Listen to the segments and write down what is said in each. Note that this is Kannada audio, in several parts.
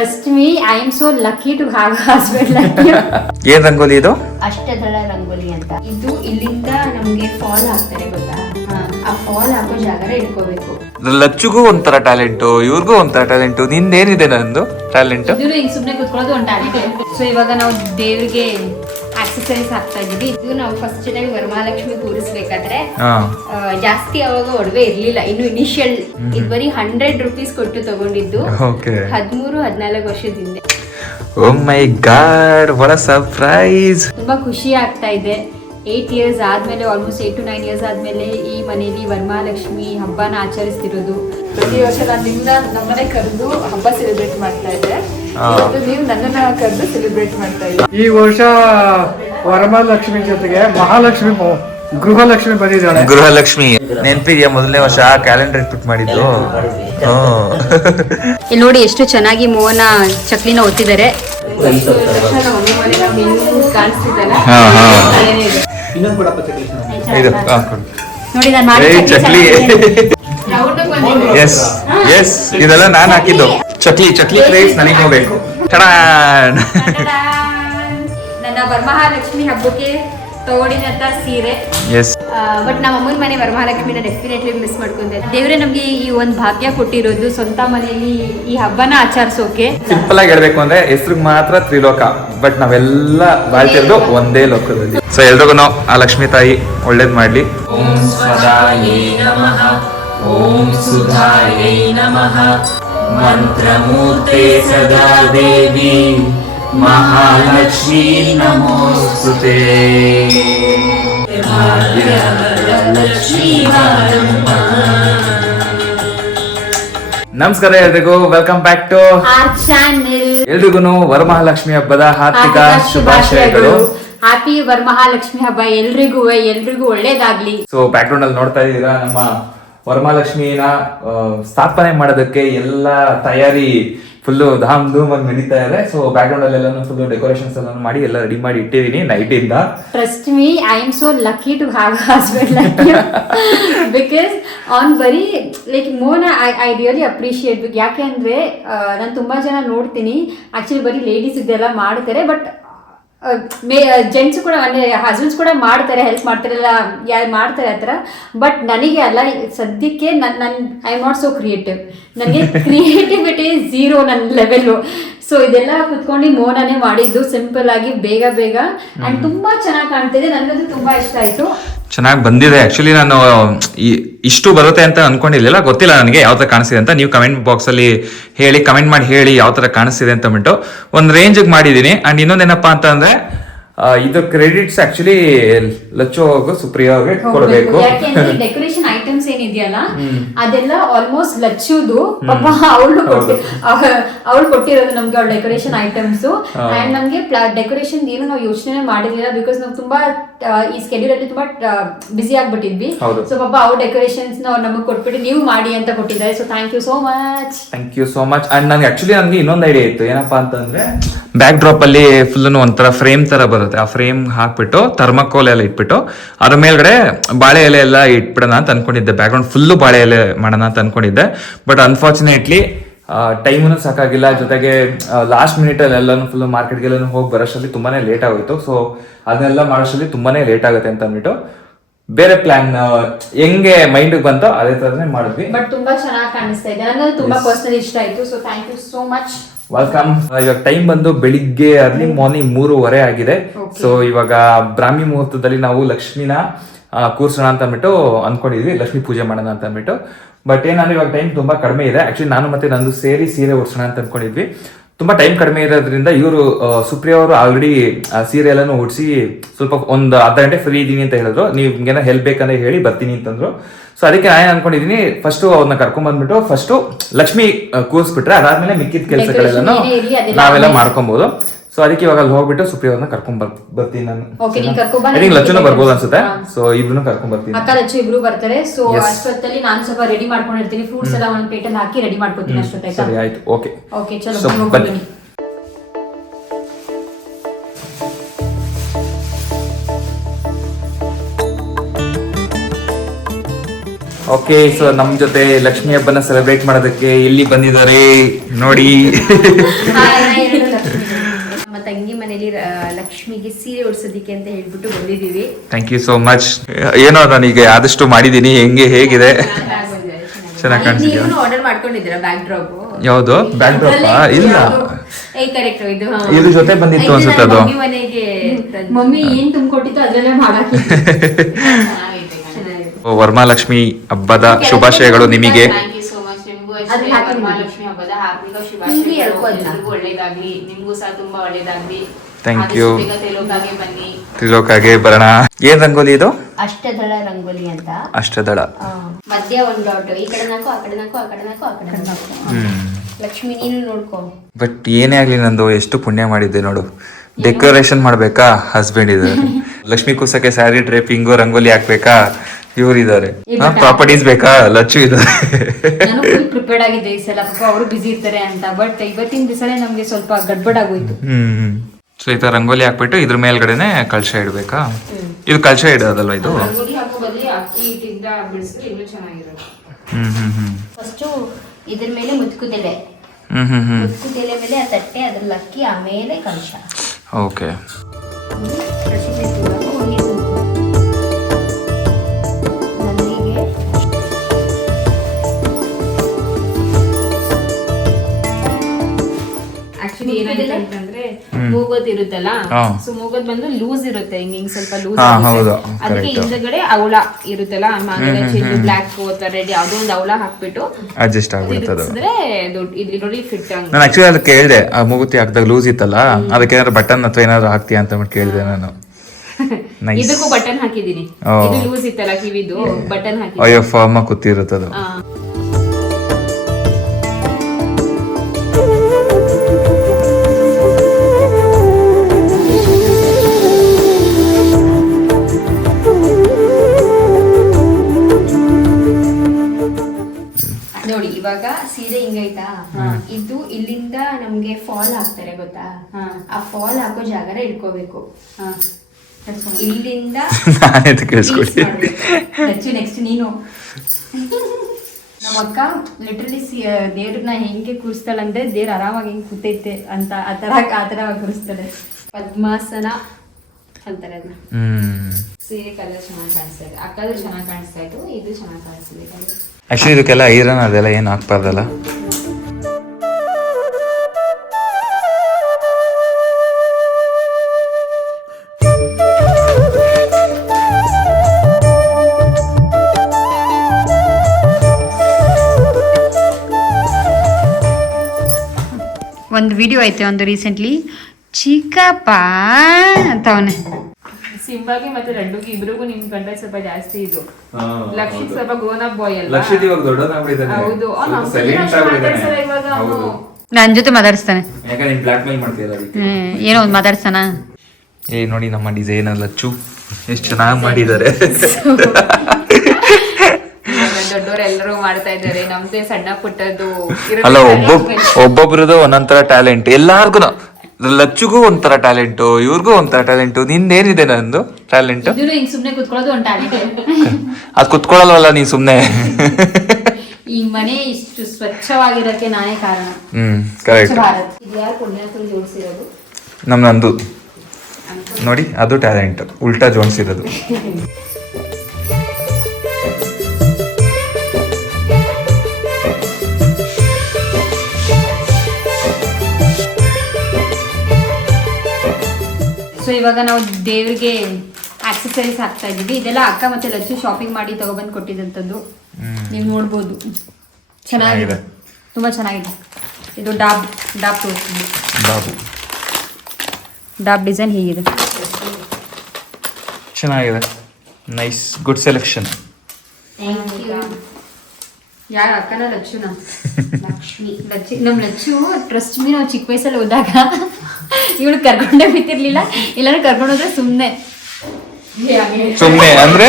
Trust me, I am so lucky to have husband like you. ಏನ್ ರಂಗೋಲಿ ಇದು? ಅಷ್ಟದಳ ರಂಗೋಲಿ ಅಂತ. ಇದು ಇಲ್ಲಿಂದ ನಮ್ಗೆ ಫಾಲ್ ಹಾಕ್ತಾರೆ ಗೊತ್ತಾ, ಆ ಫಾಲ್ ಹಾಕೋ ಜಾಗರ ಇಟ್ಕೋಬೇಕು. ಲಚ್ಚುಗೂ ಒಂಥರ ಟ್ಯಾಲೆಂಟು, ಇವ್ರಿಗೂ ಒಂಥರ ಟ್ಯಾಲೆಂಟು. ನಿಂದೇನಿದೆ ನಂದು ಟ್ಯಾಲೆಂಟ್? ಇದು ಹಿಂಗ್ ಸುಮ್ನೆ ಕುತ್ಕೊಳ್ಳೋದು ಒಂದು ಟ್ಯಾಲೆಂಟ್. ಸೊ ಇವಾಗ ನಾವು ದೇವ್ರಿಗೆ ಆಕ್ಸೆಸರೀಸ್ ಹಾಕ್ತಾ ಇದೀವಿ. ಇದು ನಾವು ಫಸ್ಟ್ ಟೈಮ್ ವರಮಹಾಲಕ್ಷ್ಮಿ ಕೂರಿಸ್ಬೇಕಾದ್ರೆ ಜಾಸ್ತಿ ಅವಾಗ ಒಡವೆ ಇರ್ಲಿಲ್ಲ, ಇನ್ನು ಇನಿಷಿಯಲ್ ಇದು ಬರೀ 100 ರೂಪೀಸ್ ಕೊಟ್ಟು ತಗೊಂಡಿದ್ದು 13-14 ವರ್ಷದ ಹಿಂದೆ. ಓ my God, what a surprise. ತುಂಬಾ ಖುಷಿ ಆಗ್ತಾ ಇದೆ. 8 ಇಯರ್ಸ್ ಆದ್ಮೇಲೆ, ಆಲ್ಮೋಸ್ಟ್ 8 to 9 ಇಯರ್ಸ್ ಆದ್ಮೇಲೆ ಈ ಮನೆಯಲ್ಲಿ ವರಮಹಾಲಕ್ಷ್ಮಿ ಹಬ್ಬನ ಆಚರಿಸ್ತಿರೋದು. ಪ್ರತಿ ವರ್ಷ ನಾನು ನಿಮ್ಮನ್ನ ನಮ್ಮನೆ ಕರೆದು ಹಬ್ಬ ಸೆಲೆಬ್ರೇಟ್ ಮಾಡ್ತಾ ಇದ್ದೆ. ನೀವು ನನ್ನನ್ನ ಕರೆದು ಸೆಲೆಬ್ರೇಟ್ ಮಾಡ್ತಾ ಇದ್ದೀವಿ. ಈ ವರ್ಷ ವರಮಹಾಲಕ್ಷ್ಮಿ ಜೊತೆಗೆ ಮಹಾಲಕ್ಷ್ಮಿ ಗೃಹಲಕ್ಷ್ಮಿ ಬಂದಿದ್ದಾಳೆ. ಗೃಹಲಕ್ಷ್ಮಿ ನೆನಪಿದ್ಯಾ? ಮೊದಲನೇ ವರ್ಷ ಕ್ಯಾಲೆಂಡರ್ ಇಟ್ಬಿಟ್ಟು ಮಾಡಿದ್ದು. ಇಲ್ಲಿ ನೋಡಿ ಎಷ್ಟು ಚೆನ್ನಾಗಿ ಮೋಹನ ಚಕ್ಲಿನ ಒತ್ತಿದ್ದಾರೆ. ನೋಡಿ ನಾನು ಮಾಡಿ ಚಕ್ಲಿ. ಎಸ್ ಎಸ್, ಇದೆಲ್ಲ ನಾನ್ ಹಾಕಿದ್ದು. ಚಕ್ಲಿ ಕ್ರೇಸ್ ನನಗೆ ಹೋಗ್ಬೇಕು. ನನ್ನ ವರಮಹಾಲಕ್ಷ್ಮಿ ಹಬ್ಬಕ್ಕೆ ತಗೊಂಡಿದಂತ ಸೀರೆ. ಎಸ್, ಬಟ್ ನಮ್ಮ ಅಮ್ಮನ ಮನೆ ವರಮಹಾಲಕ್ಷ್ಮಿನ ಡೆಫಿನೆಟ್ಲಿ ಮಿಸ್ ಮಾಡ್ಕೊಂಡೆ. ದೇವ್ರೆ ನಮ್ಗೆ ಈ ಒಂದು ಭಾಗ್ಯ ಕೊಟ್ಟಿರೋದು ಸ್ವಂತ ಮನೆಯಲ್ಲಿ ಈ ಹಬ್ಬನ ಆಚರಿಸೋಕೆ. ಸಿಂಪಲ್ ಆಗಿ ಹೇಳ್ಬೇಕು ಅಂದ್ರೆ ಹೆಸರಿಗೆ ಮಾತ್ರ ತ್ರಿಲೋಕ, ಬಟ್ ನಾವೆಲ್ಲ ಬಾಳ್ತಿರೋದು ಒಂದೇ ಲೋಕದಲ್ಲಿ. ಸೊ ಎಲ್ರಿಗೂ ಆ ಲಕ್ಷ್ಮೀ ತಾಯಿ ಒಳ್ಳೇದ್ ಮಾಡ್ಲಿ. ಓಂ ಸ್ವದಾಯೇ ನಮಃ, ಓಂ ಸುಧಾಯೇ ನಮಃ, ಮಂತ್ರಮೂರ್ತೆ ಸದಾ ದೇವಿ ಮಹಾಲಕ್ಷ್ಮೀ ನಮೋಸ್ತುತೇ. ನಮಸ್ಕಾರ ಎಲ್ರಿಗೂ, welcome back to our channel. ಎಲ್ರಿಗೂ ವರಮಹಾಲಕ್ಷ್ಮಿ ಹಬ್ಬದ ಹಾರ್ದಿಕ ಶುಭಾಶಯಗಳು. ಹ್ಯಾಪಿ ವರಮಹಾಲಕ್ಷ್ಮಿ ಹಬ್ಬ ಎಲ್ರಿಗೂ ಒಳ್ಳೇದಾಗ್ಲಿ. ಸೊ ಬ್ಯಾಕ್ ಗ್ರೌಂಡ್ ಅಲ್ಲಿ ನೋಡ್ತಾ ಇದ್ದೀರಾ, ನಮ್ಮ ವರಮಹಾಲಕ್ಷ್ಮಿನ ಸ್ಥಾಪನೆ ಮಾಡೋದಕ್ಕೆ ಎಲ್ಲ ತಯಾರಿ ಫುಲ್ಲು ಧಾಮ್ ಧೂಮ್ ಆಗಿ ನಡೀತಾ ಇದೆ. ಸೊ ಬ್ಯಾಕ್ ಗ್ರೌಂಡ್ ಅಲ್ಲಿ ಎಲ್ಲ ಫುಲ್ ಡೆಕೋರೇಷನ್ಸ್ ಎಲ್ಲ ಮಾಡಿ ಎಲ್ಲ ರೆಡಿ ಮಾಡಿ ಇಟ್ಟಿದೀನಿ ನೈಟ್ ಇಂದ. Trust me, I am so lucky to have husband like you. Because on ಬರೀ ಲೈಕ್ ಮೋನ ಐ ರಿಯಲಿ ಅಪ್ರಿಷಿಯೇಟ್. ಯಾಕೆ ಅಂದ್ರೆ ನಾನು ತುಂಬಾ ಜನ ನೋಡ್ತೀನಿ, ಆಕ್ಚುಲಿ ಬರೀ ಲೇಡೀಸ್ ಇದೆಲ್ಲ ಮಾಡ್ತಾರೆ, ಬಟ್ ಜೆಂಟ್ಸ್ ಕೂಡ ಅಂದರೆ ಹಸ್ಬೆಂಡ್ಸ್ ಕೂಡ ಮಾಡ್ತಾರೆ, ಹೆಲ್ಪ್ ಮಾಡ್ತಾರೆ, ಎಲ್ಲ ಯಾರು ಮಾಡ್ತಾರೆ ಆ ಥರ. ಬಟ್ ನನಗೆ ಅಲ್ಲ, ಸದ್ಯಕ್ಕೆ I am not so creative. ನನಗೆ ಕ್ರಿಯೇಟಿವಿಟಿ ಝೀರೋ ನನ್ನ ಲೆವೆಲ್ಲು. ಸೊ ಇದೆಲ್ಲ ಕುತ್ಕೊಂಡು ಮೋನನೇ ಮಾಡಿದ್ದು, ಸಿಂಪಲ್ ಆಗಿ ಬೇಗ ಆ್ಯಂಡ್ ತುಂಬ ಚೆನ್ನಾಗಿ ಕಾಣ್ತಿದೆ. ನನಗದು ತುಂಬ ಇಷ್ಟ ಆಯಿತು. ಚೆನ್ನಾಗಿ ಬಂದಿದೆ. ಆಕ್ಚುಲಿ ನಾನು ಇಷ್ಟು ಬರುತ್ತೆ ಅಂತ ಅನ್ಕೊಂಡಿರ್ಲಿಲ್ಲ, ಗೊತ್ತಿಲ್ಲ ನನಗೆ ಯಾವ ತರ ಕಾಣಿಸ್ತಿದೆ ಅಂತ. ನೀವು ಕಮೆಂಟ್ ಬಾಕ್ಸ್ ಅಲ್ಲಿ ಕಮೆಂಟ್ ಮಾಡಿ ಹೇಳಿ ಯಾವ ತರ ಕಾಣಿಸ್ತಿದೆ ಅಂತ ಬಿಟ್ಟು. ಒಂದ್ ರೇಂಜ್ ಮಾಡಿದೀನಿ. ಅಂಡ್ ಇನ್ನೊಂದೇನಪ್ಪಾ ಅಂತ ಅಂದ್ರೆ ಇದು ಕ್ರೆಡಿಟ್ಸ್ ಆಕ್ಚುಲಿ ಲಚ್ಚು ಹಾಗೂ ಸುಪ್ರಿಯಾ ಅವ್ರಿಗೆ ಕೊಡಬೇಕು. ಯಾಕೆಂದ್ರೆ ಡೆಕೋರೇಷನ್ ಐಟಮ್ಸ್ ಏನಿದೆಯಲ್ಲ ಅದೆಲ್ಲ ಆಲ್ಮೋಸ್ಟ್ ಲಚ್ಚುದು. ಪಾಪ ಅವಳು ಕೊಟ್ಟಿರೋದು ನಮ್ಗೆ ಅವ್ಳ ಡೆಕೋರೇಷನ್ ಐಟಮ್ಸ್. ಅಂಡ್ ನಮ್ಗೆ ಡೆಕೋರೇಷನ್ ಏನು ನಾವು ಯೋಚನೆ ಮಾಡಿರ್ಲಿಲ್ಲ, ಬಿಕಾಸ್ ನಾವು ತುಂಬಾ ಈ ಸ್ಕೆಡ್ಯೂಲ್ ಅಲ್ಲಿ ತುಂಬಾ ಬಿಸಿ ಆಗ್ಬಿಟ್ಟಿದ್ವಿ. ಸೊ ಪಾಪ ಅವ್ರ ಡೆಕೋರೇಷನ್ಸ್ ನಮಗೆ ಕೊಟ್ಬಿಟ್ಟು ನೀವು ಮಾಡಿ ಅಂತ ಕೊಟ್ಟಿದ್ದಾರೆ. So thank you so much. Thank you so much. And ನನಗೆ ಆಕ್ಚುಲಿ ನನಗೆ ಇನ್ನೊಂದು ಐಡಿಯಾ ಇತ್ತು. ಏನಪ್ಪಾ ಅಂತಂದ್ರೆ ಬ್ಯಾಕ್ ಡ್ರಾಪ್ ಅಲ್ಲಿ ಫುಲ್ ಒಂಥರ ಫ್ರೇಮ್ ತರ ಬರುತ್ತೆ. ಆ ಫ್ರೇಮ್ ಹಾಕ್ಬಿಟ್ಟು ಥರ್ಮಕೋಲ್ ಎಲ್ಲ ಇಟ್ಬಿಟ್ಟು ಅದ್ರ ಮೇಲ್ಗಡೆ ಬಾಳೆ ಎಲೆ ಎಲ್ಲ ಇಟ್ಬಿಡೋಣ ಅಂತ ಅನ್ಕೊಂಡಿದ್ದೆ. ಬ್ಯಾಕ್ ಗ್ರೌಂಡ್ ಫುಲ್ಲು ಬಾಳೆ ಎಲೆ ಮಾಡೋಣ ಅಂತ ಅನ್ಕೊಂಡಿದ್ದೆ. ಬಟ್ ಅನ್ಫಾರ್ಚುನೇಟ್ಲಿ ಟೈಮನ್ನು ಸಾಕಾಗಿಲ್ಲ. ಜೊತೆಗೆ ಲಾಸ್ಟ್ ಮಿನಿಟ್ ಅಲ್ಲಿ ಎಲ್ಲಾನು ಫುಲ್ ಮಾರ್ಕೆಟ್ಗೆಲ್ಲ ಹೋಗಿ ಬರೋಷ್ಟರಲ್ಲಿ ತುಂಬಾನೇ ಲೇಟ್ ಆಗೋಯ್ತು. ಸೊ ಅದನ್ನೆಲ್ಲ ಮಾಡೋಷ್ಟರಲ್ಲಿ ತುಂಬಾನೇ ಲೇಟ್ ಆಗುತ್ತೆ ಅಂತ ಅಂದ್ಬಿಟ್ಟು ಬೇರೆ ಪ್ಲಾನ್ ಹೆಂಗೆ ಮೈಂಡ್ ಬಂತೋ ಅದೇ ತರನೇ ಮಾಡಿದ್ವಿ. ಬಟ್ ತುಂಬಾ ಚೆನ್ನಾಗಿ ಕಾಣಿಸ್ತಾ ಇದೆ. ನನಗೆ ತುಂಬಾ ಪರ್ಸನಲ್ ಇಷ್ಟ ಆಯ್ತು. So thank you so much. Welcome. ಇವಾಗ ಟೈಮ್ ಬಂದು ಬೆಳಿಗ್ಗೆ ಅರ್ಲಿ ಮಾರ್ನಿಂಗ್ 3:15 ಆಗಿದೆ. ಸೊ ಇವಾಗ ಬ್ರಾಹ್ಮಿ ಮುಹೂರ್ತದಲ್ಲಿ ನಾವು ಲಕ್ಷ್ಮಿನ ಕೂರ್ಸೋಣ ಅಂತ ಅಂದ್ಬಿಟ್ಟು ಅನ್ಕೊಂಡಿದ್ವಿ, ಲಕ್ಷ್ಮಿ ಪೂಜೆ ಮಾಡೋಣ ಅಂತ ಅಂದ್ಬಿಟ್ಟು. ಬಟ್ ಏನಂದ್ರೆ ಇವಾಗ ಟೈಮ್ ತುಂಬಾ ಕಡಿಮೆ ಇದೆ. ಆಕ್ಚುಲಿ ನಾನು ಮತ್ತೆ ನಂದು ಸೇರಿ ಸೀರೆ ಉಡ್ಸೋಣ ಅಂತ ಅನ್ಕೊಂಡಿದ್ವಿ. ತುಂಬಾ ಟೈಮ್ ಕಡಿಮೆ ಇರೋದ್ರಿಂದ ಇವರು ಸುಪ್ರಿಯಾ ಅವರು ಆಲ್ರೆಡಿ ಸೀರೆ ಎಲ್ಲಾನು ಉಡ್ಸಿ ಸ್ವಲ್ಪ ಒಂದು ಅರ್ಧ ಗಂಟೆ ಫ್ರೀ ಇದೀನಿ ಅಂತ ಹೇಳಿದ್ರು. ನೀವು ನಿಮ್ಗೇನೋ ಹೆಲ್ಪ್ ಬೇಕಂದ್ರೆ ಹೇಳಿ ಬರ್ತೀನಿ ಅಂತಂದ್ರು. ಸೊ ಅದಕ್ಕೆ ನಾನು ಅನ್ಕೊಂಡಿದೀನಿ ಫಸ್ಟ್ ಅವ್ರನ್ನ ಕರ್ಕೊಂಡ್ ಬಂದ್ಬಿಟ್ಟು ಫಸ್ಟ್ ಲಕ್ಷ್ಮಿ ಕೂರಿಸ್ಬಿಟ್ರೆ ಅದಾದ್ಮೇಲೆ ಮಿಕ್ಕಿದ ಕೆಲಸಗಳೆಲ್ಲ ನಾವೆಲ್ಲ ಮಾಡ್ಕೊಬಹುದು. ಸೊ ಅದಕ್ಕೆ ಇವಾಗ ಅಲ್ಲಿ ಹೋಗ್ಬಿಟ್ಟು ಸುಪ್ರಿಯಾ ಅವ್ರನ್ನ ಕರ್ಕೊಂಡ್ ಬರ್ತೀನಿ ನಾನು. ಲಚ್ಚುನು ಬರ್ಬೋದು ಅನ್ಸುತ್ತೆ. ಸೊ ಇಬ್ರು ಕರ್ಕೊಂಡ್ ಬರ್ತೀನಿ. ಅಕ್ಕ ಲಚ್ಚು ಇಬ್ರು ಬರ್ತಾರೆ. ಸೊ ಅಷ್ಟೊತ್ತಲ್ಲಿ ನಾನು ಸ್ವಲ್ಪ ರೆಡಿ ಮಾಡ್ಕೊಂಡಿರ್ತೀನಿ. ಫ್ರೂಟ್ಸ್ ಎಲ್ಲ ಒಂದು ಪ್ಲೇಟಲ್ಲಿ ಹಾಕಿ ರೆಡಿ ಮಾಡ್ಕೊತೀನಿ ಅಷ್ಟೊತ್ತಾಗಿ. ಸರಿ ಆಯ್ತು, ಓಕೆ ಓಕೆ ಚಲೋ ಬನ್ನಿ. ಓಕೆ, ಸೊ ನಮ್ ಜೊತೆ ಲಕ್ಷ್ಮಿ ಹಬ್ಬನ ಸೆಲೆಬ್ರೇಟ್ ಮಾಡೋದಕ್ಕೆ ಇಲ್ಲಿ ಬಂದಿದ್ದಾರೆ ನೋಡಿ. ನಮ್ಮ ತಂಗಿ ಮನೇಲಿ ಲಕ್ಷ್ಮಿಗೆ ಸೀರೆ ಉಡ್ಸೋದಿಕ್ಕೆ ಅಂತ ಹೇಳ್ಬಿಟ್ಟು ಬಂದಿದೀವಿ. Thank you so much. ಏನೋ ನನಗೆ ಆದಷ್ಟು ಮಾಡಿದೀನಿ. ಹೇಗಿದೆ? ಚೆನ್ನಾಗಿ ಕಾಣಿಸಿದ್ಯಾ? ನೀವು ಆರ್ಡರ್ ಮಾಡ್ಕೊಂಡಿದ್ದೀರಾ ಬ್ಯಾಕ್ ಡ್ರಾಪ್? ಯಾವುದು ಬ್ಯಾಕ್ ಡ್ರಾಪ್? ಇಲ್ಲ, ಕರೆಕ್ಟ್. ಇದ್ರ ಜೊತೆ ಬಂದಿತ್ತು ಅನ್ಸುತ್ತೆ ಅದು. ಮನೆಗೆ ಮಮ್ಮಿ ಏನ್ ತುಂಬಿಕೊಟ್ಟಿತ್ತು ಅದ್ರಲ್ಲೇ ಮಾಡಾಕಿ. ವರಮಹಾಲಕ್ಷ್ಮಿ ಹಬ್ಬದ ಶುಭಾಶಯಗಳು ನಿಮಗೆ. ವರಮಹಾಲಕ್ಷ್ಮಿ ಹಬ್ಬದ ಹಾರ್ದಿಕ ಶುಭಾಶಯಗಳು. ಒಳ್ಳೇದಾಗ್ಲಿ, ನಿಮ್ಗೂ ಸಹ ತುಂಬಾ ಒಳ್ಳೇದಾಗ್ಲಿ. Thank you. ಬನ್ನಿ, ತ್ರಿಲೋಕಾಗೆ ಬರೋಣ. ಏನ್ ರಂಗೋಲಿ ಇದು? ಅಷ್ಟದಳ ರಂಗೋಲಿ ಅಂತ. ಅಷ್ಟದಳ. ಮಧ್ಯ ಒಂದು ಡಾಟ್, ಈ ಕಡೆ ನಾಲ್ಕು, ಆ ಕಡೆ ನಾಲ್ಕು, ಆ ಕಡೆ ನಾಲ್ಕು, ಆ ಕಡೆ ನಾಲ್ಕು. ಲಕ್ಷ್ಮಿ ನೀನು ನೋಡ್ಕೊ. ಬಟ್ ಏನೇ ಆಗ್ಲಿ ನಂದು ಎಷ್ಟು ಪುಣ್ಯ ಮಾಡಿದ್ದೆ ನೋಡು. ಡೆಕೋರೇಷನ್ ಮಾಡ್ಬೇಕಾ ಹಸ್ಬೆಂಡ್ ಇದ್ದಾರೆ, ಲಕ್ಷ್ಮಿ ಕೂಸಕ್ಕೆ ಸ್ಯಾರಿ ಡ್ರೇಪಿಂಗು ರಂಗೋಲಿ ಹಾಕ್ಬೇಕಾ ಇವರಿದ್ದಾರೆ, ಪ್ರಾಪರ್ಟೀಸ್ ಬೇಕಾ ಲಚ್ಚು ಇದ್ದಾರೆ. ನಾನು ಫುಲ್ ಪ್ರಿಪೇರ್ಡ್ ಆಗಿದ್ದೆ ಈ ಸಲ. ಪಾಪ ಅವರು ಬಿಸಿ ಇರ್ತಾರೆ ಅಂತ. ಬಟ್ ಇವತ್ತಿನ ದಿವಸನೇ ನಮ್ಗೆ ಸ್ವಲ್ಪ ಗಡ್ಬಡ್ ಆಗೋಯ್ತು. ಸೊ ಈ ತರ ರಂಗೋಲಿ ಹಾಕ್ಬಿಟ್ಟು ಇದ್ರ ಮೇಲ್ಗಡೆನೆ ಕಳಶ ಇಡ್ಬೇಕಾ? ಇದು ಕಳಶ ಇಡೋದಲ್ವಾ ಇದು? ರಂಗೋಲಿ ಹಾಕೋ ಬದಲಿ ಅಕ್ಕಿ ಹಿಟ್ಟಿಂದ ಬಿಡಿಸಿದ್ರೆ ಇನ್ನೂ ಚೆನ್ನಾಗಿರುತ್ತೆ. ಫಸ್ಟು ಇದ್ರ ಮೇಲೆ ಮುತ್ಕುದೆಲೆ, ಮುತ್ಕುದೆಲೆ ಮೇಲೆ ಆ ತಟ್ಟೆ, ಅದ್ರಲ್ಲಿ ಅಕ್ಕಿ, ಆಮೇಲೆ ಕಲಶ. ಓಕೆ. ಆಕ್ಚುಲಿ ಏನಾಗಿದೆ ಅಂತಂದ್ರೆ ಮೂಗೋದ್ ಇರುತ್ತಲ್ಲ, ಸೊ ಮೂಗೋದ್ ಬಂದು ಲೂಸ್ ಇರುತ್ತೆ, ಹಿಂಗ್ ಸ್ವಲ್ಪ ಲೂಸ್. ಅದಕ್ಕೆ ಹಿಂದಗಡೆ ಅವಳ ಇರುತ್ತಲ್ಲ, ಮಾಂಗಲ್ಯ ಚೆಂಡು, ಬ್ಲಾಕ್ ರೆಡ್ ಯಾವ್ದೋ ಒಂದು ಅವಳ ಹಾಕ್ಬಿಟ್ಟು ಅಡ್ಜಸ್ಟ್ ಆಗ್ಬಿಡ್ತದೆ. ಇಲ್ಲಿ ನೋಡಿ ಫಿಟ್ ಆಗಿ. ನಾನು ಆಕ್ಚುಲಿ ಅದಕ್ಕೆ ಕೇಳಿದೆ, ಆ ಮೂಗುತಿ ಹಾಕಿದಾಗ ಲೂಸ್ ಇತ್ತಲ್ಲ, ಅದಕ್ಕೆ ಏನಾದ್ರು ಬಟನ್ ಅಥವಾ ಏನಾದ್ರು ಹಾಕ್ತೀಯಾ ಅಂತ ಕೇಳಿದೆ ನಾನು. ಇದಕ್ಕೂ ಬಟನ್ ಹಾಕಿದೀನಿ. ಇದು ಲೂಸ್ ಇತ್ತಲ್ಲ ಕಿವಿದು, ಬಟನ್ ಹಾಕಿ. ಅಯ್ಯೋ ಫಾರ್ಮ್ ಆಗಿ ಕೂತಿರುತ್ತದು. ನೋಡಿ ಇವಾಗ ಸೀರೆ ಹಿಂಗೈತಾ, ಇದು ಇಲ್ಲಿಂದ ನಮ್ಗೆ ಫಾಲ್ ಹಾಕ್ತಾರೆ ಗೊತ್ತಾ? ಆ ಫಾಲ್ ಹಾಕೋ ಜಾಗನ ಇಟ್ಕೋಬೇಕು. ಇಲ್ಲಿಂದ ನೆಕ್ಸ್ಟ್ ನೀನು ನಮ್ಮ ಅಕ್ಕ ಲಿಟ್ರಲಿ ದೇವ್ರನ್ನ ಹೆಂಗೆ ಕೂರಿಸ್ತಾಳಂದ್ರೆ ದೇವ್ರ ಆರಾಮಾಗಿ ಹೆಂಗ್ ಕೂತೈತೆ ಅಂತ ಆ ತರ ಕೂರಿಸ್ತಾಳೆ. ಪದ್ಮಾಸನ ಅಂತಾರೆ ಅದನ್ನ. ಸೀರೆ ಕಲರ್ ಚೆನ್ನಾಗಿ ಕಾಣಿಸ್ತಾ ಇದೆ, ಅಕ್ಕದು ಚೆನ್ನಾಗಿ ಕಾಣಿಸ್ತಾ ಇತ್ತು, ಇದು ಚೆನ್ನಾಗಿ ಕಾಣಿಸ್ತಿದೆ. ಆಕ್ಚುಲಿ ಇದಕ್ಕೆಲ್ಲ ಐರನ್ ಅದೆಲ್ಲ ಏನು ಹಾಕ್ಬಾರ್ದಲ್ಲ. ಒಂದು ವಿಡಿಯೋ ಐತೆ ಒಂದು ರೀಸೆಂಟ್ಲಿ, ಚಿಕ್ಕಪ್ಪ ಅಂತ ಅವನೇ. ಸಿಂಬಾಗೆ ಮತ್ತೆ ಲಡ್ಡುಗೆ ಇಬ್ರಿಗೂ ನಿಮ್ ಕಂಡ್ರೆ ಸ್ವಲ್ಪ ಜಾಸ್ತಿ ಇದು. ಲಕ್ಷಿತ್ ಸ್ವಲ್ಪ ಗ್ರೋನ್ ಅಪ್ ಬಾಯ್ ಅಲ್ಲ. ಲಕ್ಷಿತ್ ಇವಾಗ ದೊಡ್ಡವನಾಗ್ಬಿಟ್ಟಿದ್ದಾನೆ. ಹೌದು, ಇವಾಗ ಅವನು ನನ್ನ ಜೊತೆ ಮಾತಾಡಿಸ್ತಾನೆ. ಯಾಕೆ ನೀನು ಬ್ಲಾಕ್ ಮೇಲ್ ಮಾಡ್ತೀಯಲ್ಲ ಅದಕ್ಕೆ. ಏನೋ ಒಂದು ಮಾತಾಡ್ತಾನ. ನೋಡಿ ನಮ್ಮ ಡಿಸೈನ್ ಲಚ್ಚು ಎಷ್ಟು ಚೆನ್ನಾಗಿ ಮಾಡಿದ್ದಾರೆ. ದೊಡ್ಡವರೆಲ್ಲರೂ ಮಾಡ್ತಾ ಇದ್ದಾರೆ, ನಮ್ದೇ ಸಣ್ಣ ಪುಟ್ಟದ್ದು. ಅಲ್ಲ, ಒಬ್ಬೊಬ್ರದ್ದು ಒಂದೊಂಥರ ಟ್ಯಾಲೆಂಟ್. ಎಲ್ಲಾರ್ಗು ಲಚ್ಚುಗೂ ಒಂಥರ ಟ್ಯಾಲೆಂಟು, ಇವ್ರಿಗೂ ಒಂಥರ ಟ್ಯಾಲೆಂಟು. ನಿಂದೇನಿದೆ ನಂದು ಟ್ಯಾಲೆಂಟ್? ಸುಮ್ನೆ ಕುತ್ಕೊಳ್ಳೋದು ಒಂದು ಟ್ಯಾಲೆಂಟ್. ಅದು ಕುತ್ಕೊಳ್ಳಲ್ವಲ್ಲ ನೀ ಸುಮ್ನೆ. ಈ ಮನೆ ಇಷ್ಟು ಸ್ವಚ್ಛವಾಗಿರಕ್ಕೆ ನಾನೇ ಕಾರಣ. ಕರೆಕ್ಟ್. ಯಾರು ಪುಣ್ಯಾತ್ಮ ಜೋಡಿಸಿರೋದು? ನಂದು ನೋಡಿ, ಅದು ಟ್ಯಾಲೆಂಟ್, ಉಲ್ಟಾ ಜೋಡಿಸಿರೋದು. ಸೊ ಇವಾಗ ನಾವು ದೇವ್ರಿಗೆ ಆಕ್ಸೆಸರೀಸ್ ಹಾಕ್ತಾ ಇದೀವಿ. ಇದೆಲ್ಲ ಅಕ್ಕ ಮತ್ತೆ ಲಚ್ಚು ಶಾಪಿಂಗ್ ಮಾಡಿ ತಗೊಬಂದು ಕೊಟ್ಟಿದ್ದಂಥದ್ದು. ನೀವು ನೋಡ್ಬೋದು, ಚೆನ್ನಾಗಿದೆ, ತುಂಬಾ ಚೆನ್ನಾಗಿದೆ. ಇದು ಡಾಬ್ ತೋರಿಸ್ತೀನಿ. ಡಾಬ್ ಡಿಸೈನ್ ಹೀಗಿದೆ, ಚೆನ್ನಾಗಿದೆ. Nice, good selection. ಯಾರು ಅಕ್ಕನ ಲಚ್ಚುನ? ನಮ್ ಲಚ್ಚು ಟ್ರಸ್ಟ್ ಮೀ, ನಾವು ಚಿಕ್ಕ ವಯಸ್ಸಲ್ಲಿ ಹೋದಾಗ ಇವಳು ಕರ್ಕೊಂಡೇ ಬಿತ್ತಿರ್ಲಿಲ್ಲ. ಎಲ್ಲಾರು ಕರ್ಕೊಂಡು ಹೋದ್ರೆ ಸುಮ್ನೆ ಅಂದ್ರೆ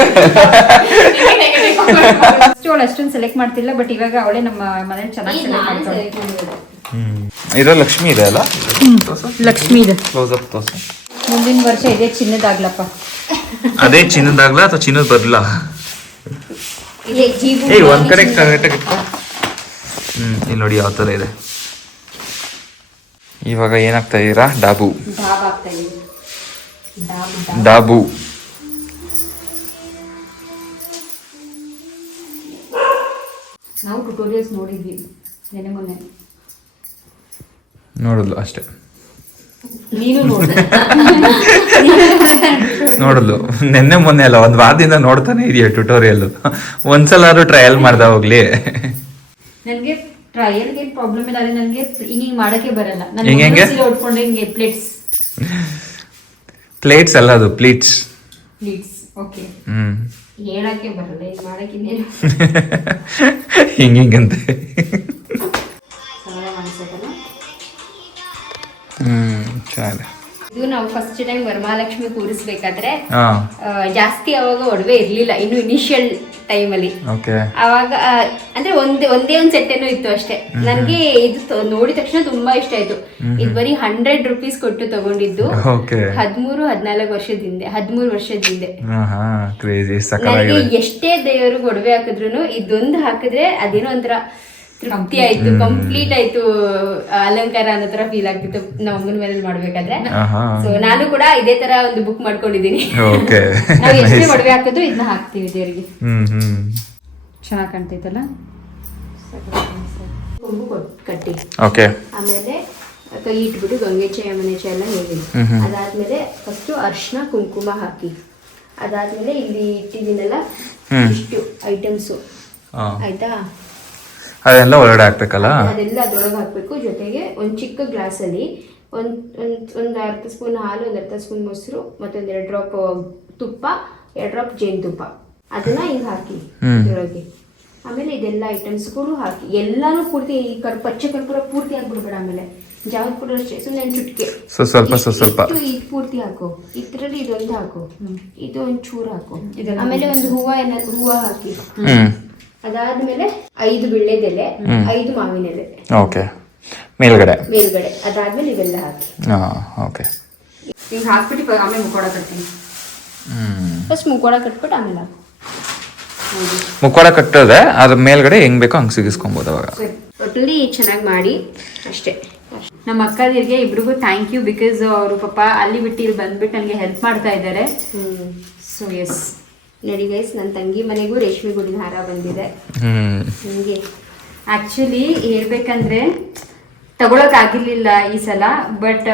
ಅವಳು ಅಷ್ಟೊಂದು ಸೆಲೆಕ್ಟ್ ಮಾಡ್ತಿಲ್ಲ. ಬಟ್ ಇವಾಗ ಅವಳೇ ನಮ್ಮ ಮನೇಲಿ ಚೆನ್ನಾಗಿ ಸೆಲೆಕ್ಟ್ ಮಾಡ್ತಾಳೆ. ಇರೋ ಲಕ್ಷ್ಮಿ ಇದೆ ಅಲ್ಲ? ಲಕ್ಷ್ಮಿ ಇದೆ. ಕ್ಲೋಸ್ ಅಪ್ ತೋರ್ಸು. ಮುಂದಿನ ವರ್ಷ ಇದೇ ಚಿನ್ನದಾಗ್ಲಪ್ಪ. ಅದೇ ಚಿನ್ನದಾಗ್ಲಾ ಅಥವಾ ಚಿನ್ನದ ಬರ್ಲಾ? ಇದೆ ಜೀಬು ಏಯ್ ಒಂದ್ ಕಡೆ ಕರೆಕ್ಟಾಗಿ ಇಟ್ಕೊ. ಇಲ್ಲಿ ನೋಡಿ ಯಾವ ಥರ ಇದೆ. ಇವಾಗ ಏನಾಗ್ತಾ ಇದೀರಾ? ಡಾಬು ಡಾಬ್ ಆಗ್ತಾ ಇದೆ. ಡಾಬು ನಾವು ಟ್ಯುಟೋರಿಯಲ್ಸ್ ನೋಡಿದ್ವಿ ನೆನೆ ಮೊನ್ನೆ. ನೋಡಲು ಅಷ್ಟೇ, ನೀನು ನೋಡಿದೆ. ನೋಡಲು ನೆನ್ನೆ ಮೊನ್ನೆ ಅಲ್ಲ, ಒಂದ್ ವಾರದಿಂದ ನೋಡ್ತಾನೆ ಇದೆಯಾ ಟ್ಯುಟೋರಿಯಲ್. ಒಂದ್ಸಲಾದ್ರೂ ಟ್ರಯಲ್ ಮಾಡ್ದ ಹೋಗ್ಲಿ. ನನಗೆ ಟ್ರಯಲ್ಗೆ ಪ್ರಾಬ್ಲಮ್ ಇಲ್ಲ, ಅದೇ ನನಗೆ ಹಿಂಗೆ ಮಾಡಕ್ಕೆ ಬರಲ್ಲ. ಹೆಂಗೆ? ಉಟ್ಕೊಂಡೆ ಹಿಂಗೆ ಪ್ಲೇಟ್ಸ್ ಅಲ್ಲ, ಅದು ಪ್ಲೀಟ್ಸ್. ಓಕೆ. ಹೇಳಕ್ಕೆ ಬರಲ್ಲ, ಇದು ಮಾಡಕ್ಕೆ ಇನ್ನೇನು. ಹಿಂಗಂತೆ. ಚೆನ್ನಾಗಿದೆ. ಇದು ನಾವು ಫಸ್ಟ್ ಟೈಮ್ ವರಮಹಾಲಕ್ಷ್ಮಿ ಕೂರಿಸ್ಬೇಕಾದ್ರೆ ಹಾ ಜಾಸ್ತಿ ಅವಾಗ ಒಡವೆ ಇರ್ಲಿಲ್ಲ, ಇನ್ನು ಇನಿಷಿಯಲ್ ಟೈಮಲ್ಲಿ. ಓಕೆ. ಅವಾಗ ಅಂದ್ರೆ ಒಂದೇ ಒಂದು ಸೆಟ್ ಏನೋ ಇತ್ತು ಅಷ್ಟೇ. ನನಗೆ ಇದು ನೋಡಿದ ತಕ್ಷಣ ತುಂಬಾ ಇಷ್ಟ ಆಯ್ತು. ಇದು ಬರೀ 100 ರೂಪೀಸ್ ಕೊಟ್ಟು ತಗೊಂಡಿದ್ದು. ಓಕೆ. 13-14 ವರ್ಷದ ಹಿಂದೆ, 13 ವರ್ಷದ ಹಿಂದೆ. ಕ್ರೇಜಿ, ನನಗೆ ಸಕ್ಕತ್ತಾಗಿದೆ. ಎಷ್ಟೇ ದೇವರು ಒಡವೆ ಹಾಕಿದ್ರು ಇದೊಂದು ಹಾಕಿದ್ರೆ ಅದೇನೋ ಒಂಥರ ತೃಪ್ತಿ ಆಯ್ತು, ಕಂಪ್ಲೀಟ್ ಆಯ್ತು, ಅಲಂಕಾರ ಅನ್ನೋ ತರ ಫೀಲ್ ಆಗ್ತಿತ್ತು ನಮ್ಮ ಅಮ್ಮನ ಮೇಲೆ ಮಾಡ್ಬೇಕಾದ್ರೆ. ಸೊ ನಾನು ಕೂಡ ಇದೇ ತರ ಒಂದು ಬುಕ್ ಮಾಡ್ಕೊಂಡಿದ್ದೀನಿ. ಓಕೆ. ನಾವು ಎಷ್ಟೇ ಒಡವೆ ಹಾಕಿದ್ರು ಇದನ್ನ ಹಾಕ್ತೀವಿ ದೇವರಿಗೆ. ಚೆನ್ನಾಗಿ ಕಾಣ್ತೈತಲ್ಲ. ಕೊಂಬು ಕಟ್ಟಿ ಓಕೆ. ಆಮೇಲೆ ಕೈ ಇಟ್ಬಿಟ್ಟು ಗಂಗೆಚೆ ಯಮನೆಚೆ ಎಲ್ಲ ಹೇಳಿ. ಅದಾದ್ಮೇಲೆ ಫಸ್ಟ್ ಅರ್ಶಿನ ಕುಂಕುಮ ಹಾಕಿ, ಅದಾದ್ಮೇಲೆ ಇಲ್ಲಿ ಇಟ್ಟಿದ್ದೀನಲ್ಲ ಇಷ್ಟು ಐಟಮ್ಸು, ಆಯ್ತಾ, ಅದೆಲ್ಲ ಒಳಗಡೆ ಹಾಕ್ಬೇಕಲ್ಲ. ಅದೆಲ್ಲ ಅದ್ರೊಳಗೆ ಹಾಕ್ಬೇಕು. ಜೊತೆಗೆ ಒಂದು ಚಿಕ್ಕ ಗ್ಲಾಸಲ್ಲಿ ಒಂದು ಅರ್ಧ ಸ್ಪೂನ್ ಹಾಲು, ಒಂದು ಅರ್ಧ ಸ್ಪೂನ್ ಮೊಸರು, ಮತ್ತೊಂದು 2 ಡ್ರಾಪ್ ತುಪ್ಪ, 2 ಡ್ರಾಪ್ ಜೇನುತುಪ್ಪ, ಅದನ್ನ ಹಿಂಗೆ ಹಾಕಿ ಇದ್ರೊಳಗೆ. ಆಮೇಲೆ ಇದೆಲ್ಲ ಐಟಮ್ಸ್ಗಳು ಹಾಕಿ ಎಲ್ಲಾನು ಪೂರ್ತಿ ಪಚ್ಚೆ ಕರ್ಪೂರ ಪೂರ್ತಿ ಹಾಕ್ಬಿಡ್ಬೇಡ. ಆಮೇಲೆ ಜಾವದ್ ಪುಡಿ ಅಷ್ಟೇ, ಸುಮ್ಮನೆ ಚುಟ್ಕೆ ಸ್ವಲ್ಪ ಇದು ಪೂರ್ತಿ ಹಾಕು. ಇದ್ರಲ್ಲಿ ಇದೊಂದು ಹಾಕು, ಇದು ಒಂದು ಚೂರು ಹಾಕು. ಆಮೇಲೆ ಒಂದು ಹೂವ ಹಾಕಿ. ಅದಾದ್ಮೇಲೆ 5 ವಿಳ್ಳೆದೆಲೆ, 5 ಮಾವಿನ ಎಲೆ. ಓಕೆ. ಮೇಲ್ಗಡೆ. ಅದಾದ್ಮೇಲೆ ಇವೆಲ್ಲ ಹಾಕಿ. ಓಕೆ. ಹಿಂಗೆ ಹಾಕ್ಬಿಟ್ಟು ಆಮೇಲೆ ಮುಖೋಡ ಕಟ್ತೀನಿ. ಫಸ್ಟ್ ಮುಖೋಡ ಕಟ್ಬಿಟ್ಟು ಆಮೇಲೆ ಮುಖವಾಡ ಕಟ್ಟೋದೆ, ಅದ್ರ ಮೇಲ್ಗಡೆ ಹೆಂಗ್ ಬೇಕೋ ಹಂಗೆ ಸಿಗಿಸ್ಕೊಬೋದು ಅವಾಗ. ಒಟ್ಟಲ್ಲಿ ಚೆನ್ನಾಗಿ ಮಾಡಿ ಅಷ್ಟೇ. ನಮ್ಮ ಅಕ್ಕದಿರಿಗೆ ಇಬ್ರಿಗೂ ಥ್ಯಾಂಕ್ ಯು, ಬಿಕಾಸ್ ಅವರು ಪಾಪ ಅಲ್ಲಿ ಬಿಟ್ಟು ಇಲ್ಲಿ ಬಂದ್ಬಿಟ್ಟು ನನಗೆ ಹೆಲ್ಪ್ ಮಾಡ್ತಾ ಇದ್ದಾರೆ. ಸೊ ಎಸ್, ನೋಡಿ ಗೈಸ್, ನನ್ನ ತಂಗಿ ಮನೆಗೂ ರೇಷ್ಮೆ ಗುಡಿನ ಹಾರ ಬಂದಿದೆ. ನಿಮಗೆ ಆಕ್ಚುಲಿ ಹೇಳ್ಬೇಕಂದ್ರೆ ತಗೊಳಕ್ ಆಗಿರ್ಲಿಲ್ಲ ಈ ಸಲ, ಬಟ್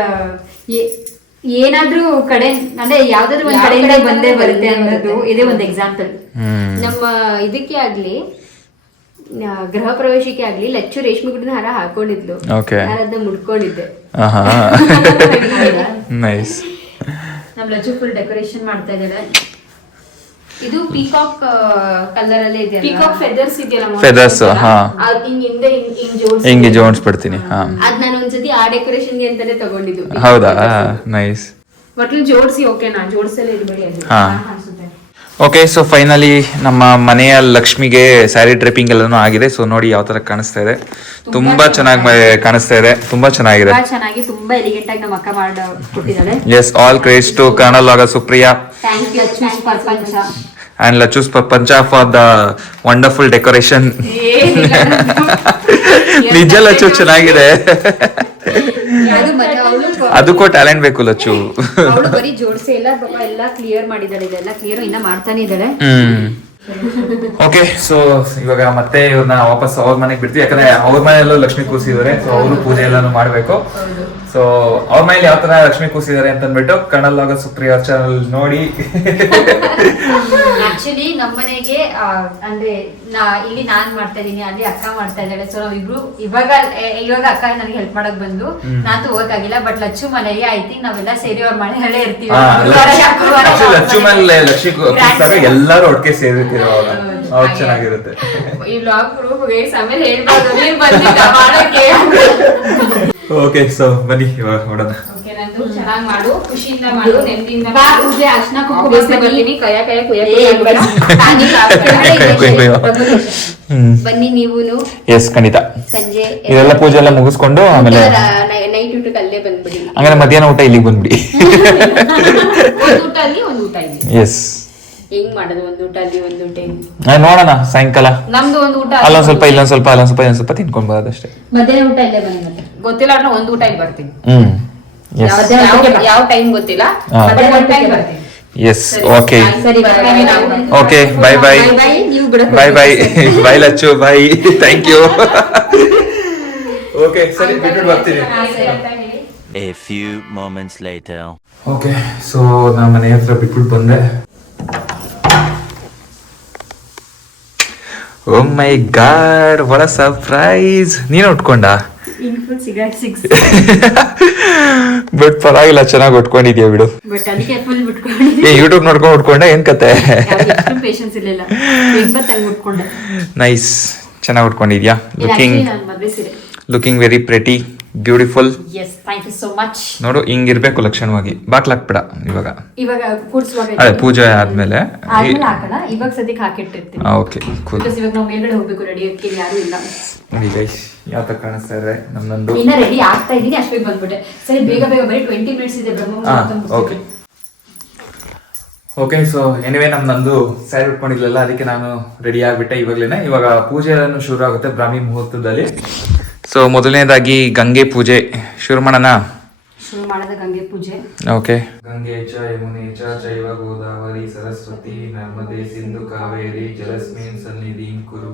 ಏನಾದ್ರೂ ಕಡೆ ಅಂದ್ರೆ ಯಾವ್ದಾದ್ರು ಒಂದ್ ಕಡೆಯಿಂದ ಬಂದೇ ಬರುತ್ತೆ ಅನ್ನೋದು ಇದೇ ಒಂದು ಎಕ್ಸಾಂಪಲ್. ನಮ್ಮ ಇದಕ್ಕೆ ಆಗ್ಲಿ, ಗೃಹ ಪ್ರವೇಶಕ್ಕೆ ಆಗ್ಲಿ, ಲಚ್ಚು ರೇಷ್ಮೆ ಗುಡಿನ ಹಾರ ಹಾಕೊಂಡಿದ್ಲು. ನಾನು ಅದನ್ನ ಮುಡ್ಕೊಂಡಿದ್ದೆ. ನೈಸ್. ನಮ್ ಲಚ್ಚು ಫುಲ್ ಡೆಕೋರೇಷನ್ ಮಾಡ್ತಾ ಇದ್ದಾಳೆ. ಇದು ಪೀಕಾಕ್ ಕಲರ್ ಅಲ್ಲೇ ಇದೆ. ಪೀಕಾಕ್ ಫೆದರ್ಸ್ ಇದೆಯಲ್ಲ, ಫೆದರ್ಸ್. ಹಿಂಗೆ ಜೋಡಿಸ್ಬಿಡ್ತೀನಿ. ಅದ್ ನಾನು ಒಂದ್ಸತಿ ಆ ಡೆಕೋರೇಷನ್ಗೆ ಅಂತಾನೆ ತಗೊಂಡಿದ್ದು. ಹೌದಾ? ನೈಸ್. ಒಟ್ಲಿ ಜೋಡಿಸಿ. ಓಕೆನಾ? ಜೋಡಿಸಲೇ ಇರ್ಬೇಡಿ ಅದು ಅನ್ಸುತ್ತೆ. ಓಕೆ, ಸೊ ಫೈನಲಿ ನಮ್ಮ ಮನೆಯ ಲಕ್ಷ್ಮಿಗೆ ಸ್ಯಾರಿ ಡ್ರೇಪಿಂಗ್ ಎಲ್ಲಾನು ಆಗಿದೆ. ಸೊ ನೋಡಿ ಯಾವ ತರ ಕಾಣಿಸ್ತಾ ಇದೆ. ತುಂಬಾ ಚೆನ್ನಾಗಿ ಕಾಣಿಸ್ತಾ ಇದೆ. ತುಂಬಾ ಚೆನ್ನಾಗಿದೆ. ಚೆನ್ನಾಗಿ ತುಂಬಾ ಎಲಿಗೆಂಟ್ ಆಗಿ ನಮ್ಮ ಅಕ್ಕ ಮಾಡಿ ಕೊಟ್ಟಿದ್ದಾಳೆ. Yes, all credits to Kannada ಲಾಗ Supriya thank you Lachus Prapancha and Lachus Prapanja for the wonderful decoration. ನಿಜ ಲಚ್ಚು ಚೆನ್ನಾಗಿದೆ. ಅದಕ್ಕೂ ಟ್ಯಾಲೆಂಟ್ ಬೇಕು ಲಚ್ಚು. ಅವಳು ಬರೀ ಜೋಡಿಸೇ ಇಲ್ಲ, ಎಲ್ಲ ಕ್ಲಿಯರ್ ಮಾಡಿದಾಳೆ. ಇದೆಲ್ಲ ಕ್ಲಿಯರ್ ಇನ್ನ ಮಾಡ್ತಾನೆ ಇದ್ದಾಳೆ. ಓಕೆ, ಸೊ ಇವಾಗ ಮತ್ತೆ ಇವ್ರನ್ನ ವಾಪಸ್ ಅವ್ರ ಮನೆಗೆ ಬಿಡ್ತೀವಿ. ಯಾಕಂದ್ರೆ ಅವ್ರ ಮನೆಯಲ್ಲೂ ಲಕ್ಷ್ಮಿ ಕೂರಿಸಿದ್ದಾರೆ. ಸೊ ಅವರು ಪೂಜೆ ಎಲ್ಲಾನು ಮಾಡ್ಬೇಕು. ಸೊ ಅವ್ರ ಮನೇಲಿ ಯಾವ ತರ ಲಕ್ಷ್ಮಿ ಕೂರಿಸಿದ್ದಾರೆ ಅಂತ ಅಂದ್ಬಿಟ್ಟು ಕನ್ನಡ ಸುಪ್ರಿಯಾ ಚಾನಲ್ ನೋಡಿ. ಆಕ್ಚುಲಿ ನಮ್ಮನೆಗೆ ಅಂದ್ರೆ ಇಲ್ಲಿ ನಾನ್ ಮಾಡ್ತಾ ಇದೀನಿ, ಅಲ್ಲಿ ಅಕ್ಕ ಮಾಡ್ತಾ ಇದ್ದಾಳೆ. ಸೊ ನಾವಿಬ್ರು ಇವಾಗ ಅಕ್ಕ ನನಗೆ ಹೆಲ್ಪ್ ಮಾಡಕ್ ಬಂದು ನಾನ್ ಹೋಗಕ್ಕಾಗಿಲ್ಲ. ಬಟ್ ಲಚ್ಚು ಮನೆಗೆ ಐ ಥಿಂಕ್ ನಾವೆಲ್ಲ ಸೇರಿ ಅವ್ರ ಮನೆಯಲ್ಲೇ ಇರ್ತೀವಿ. ಲಚ್ಚು ಮೇಲೆ ಲಕ್ಷ್ಮಿ ಕೂರಿಸಿದಾಗ ಎಲ್ಲರೂ ಒಟ್ಟಿಗೆ ಸೇರಿರ್ತೀರೋ ಅವಾಗ ಚೆನ್ನಾಗಿರುತ್ತೆ. ಈ ವ್ಲಾಗ್ ಪ್ರೂಫ್ ಗೈಸ್, ಆಮೇಲೆ ಹೇಳ್ಬೋದು ನೀನ್ ಬಂದಿದ್ದ ಮಾಡಕ್ಕೆ. ಓಕೆ, ಸೊ ಬನ್ನಿ ಇವಾಗ ಹೊಡೋಣ. ಓಕೆ, ನಂದು ಚೆನ್ನಾಗಿ ಮಾಡು, ಖುಷಿಯಿಂದ ಮಾಡು, ನೆಮ್ಮದಿಯಿಂದ ಮಾಡು. ಪೂಜೆ ಅರ್ಶನ ಕುಂಕುಮ ಬರ್ತೀನಿ, ಕೈಯ ಬನ್ನಿ ನೀವುನು. ಎಸ್, ಖಂಡಿತ. ಸಂಜೆ ಇದೆಲ್ಲ ಪೂಜೆ ಎಲ್ಲ ಮುಗಿಸ್ಕೊಂಡು ಆಮೇಲೆ ನೈಟ್ ಊಟಕ್ಕೆ ಅಲ್ಲೇ ಬಂದ್ಬಿಡಿ. ಹಂಗಾರೆ ಮಧ್ಯಾಹ್ನ ಊಟ ಇಲ್ಲಿಗೆ ಬಂದ್ಬಿಡಿ. ಒಂದು ಊಟ ಅಲ್ಲಿ, ಒಂದು ಊಟ ಇಲ್ಲಿ. ಎಸ್, ಹೆಂಗ್ ಮಾಡೋದು ಒಂದು ಊಟ ಅಲ್ಲಿ ಒಂದು ಊಟ ಇಲ್ಲಿ? ನೋಡೋಣ ಸಾಯಂಕಾಲ ನಮ್ದು ಒಂದು ಊಟ ಅಲ್ಲೊಂದ್ ಸ್ವಲ್ಪ ಇಲ್ಲೊಂದ್ ಸ್ವಲ್ಪ ತಿನ್ಕೊಂಡ್ ಬರೋದಷ್ಟೇ. ಮಧ್ಯಾಹ್ನ ಊಟ ಇಲ್ಲೇ ಬನ್ನಿ ಮತ್ತೆ. ಗೊತ್ತಿಲ್ಲ ಅಂದ್ರೆ ಒಂದು ಊಟ ಇಲ್ಲಿ ಬರ್ತೀನಿ. ಎಸ್ ಯಾವ ಟೈಮ್ ಗೊತ್ತಿಲ್ಲ, ಮಧ್ಯಾಹ್ನ ಟೈಮ್ ಬರ್ತೀನಿ. ಎಸ್ ಓಕೆ ಸರಿ ಓಕೆ ಬಾಯ್ ಬಾಯ್ ನೀವು ಬಿಡಕ್ bye bye bye Lachchu bye thank you. Okay ಸರಿ ಬಿಟ್ಬಿಟ್ಟು ಬರ್ತೀನಿ. A few moments later. Okay so ನಾ ಮನೆ ಹತ್ರ ಬಿಟ್ಬಿಟ್ಟು ಬಂದೆ. Oh my God what a surprise. ನೀನು ಉಟ್ಕೊಂಡ? ಸಿಗರೇಟ್ ಸಿಕ್ಸ್ ಬಟ್ ಪರವಾಗಿಲ್ಲ, ಚೆನ್ನಾಗಿ ಉಟ್ಕೊಂಡಿದ್ಯಾ ಬಿಡು. ಬಟ್ ಅದಕ್ಕೆ ಫುಲ್ ಬಿಟ್ಕೊಂಡಿದ್ದೆ. ಯೂಟ್ಯೂಬ್ ನೋಡ್ಕೊಂಡು ಉಟ್ಕೊಂಡೆ ಏನ್ ಕತೆ? ಪೇಷನ್ಸ್ ಇರಲಿಲ್ಲ, ಉಟ್ಕೊಂಡೆ. ನೈಸ್, ಚೆನ್ನಾಗಿ ಉಟ್ಕೊಂಡಿದ್ಯಾ. Looking very pretty, beautiful. Yes, thank you so much. ನೋಡು ಹಿಂಗಿರ್ಬೇಕು ಲಕ್ಷಣವಾಗಿ. ಬಾಕ್ಲಾಕ್ಬಿಡ ಇವಾಗ ಕೂಡ್ಸುವಾಗ ಅದೇ ಪೂಜೆ ಆದ್ಮೇಲೆ ಹಾಕೋಣ. ಇವಾಗ ಸದ್ಯಕ್ಕೆ ಹಾಕಿಟ್ಟಿರ್ತೀನಿ. Okay cool. ಇವಾಗ ನಾವು ಮೇಲ್ಗಡೆ ಹೋಗ್ಬೇಕು, ರೆಡಿ ಆಗ್ತೀವಿ, ಯಾರು ಇಲ್ಲ. ನೋಡಿ ಗೈಸ್ ಯಾವ ತರ ಕಾಣಿಸ್ತಾ ಇದೆ ನಮ್ದೊಂದು. ಇನ್ನ ರೆಡಿ ಆಗ್ತಾ ಇದ್ದೀನಿ, ಅಷ್ಟೇ ಬಂದ್ಬಿಟ್ಟೆ. ಸರಿ ಬೇಗ ಬರೀ 20 ಮಿನಿಟ್ಸ್ ಇದೆ ಓಕೆ ಓಕೆ. ಸೊ ಎನಿವೇ ನಮ್ದೊಂದು ಸ್ಯಾರಿ ಉಟ್ಕೊಂಡಿದ್ಲಲ್ಲ, ಅದಕ್ಕೆ ನಾನು ರೆಡಿ ಆಗ್ಬಿಟ್ಟೆ ಇವಾಗ್ಲೇನೆ. ಇವಾಗ ಪೂಜೆ ಎಲ್ಲ ಶುರು ಆಗುತ್ತೆ ಬ್ರಾಹ್ಮಿ ಮುಹೂರ್ತದಲ್ಲಿ. ಸೊ ಮೊದಲನೇದಾಗಿ ಗಂಗೆ ಪೂಜೆ ಶುರು ಮಾಡೋಣ. ಶುರು ಮಾಡೋದ ಗಂಗೆ ಪೂಜೆ. ಓಕೆ. ಗಂಗೆ ಚ ಯಮುನೆ ಚ ಚೈವ ಗೋದಾವರಿ ಸರಸ್ವತಿ ನರ್ಮದೆ ಸಿಂಧು ಕಾವೇರಿ ಜಲಸ್ಮಿನ್ ಸನ್ನಿಧಿಂ ಕುರು.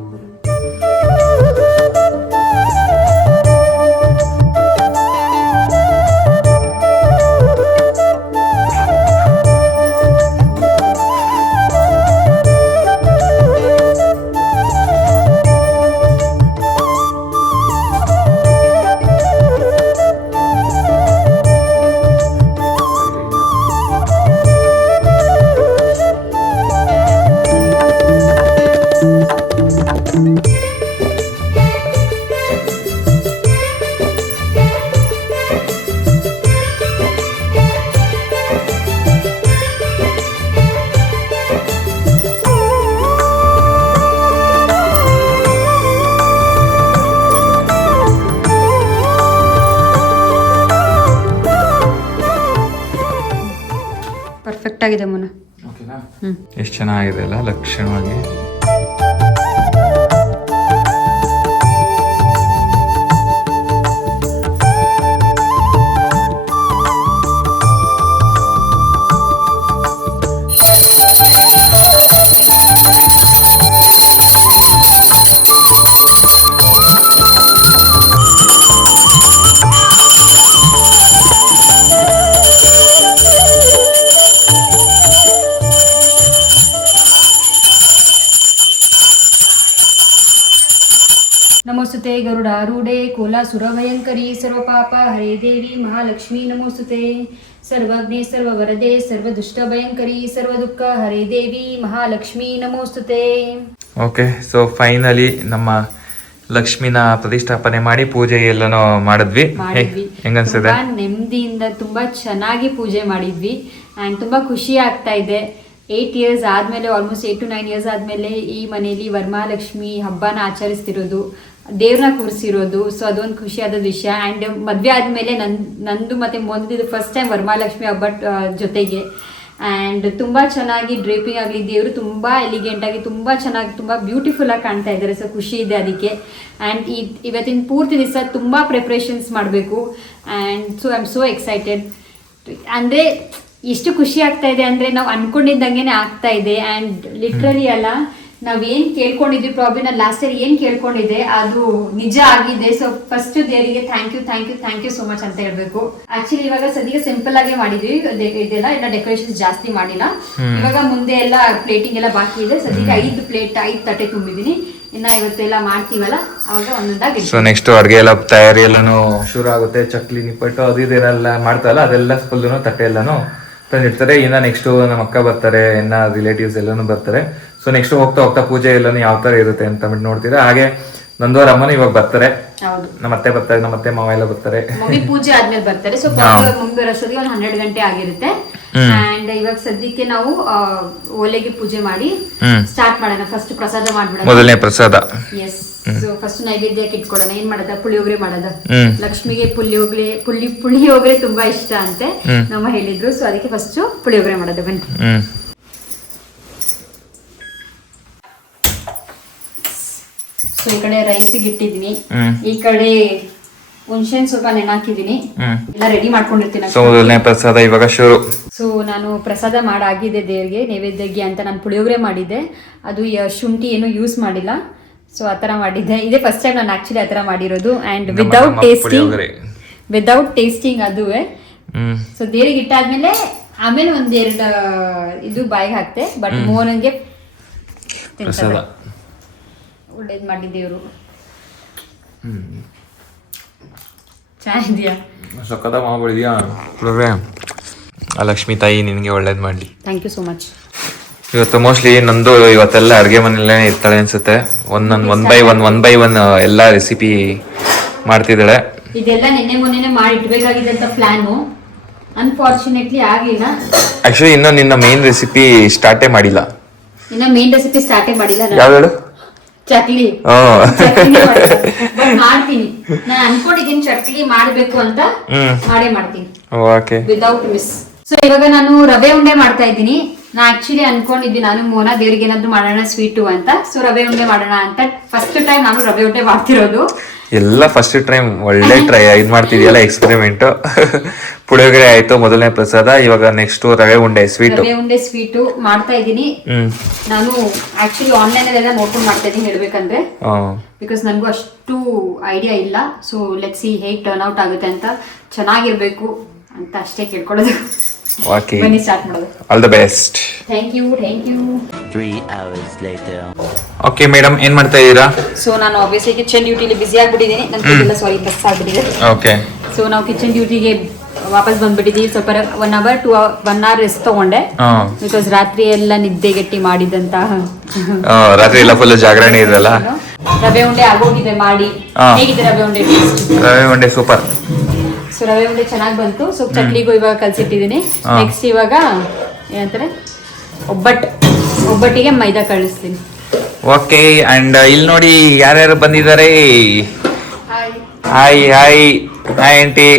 ಪರ್ಫೆಕ್ಟ್ ಆಗಿದೆ ಮುನ್ನ. ಓಕೆನಾ? ಎಷ್ಟು ಚೆನ್ನಾಗಿದೆ ಅಲ್ಲ ಲಕ್ಷಣವಾಗಿ. ನಮೋಸ್ತುತೆ ಗರುಡಾರೂಢೆ ಕೋಲಾಸುರಭಯಂಕರಿ ಸರ್ವಪಾಪ ಹರೇ ದೇವಿ ಮಹಾಲಕ್ಷ್ಮೀ ನಮೋಸ್ತುತೆ. ಸರ್ವಜ್ಞೆ ಸರ್ವವರದೆ ಸರ್ವದುಷ್ಟಭಯಂಕರಿ ಸರ್ವದುಃಖ ಹರೇ ದೇವಿ ಮಹಾಲಕ್ಷ್ಮೀ ನಮೋಸ್ತುತೆ. ಓಕೆ. ಸೊ ಫೈನಲಿ ನಮ್ಮ ಲಕ್ಷ್ಮಿನ ಪ್ರತಿಷ್ಠಾಪನೆ ಮಾಡಿ ಪೂಜೆ ಎಲ್ಲನೂ ಮಾಡಿದ್ವಿ. ಹೆಂಗನ್ಸಿದೆ? ತುಂಬಾ ನೆಮ್ಮದಿಯಿಂದ ತುಂಬಾ ಚೆನ್ನಾಗಿ ಪೂಜೆ ಮಾಡಿದ್ವಿ ಆ್ಯಂಡ್ ತುಂಬಾ ಖುಷಿ ಆಗ್ತಾ ಇದೆ. 8 ಇಯರ್ಸ್ ಆದಮೇಲೆ, ಆಲ್ಮೋಸ್ಟ್ 8 to 9 ಇಯರ್ಸ್ ಆದಮೇಲೆ ಈ ಮನೆಯಲ್ಲಿ ವರಮಹಾಲಕ್ಷ್ಮಿ ಹಬ್ಬನ ಆಚರಿಸ್ತಿರೋದು, ದೇವ್ರನ್ನ ಕೂರಿಸಿರೋದು. ಸೊ ಅದೊಂದು ಖುಷಿಯಾದ ವಿಷಯ. ಆ್ಯಂಡ್ ಮದುವೆ ಆದಮೇಲೆ ನಂದು ಮತ್ತು ಮೊಂದಿದ್ದು ಫಸ್ಟ್ ಟೈಮ್ ವರಮಹಾಲಕ್ಷ್ಮಿ ಹಬ್ಬ ಜೊತೆಗೆ. ಆ್ಯಂಡ್ ತುಂಬ ಚೆನ್ನಾಗಿ ಡ್ರೇಪಿಂಗ್ ಆಗಲಿ, ದೇವರು ತುಂಬ ಎಲಿಗೆಂಟಾಗಿ ತುಂಬ ಚೆನ್ನಾಗಿ ತುಂಬ ಬ್ಯೂಟಿಫುಲ್ಲಾಗಿ ಕಾಣ್ತಾ ಇದ್ದಾರೆ. ಸೊ ಖುಷಿ ಇದೆ ಅದಕ್ಕೆ. ಆ್ಯಂಡ್ ಇವತ್ತಿನ ಪೂರ್ತಿ ದಿವಸ ತುಂಬ ಪ್ರಿಪ್ರೇಷನ್ಸ್ ಮಾಡಬೇಕು. And so I am so excited. ಅಂದರೆ ಎಷ್ಟು ಖುಷಿ ಆಗ್ತಾ ಇದೆ ಅಂದರೆ ನಾವು ಅನ್ಕೊಂಡಿದ್ದಂಗೆ ಆಗ್ತಾ ಇದೆ. ಆ್ಯಂಡ್ ಲಿಟ್ರಲಿ ಅಲ್ಲ, ನಾವೇನು ಕೇಳ್ಕೊಂಡಿದ್ವಿ, ಪ್ರಾಬ್ಲಿ ನಾನು ಲಾಸ್ಟ್ ಇಯರ್ ಏನು ಕೇಳ್ಕೊಂಡಿದ್ದೆ ಅದು ನಿಜ ಆಗಿದೆ. ಸೊ ಫಸ್ಟ್ ದೇವರಿಗೆ ಥ್ಯಾಂಕ್ ಯು ಸೋ ಮಚ್ ಅಂತ ಹೇಳ್ಬೇಕು. ಆಕ್ಚುಲಿ ಇವಾಗ ಸದ್ಯಕ್ಕೆ ಸಿಂಪಲ್ ಆಗಿ ಮಾಡಿದ್ವಿ ಇದೆಲ್ಲ, ಎಲ್ಲ ಡೆಕೋರೇಷನ್ ಜಾಸ್ತಿ ಮಾಡಿಲ್ಲ. ಇವಾಗ ಮುಂದೆ ಎಲ್ಲ ಪ್ಲೇಟಿಂಗ್ ಎಲ್ಲ ಬಾಕಿ ಇದೆ. ಸದ್ಯಕ್ಕೆ 5 ತಟ್ಟೆ ತುಂಬಿದ್ದೀನಿ. ಇನ್ನ ಇವತ್ತೆಲ್ಲ ಮಾಡ್ತೀವಲ್ಲ ಅವಾಗ ಒಂದೊಂದಾಗಿ. ಸೊ ನೆಕ್ಸ್ಟ್ ಅಡುಗೆ ಎಲ್ಲ ತಯಾರಿ ಎಲ್ಲಾನು ಶುರು ಆಗುತ್ತೆ. ಚಕ್ಲಿ ನಿಪ್ಪಟ್ಟು ಅದು ಇದೆಲ್ಲ ಮಾಡ್ತಾರಲ್ಲ, ಅದೆಲ್ಲ ಫುಲ್ ತಟ್ಟೆ ಎಲ್ಲಾನು ತಂದಿರ್ತಾರೆ. ಇನ್ನ ನೆಕ್ಸ್ಟ್ ನಮ್ಮ ಅಕ್ಕ ಬರ್ತಾರೆ, ಇನ್ನ ರಿಲೇಟಿವ್ಸ್ ಎಲ್ಲಾನು ಬರ್ತಾರೆ. ಸೊ ನೆಕ್ಸ್ಟ್ ಹೋಗ್ತಾ ಪೂಜೆ ಎಲ್ಲಾನು ಯಾವ ತರ ಇರುತ್ತೆ ಅಂತ ನೋಡ್ತೀರಾ. ಹಾಗೆ ನಂದವರ ಅಮ್ಮನ ಇವಾಗ ಬರ್ತಾರೆ, ನಮ್ಮ ಅತ್ತೆ ಬರ್ತಾರೆ, ನಮ್ಮ ಅತ್ತೆ ಮಾವ ಎಲ್ಲ ಬರ್ತಾರೆ. ಪೂಜೆ ಆದ್ಮೇಲೆ ಬರ್ತಾರೆ. ಸೊ ಮುಂದೆ ಬರೋಷ್ಟೊತ್ತಿಗೆ ಒಂದು 12 ಗಂಟೆ ಆಗಿರುತ್ತೆ. ಅಂಡ್ ಇವಾಗ ಸದ್ಯಕ್ಕೆ ನಾವು ಒಲೆಗೆ ಪೂಜೆ ಮಾಡಿ ಸ್ಟಾರ್ಟ್ ಮಾಡೋಣ. ಫಸ್ಟ್ ಪ್ರಸಾದ ಮಾಡ್ಬಿಡೋಣ, ಮೊದಲನೇ ಪ್ರಸಾದ. ಎಸ್. ಸೊ ಫಸ್ಟ್ ನೈವೇದ್ಯಕ್ಕೆ ಇಟ್ಕೊಳ್ಳೋಣ. ಏನ್ ಮಾಡೋದ? ಪುಳಿಯೋಗರೆ ಮಾಡೋದ. ಲಕ್ಷ್ಮಿಗೆ ಪುಳಿಯೋಗರೆ ತುಂಬಾ ಇಷ್ಟ ಅಂತೆ ನಮ್ಮ ಹೇಳಿದ್ರು. ಸೊ ಅದಕ್ಕೆ ಫಸ್ಟ್ ಪುಳಿಯೋಗರೆ ಮಾಡೋದು. ಬನ್ನಿ. ಈ ಕಡೆ ರೈಸಿಗೆ ಇಟ್ಟಿದ್ದೀನಿ, ಈ ಕಡೆ ಹುಣಸೆನ್ ಸ್ವಲ್ಪ ನೆನಾಕಿದ್ದೀನಿ, ಎಲ್ಲ ರೆಡಿ ಮಾಡ್ಕೊಂಡಿರ್ತೀನಿ. ಸೊ ಮೊದಲನೇ ಪ್ರಸಾದ ಇವಾಗ ಶುರು. ಸೊ ನಾನು ಪ್ರಸಾದ ಮಾಡಾಗಿದೆ ದೇವ್ರಿಗೆ ನೈವೇದ್ಯಕ್ಕೆ ಅಂತ ನಾನು ಪುಳಿಯೋಗರೆ ಮಾಡಿದ್ದೆ. ಅದು ಶುಂಠಿ ಏನು ಯೂಸ್ ಮಾಡಿಲ್ಲ. ಸೊ ಆ ಥರ ಮಾಡಿದ್ದೆ. ಇದೇ ಫಸ್ಟ್ ಟೈಮ್ ನಾನು ಆ್ಯಕ್ಚುಲಿ ಆ ಥರ ಮಾಡಿರೋದು. ಆ್ಯಂಡ್ ವಿದೌಟ್ ಟೇಸ್ಟಿಂಗ್ ಅದುವೇ. ಸೊ ದೇವ್ರಿಗೆ ಇಟ್ಟಾದ್ಮೇಲೆ ಆಮೇಲೆ ಒಂದೆರಡು ಇದು ಬಾಯಿಗೆ ಹಾಕ್ತೆ. ಬಟ್ ಮೋಹನ್ಗೆ ತಿನ್ಸಲ್ಲ. ಒಳ್ಳೇದು ಮಾಡಿದ್ದೇವ್ರು. ಚೆನ್ನಾಗಿದೆಯಾ? ಸಕ್ಕತ್ತ ಮಾಡ್ಬಿಡಿದ್ಯಾ ಲಕ್ಷ್ಮೀ ತಾಯಿ ನಿನಗೆ ಒಳ್ಳೇದು ಮಾಡಲಿ. Thank you so much. ಇವತ್ತು ಮೋಸ್ಟ್ಲಿ ನಂದು ಇವತ್ತೆಲ್ಲ ಅಡುಗೆ ಮನೆಯಲ್ಲೇ ಇರ್ತಾಳೆ ಅನ್ಸುತ್ತೆ. ಒನ್ ಬೈ ಒನ್ ಎಲ್ಲ ರೆಸಿಪಿ ಮಾಡ್ತಿದ್ದಾಳೆ. ಇದೆಲ್ಲ ನಿನ್ನೆ ಮೊನ್ನೆನೆ ಮಾಡಿ ಇಟ್ಬೇಕಾಗಿದ್ದಂತ ಪ್ಲಾನು. ಅನ್ಫಾರ್ಚುನೇಟ್ಲಿ ಆಗಿಲ್ಲ. ಆಕ್ಚುಲಿ ಇನ್ನು ನಿನ್ನ ಮೇನ್ ರೆಸಿಪಿ ಸ್ಟಾರ್ಟೇ ಮಾಡಿಲ್ಲ. ಇನ್ನ ಮೇನ್ ರೆಸಿಪಿ ಸ್ಟಾರ್ಟೇ ಮಾಡಿಲ್ಲ. ಯಾವ್ದು? ಚಕ್ಲಿ ಮಾಡ್ತೀನಿ. ನಾನು ಅನ್ಕೊಂಡಿದ್ದೀನಿ ಚಕ್ಲಿ ಮಾಡ್ಬೇಕು ಅಂತ. ಮಾಡೇ ಮಾಡ್ತೀನಿ ವಿದೌಟ್ ಮಿಸ್. ಸೊ ಇವಾಗ ನಾನು ರವೆ ಉಂಡೆ ಮಾಡ್ತಾ ಇದ್ದೀನಿ. ನಾ ಆಕ್ಚುಲಿ ಅನ್ಕೊಂಡಿದ್ದೀನಿ ನಾನು ಮೋನ ದೇವ್ರಿಗೆ ಏನಾದ್ರು ಮಾಡೋಣ ಸ್ವೀಟು ಅಂತ. ಸೊ ರವೆ ಉಂಡೆ ಮಾಡೋಣ ಅಂತ ಫಸ್ಟ್ ಟೈಮ್ ನಾನು ರವೆ ಉಂಡೆ ಮಾಡ್ತಿರೋದು. ಎಲ್ಲ ಫಸ್ಟ್ ಟೈಮ್ ಒಳ್ಳೆ ಟ್ರೈ ಇದು ಮಾಡ್ತಿದ್ಯಲ್ಲ, ಎಕ್ಸ್ಪೆರಿಮೆಂಟ್. ಪುಳಿಯೋಗರೆ ಆಯ್ತು, ಮೊದಲನೇ ಪ್ರಸಾದ. ಇವಾಗ ನೆಕ್ಸ್ಟ್ ರವೆ ಉಂಡೆ ಸ್ವೀಟು ಮಾಡ್ತಾ ಇದ್ದೀನಿ. ನಾನು ಆಕ್ಚುಲಿ ಆನ್ಲೈನ್ ಅಲ್ಲೆಲ್ಲ ನೋಡ್ಕೊಂಡು ಮಾಡ್ತಾ ಇದ್ದೀನಿ ಹೇಳ್ಬೇಕಂದ್ರೆ, ಬಿಕಾಸ್ ನನಗೂ ಅಷ್ಟು ಐಡಿಯಾ ಇಲ್ಲ. ಸೊ ಲೆಟ್ಸ್ ಸಿ ಹೇಗೆ ಟರ್ನ್ ಔಟ್ ಆಗುತ್ತೆ ಅಂತ. ಚೆನ್ನಾಗಿರ್ಬೇಕು ಅಂತ ಅಷ್ಟೇ ಕೇಳ್ಕೊಳ್ಳೋದು. ಬನ್ನಿ ಸ್ಟಾರ್ಟ್ ಮಾಡೋದು. All the best. Thank you. 3 hours later. Okay madam, ಏನ್ ಮಾಡ್ತಾ ಇದ್ದೀರಾ? ಸೊ ನಾನು ಆಬ್ವಿಯಸ್ಲಿ ಕಿಚನ್ ಡ್ಯೂಟಿಲಿ ಬಿಸಿ ಆಗ್ಬಿಟ್ಟಿದ್ದೀನಿ. ನನ್ನ ಸಾರಿ ಬಸ್ ಆಗ್ಬಿಟ್ಟಿದೆ. ಓಕೆ. ಸೊ ನಾವು ಕಿಚನ್ ಡ್ಯೂಟಿಗೆ ವಾಪಸ್ ಬಂದ್ಬಿಟ್ಟಿದ್ದೀವಿ. ಸ್ವಲ್ಪ 1 hour 2 hour ರೆಸ್ಟ್ ತಗೊಂಡೆ. ಬಿಕಾಸ್ ರಾತ್ರಿ ಎಲ್ಲ ನಿದ್ದೆಗೆಟ್ಟಿ ಮಾಡಿದಂತ ರಾತ್ರಿ ಎಲ್ಲ ಫುಲ್ ಜಾಗರಣೆ ಇರಲ್ಲ. ರವೆ ಉಂಡೆ ಆಗೋಗಿದೆ ಮಾಡಿ. ಹೇಗಿದೆ ರವೆ ಉಂಡೆ ಟೇಸ್ಟ್? ರವೆ ಉಂಡೆ ಸೂಪರ್. ಸೊ ರವೆ ಉಂಡೆ ಚೆನ್ನಾಗಿ ಬಂತು. ಸೊ ಚಕ್ಲಿಗೂ ಇವಾಗ ಕಲ್ಸಿಟ್ಟಿದ್ದೀನಿ. ನೆಕ್ಸ್ಟ್ ಇವಾಗ ಏನಂತಾರೆ ಒಬ್ಬಟ್ಟಿಗೆ ಮೈದಾ ಕಳಿಸ್ತೀನಿ. ಓಕೆ. ಅಂಡ್ ಇಲ್ಲಿ ನೋಡಿ ಯಾರ್ಯಾರು ಬಂದಿದ್ದಾರೆ. Hi hi hi aunty.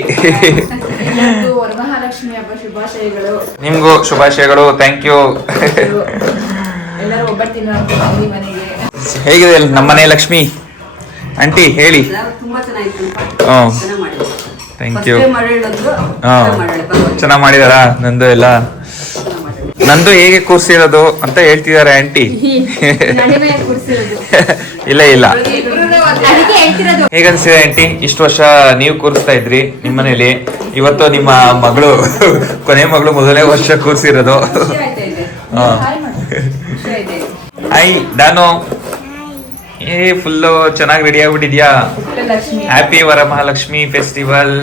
Varamahalakshmi ಹಬ್ಬ ಶುಭಾಶಯಗಳು. ನಿಮ್ಗೂ ಶುಭಾಶಯಗಳು. Thank you. ಎಲ್ಲರೂ ಒಬ್ಬಟ್ಟಿನ ಮನೆಗೆ. ಹೇಗಿದೆ ನಮ್ಮನೆ ಲಕ್ಷ್ಮಿ ಆಂಟಿ ಹೇಳಿ? ತುಂಬಾ ಚೆನ್ನಾಗಿತ್ತು. Thank you. ಚೆನ್ನಾಗಿ ಮಾಡಿದಾರಾ? ನಂದು ಹೇಗೆ ಕೂರ್ಸಿರೋದು ಅಂತ ಹೇಳ್ತಿದ್ದಾರೆ ಆಂಟಿ. ಇಲ್ಲ ಹೇಗನ್ಸಿದೆ ಆಂಟಿ? ಇಷ್ಟು ವರ್ಷ ನೀವು ಕೂರಿಸ್ತಾ ಇದ್ರಿ ನಿಮ್ಮನೇಲಿ, ಇವತ್ತು ನಿಮ್ಮ ಮಗಳು ಕೊನೆ ಮಗಳು ಮೊದಲನೇ ವರ್ಷ ಕೂರ್ಸಿರೋದು. ಹಾಯ್ ನಾನು ಫುಲ್ಲು ಚೆನ್ನಾಗಿ ರೆಡಿ ಆಗ್ಬಿಟ್ಟಿದ್ಯಾ? Happy Varamahalakshmi festival.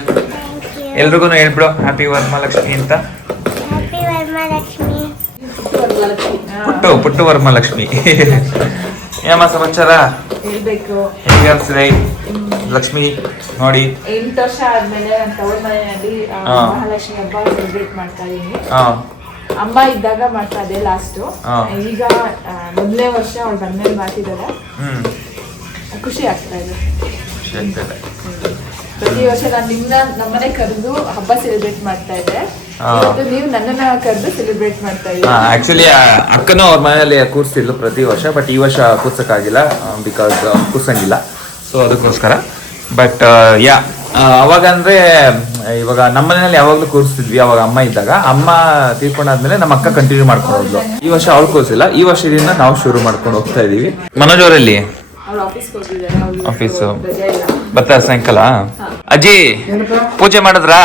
ಎಲ್ರಿಗೂ ಹೇಳ್ಬಿಡು ಹ್ಯಾಪಿ ವರಮಹಾಲಕ್ಷ್ಮಿ ಅಂತ. ಪುಟ್ಟು ವರಮಹಾಲಕ್ಷ್ಮಿ. ಏಮ ಸಮಾಚಾರ? ಹೇಳ್ಬೇಕು. ಹೇಗೆ ಅನ್ಸಿದೆ ಲಕ್ಷ್ಮಿ? ನೋಡಿ 8 ವರ್ಷ ಆದ್ಮೇಲೆ ನನ್ನ ತವರ ಮನೆಯಲ್ಲಿ ಮಹಾಲಕ್ಷ್ಮಿ ಹಬ್ಬ ಸೆಲೆಬ್ರೇಟ್ ಮಾಡ್ತಾ ಇದೀನಿ. ಅಮ್ಮ ಇದ್ದಾಗ ಮಾಡ್ತಾ ಇದ್ದೆ ಲಾಸ್ಟ್. ಈಗ ಮೊದಲನೇ ವರ್ಷ ಅವ್ಳು ಬಂದ್ಮೇಲೆ ಮಾಡ್ತಿದ್ದಾರೆ. ಖುಷಿ ಆಗ್ತಾ ಇದೆ. ಪ್ರತಿ ವರ್ಷ ನಾನು ನಿಮ್ನ ನಮ್ಮನೆ ಕರೆದು ಹಬ್ಬ ಸೆಲೆಬ್ರೇಟ್ ಮಾಡ್ತಾ ಇದ್ದೆ. ಇವತ್ತು ನೀವು ನನ್ನನ್ನ ಕರೆದು ಸೆಲೆಬ್ರೇಟ್ ಮಾಡ್ತಾ ಇದ್ದೀವಿ. ಆಕ್ಚುಲಿ ಅಕ್ಕನೂ ಅವ್ರ ಮನೆಯಲ್ಲಿ ಕೂರಿಸ್ತಿದ್ಲು ಪ್ರತಿ ವರ್ಷ. ಬಟ್ ಈ ವರ್ಷ ಕೂರ್ಸಕ್ಕಾಗಿಲ್ಲ ಬಿಕಾಸ್ ಕೂರ್ಸಂಗಿಲ್ಲ. ಸೊ ಅದಕ್ಕೋಸ್ಕರ. ಬಟ್ ಅವಾಗ ಅಂದ್ರೆ ಇವಾಗ ನಮ್ಮ ಮನೆಯಲ್ಲಿ ಯಾವಾಗ್ಲೂ ಕೂರಿಸ್ತಿದ್ವಿ ಅವಾಗ ಅಮ್ಮ ಇದ್ದಾಗ. ಅಮ್ಮ ತೀರ್ಕೊಂಡಾದ್ಮೇಲೆ ನಮ್ಮ ಅಕ್ಕ ಕಂಟಿನ್ಯೂ ಮಾಡ್ಕೊಂಡು ಹೋದ್ಲು. ಈ ವರ್ಷ ಅವ್ಳು ಕೂರಿಸಿಲ್ಲ. ಈ ವರ್ಷದಿಂದ ನಾವು ಶುರು ಮಾಡ್ಕೊಂಡು ಹೋಗ್ತಾ ಇದೀವಿ. ಮನೋಜ್ ಅವರಲ್ಲಿ ಆಫೀಸು ಬರ್ತಾರ ಸಾಯಂಕಾಲ. ಅಜ್ಜಿ ಪೂಜೆ ಮಾಡಿದ್ರಾ?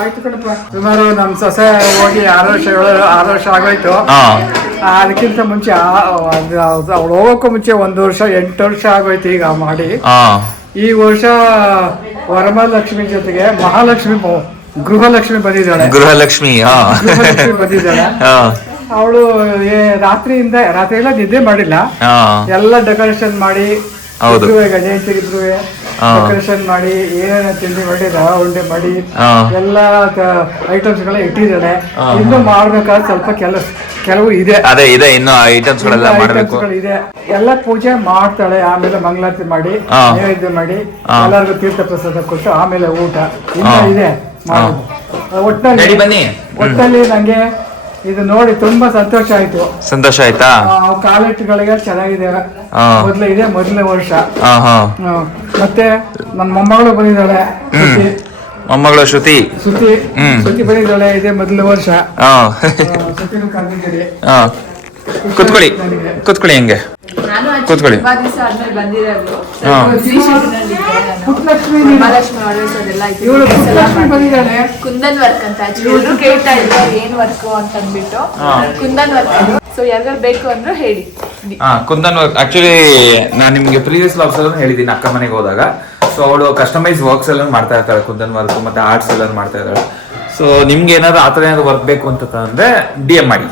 ಆಯ್ತು ಕಣಪ್ಪ. ಸುಮಾರು ನಮ್ಮ ಸೊಸೆ ಹೋಗಿ 6 ವರ್ಷ ಆಗೋಯ್ತು. ಅದಕ್ಕಿಂತ ಮುಂಚೆ ಅವಳು ಹೋಗೋಕ್ಕೂ ಮುಂಚೆ 1 ವರ್ಷ 8 ವರ್ಷ ಆಗೋಯ್ತು ಈಗ ಮಾಡಿ. ಈ ವರ್ಷ ವರಮಹಾಲಕ್ಷ್ಮಿ ಜೊತೆಗೆ ಮಹಾಲಕ್ಷ್ಮಿ ಗೃಹಲಕ್ಷ್ಮಿ ಬಂದಿದ್ದಾಳೆ. ಗೃಹಲಕ್ಷ್ಮಿ ಬಂದಿದ್ದಾಳೆ. ಅವಳು ರಾತ್ರಿ ಎಲ್ಲ ನಿದ್ದೆ ಮಾಡಿಲ್ಲ. ಎಲ್ಲ ಡೆಕೋರೇಷನ್ ಮಾಡಿ ಗಜಯಂತಿ ಇಬ್ರು ಡೆಕೋರೇಷನ್ ಮಾಡಿ ಏನೇನ ತಿಂಡಿ ಮಾಡಿ ರವಾ ಉಂಡೆ ಮಾಡಿ ಎಲ್ಲ ಐಟಮ್ಸ್ ಗಳ ಇಟ್ಟಿದ್ದಾಳೆ. ಇನ್ನು ಮಾಡ್ಬೇಕಾದ್ರೆ ಸ್ವಲ್ಪ ಕೆಲವು ಇದೆ. ಇನ್ನು ಐಟಮ್ಸ್ ಇದೆ. ಎಲ್ಲ ಪೂಜೆ ಮಾಡ್ತಾಳೆ. ಆಮೇಲೆ ಮಂಗಳಾರತಿ ಮಾಡಿ ನೈವೇದ್ಯ ಮಾಡಿ ಎಲ್ಲರಿಗೂ ತೀರ್ಥ ಪ್ರಸಾದ ಕೊಟ್ಟು ಆಮೇಲೆ ಊಟ ಇನ್ನ ಇದೆ. ಒಟ್ಟಲ್ಲಿ ನಂಗೆ ಇದು ನೋಡಿ ತುಂಬಾ ಸಂತೋಷ ಆಯ್ತು. ಸಂತೋಷ ಆಯ್ತಾ? ಕಾಲೆಟ್ಗಳಿಗೆ ಚೆನ್ನಾಗಿದೆ. ಮೊದಲನೇ ವರ್ಷ. ಮತ್ತೆ ನನ್ನ ಮೊಮ್ಮಗಳು ಬಂದಿದ್ದಾಳೆ, ಮೊಮ್ಮಗಳು ಶ್ರುತಿ ಬಂದಿದ್ದಾಳೆ, ಇದೇ ಮೊದಲನೇ ವರ್ಷ. ಶ್ರುತಿನೂ ಕರೆದಿದ್ದೀರಿ. ಕೂತ್ಕೊಳ್ಳಿ ಹೆಂಗೆ ಕೂತ್ಕೊಳ್ಳಿ. ತುಂಬಾ ದಿವಸ ಆದ್ಮೇಲೆ ಬಂದಿರೋದು. ಬಂದಿದ್ದಾಳೆ. ಕುಂದನ್ ವರ್ಕ್ ಅಂತ ಎಲ್ರು ಕೇಳ್ತಾ ಇದ್ರು ಏನ್ ವರ್ಕ್ ಅಂತ ಅಂದ್ಬಿಟ್ಟು ಕುಂದನ್ ವರ್ಕ್. ಸೊ ಯಾರಿಗಾರು ಬೇಕು ಅಂದ್ರೆ ಹೇಳಿ. ಕುಂದನ್ ವರ್ಕ್ ಆಕ್ಚುಲಿ ನಾನು ನಿಮ್ಗೆ ಪ್ರೀವಿಯಸ್ ವ್ಲಾಗ್ಸ್ ಎಲ್ಲ ಹೇಳಿದ್ದೀನಿ ಅಕ್ಕ ಮನೆಗೆ ಹೋದಾಗ. ಸೊ ಅವಳು ಕಸ್ಟಮೈಸ್ ವರ್ಕ್ಸ್ ಎಲ್ಲ ಮಾಡ್ತಾ ಇರ್ತಾಳೆ, ಕುಂದನ್ ವರ್ಕ್ ಮತ್ತೆ ಆರ್ಟ್ಸ್ ಎಲ್ಲ ಮಾಡ್ತಾ ಇದ್ದಾಳೆ. ಸೊ ನಿಮ್ಗೆ ಏನಾದ್ರು ಆತರ ಏನಾದ್ರು ವರ್ಕ್ ಬೇಕು ಅಂತ ಅಂದ್ರೆ DM ಮಾಡಿ.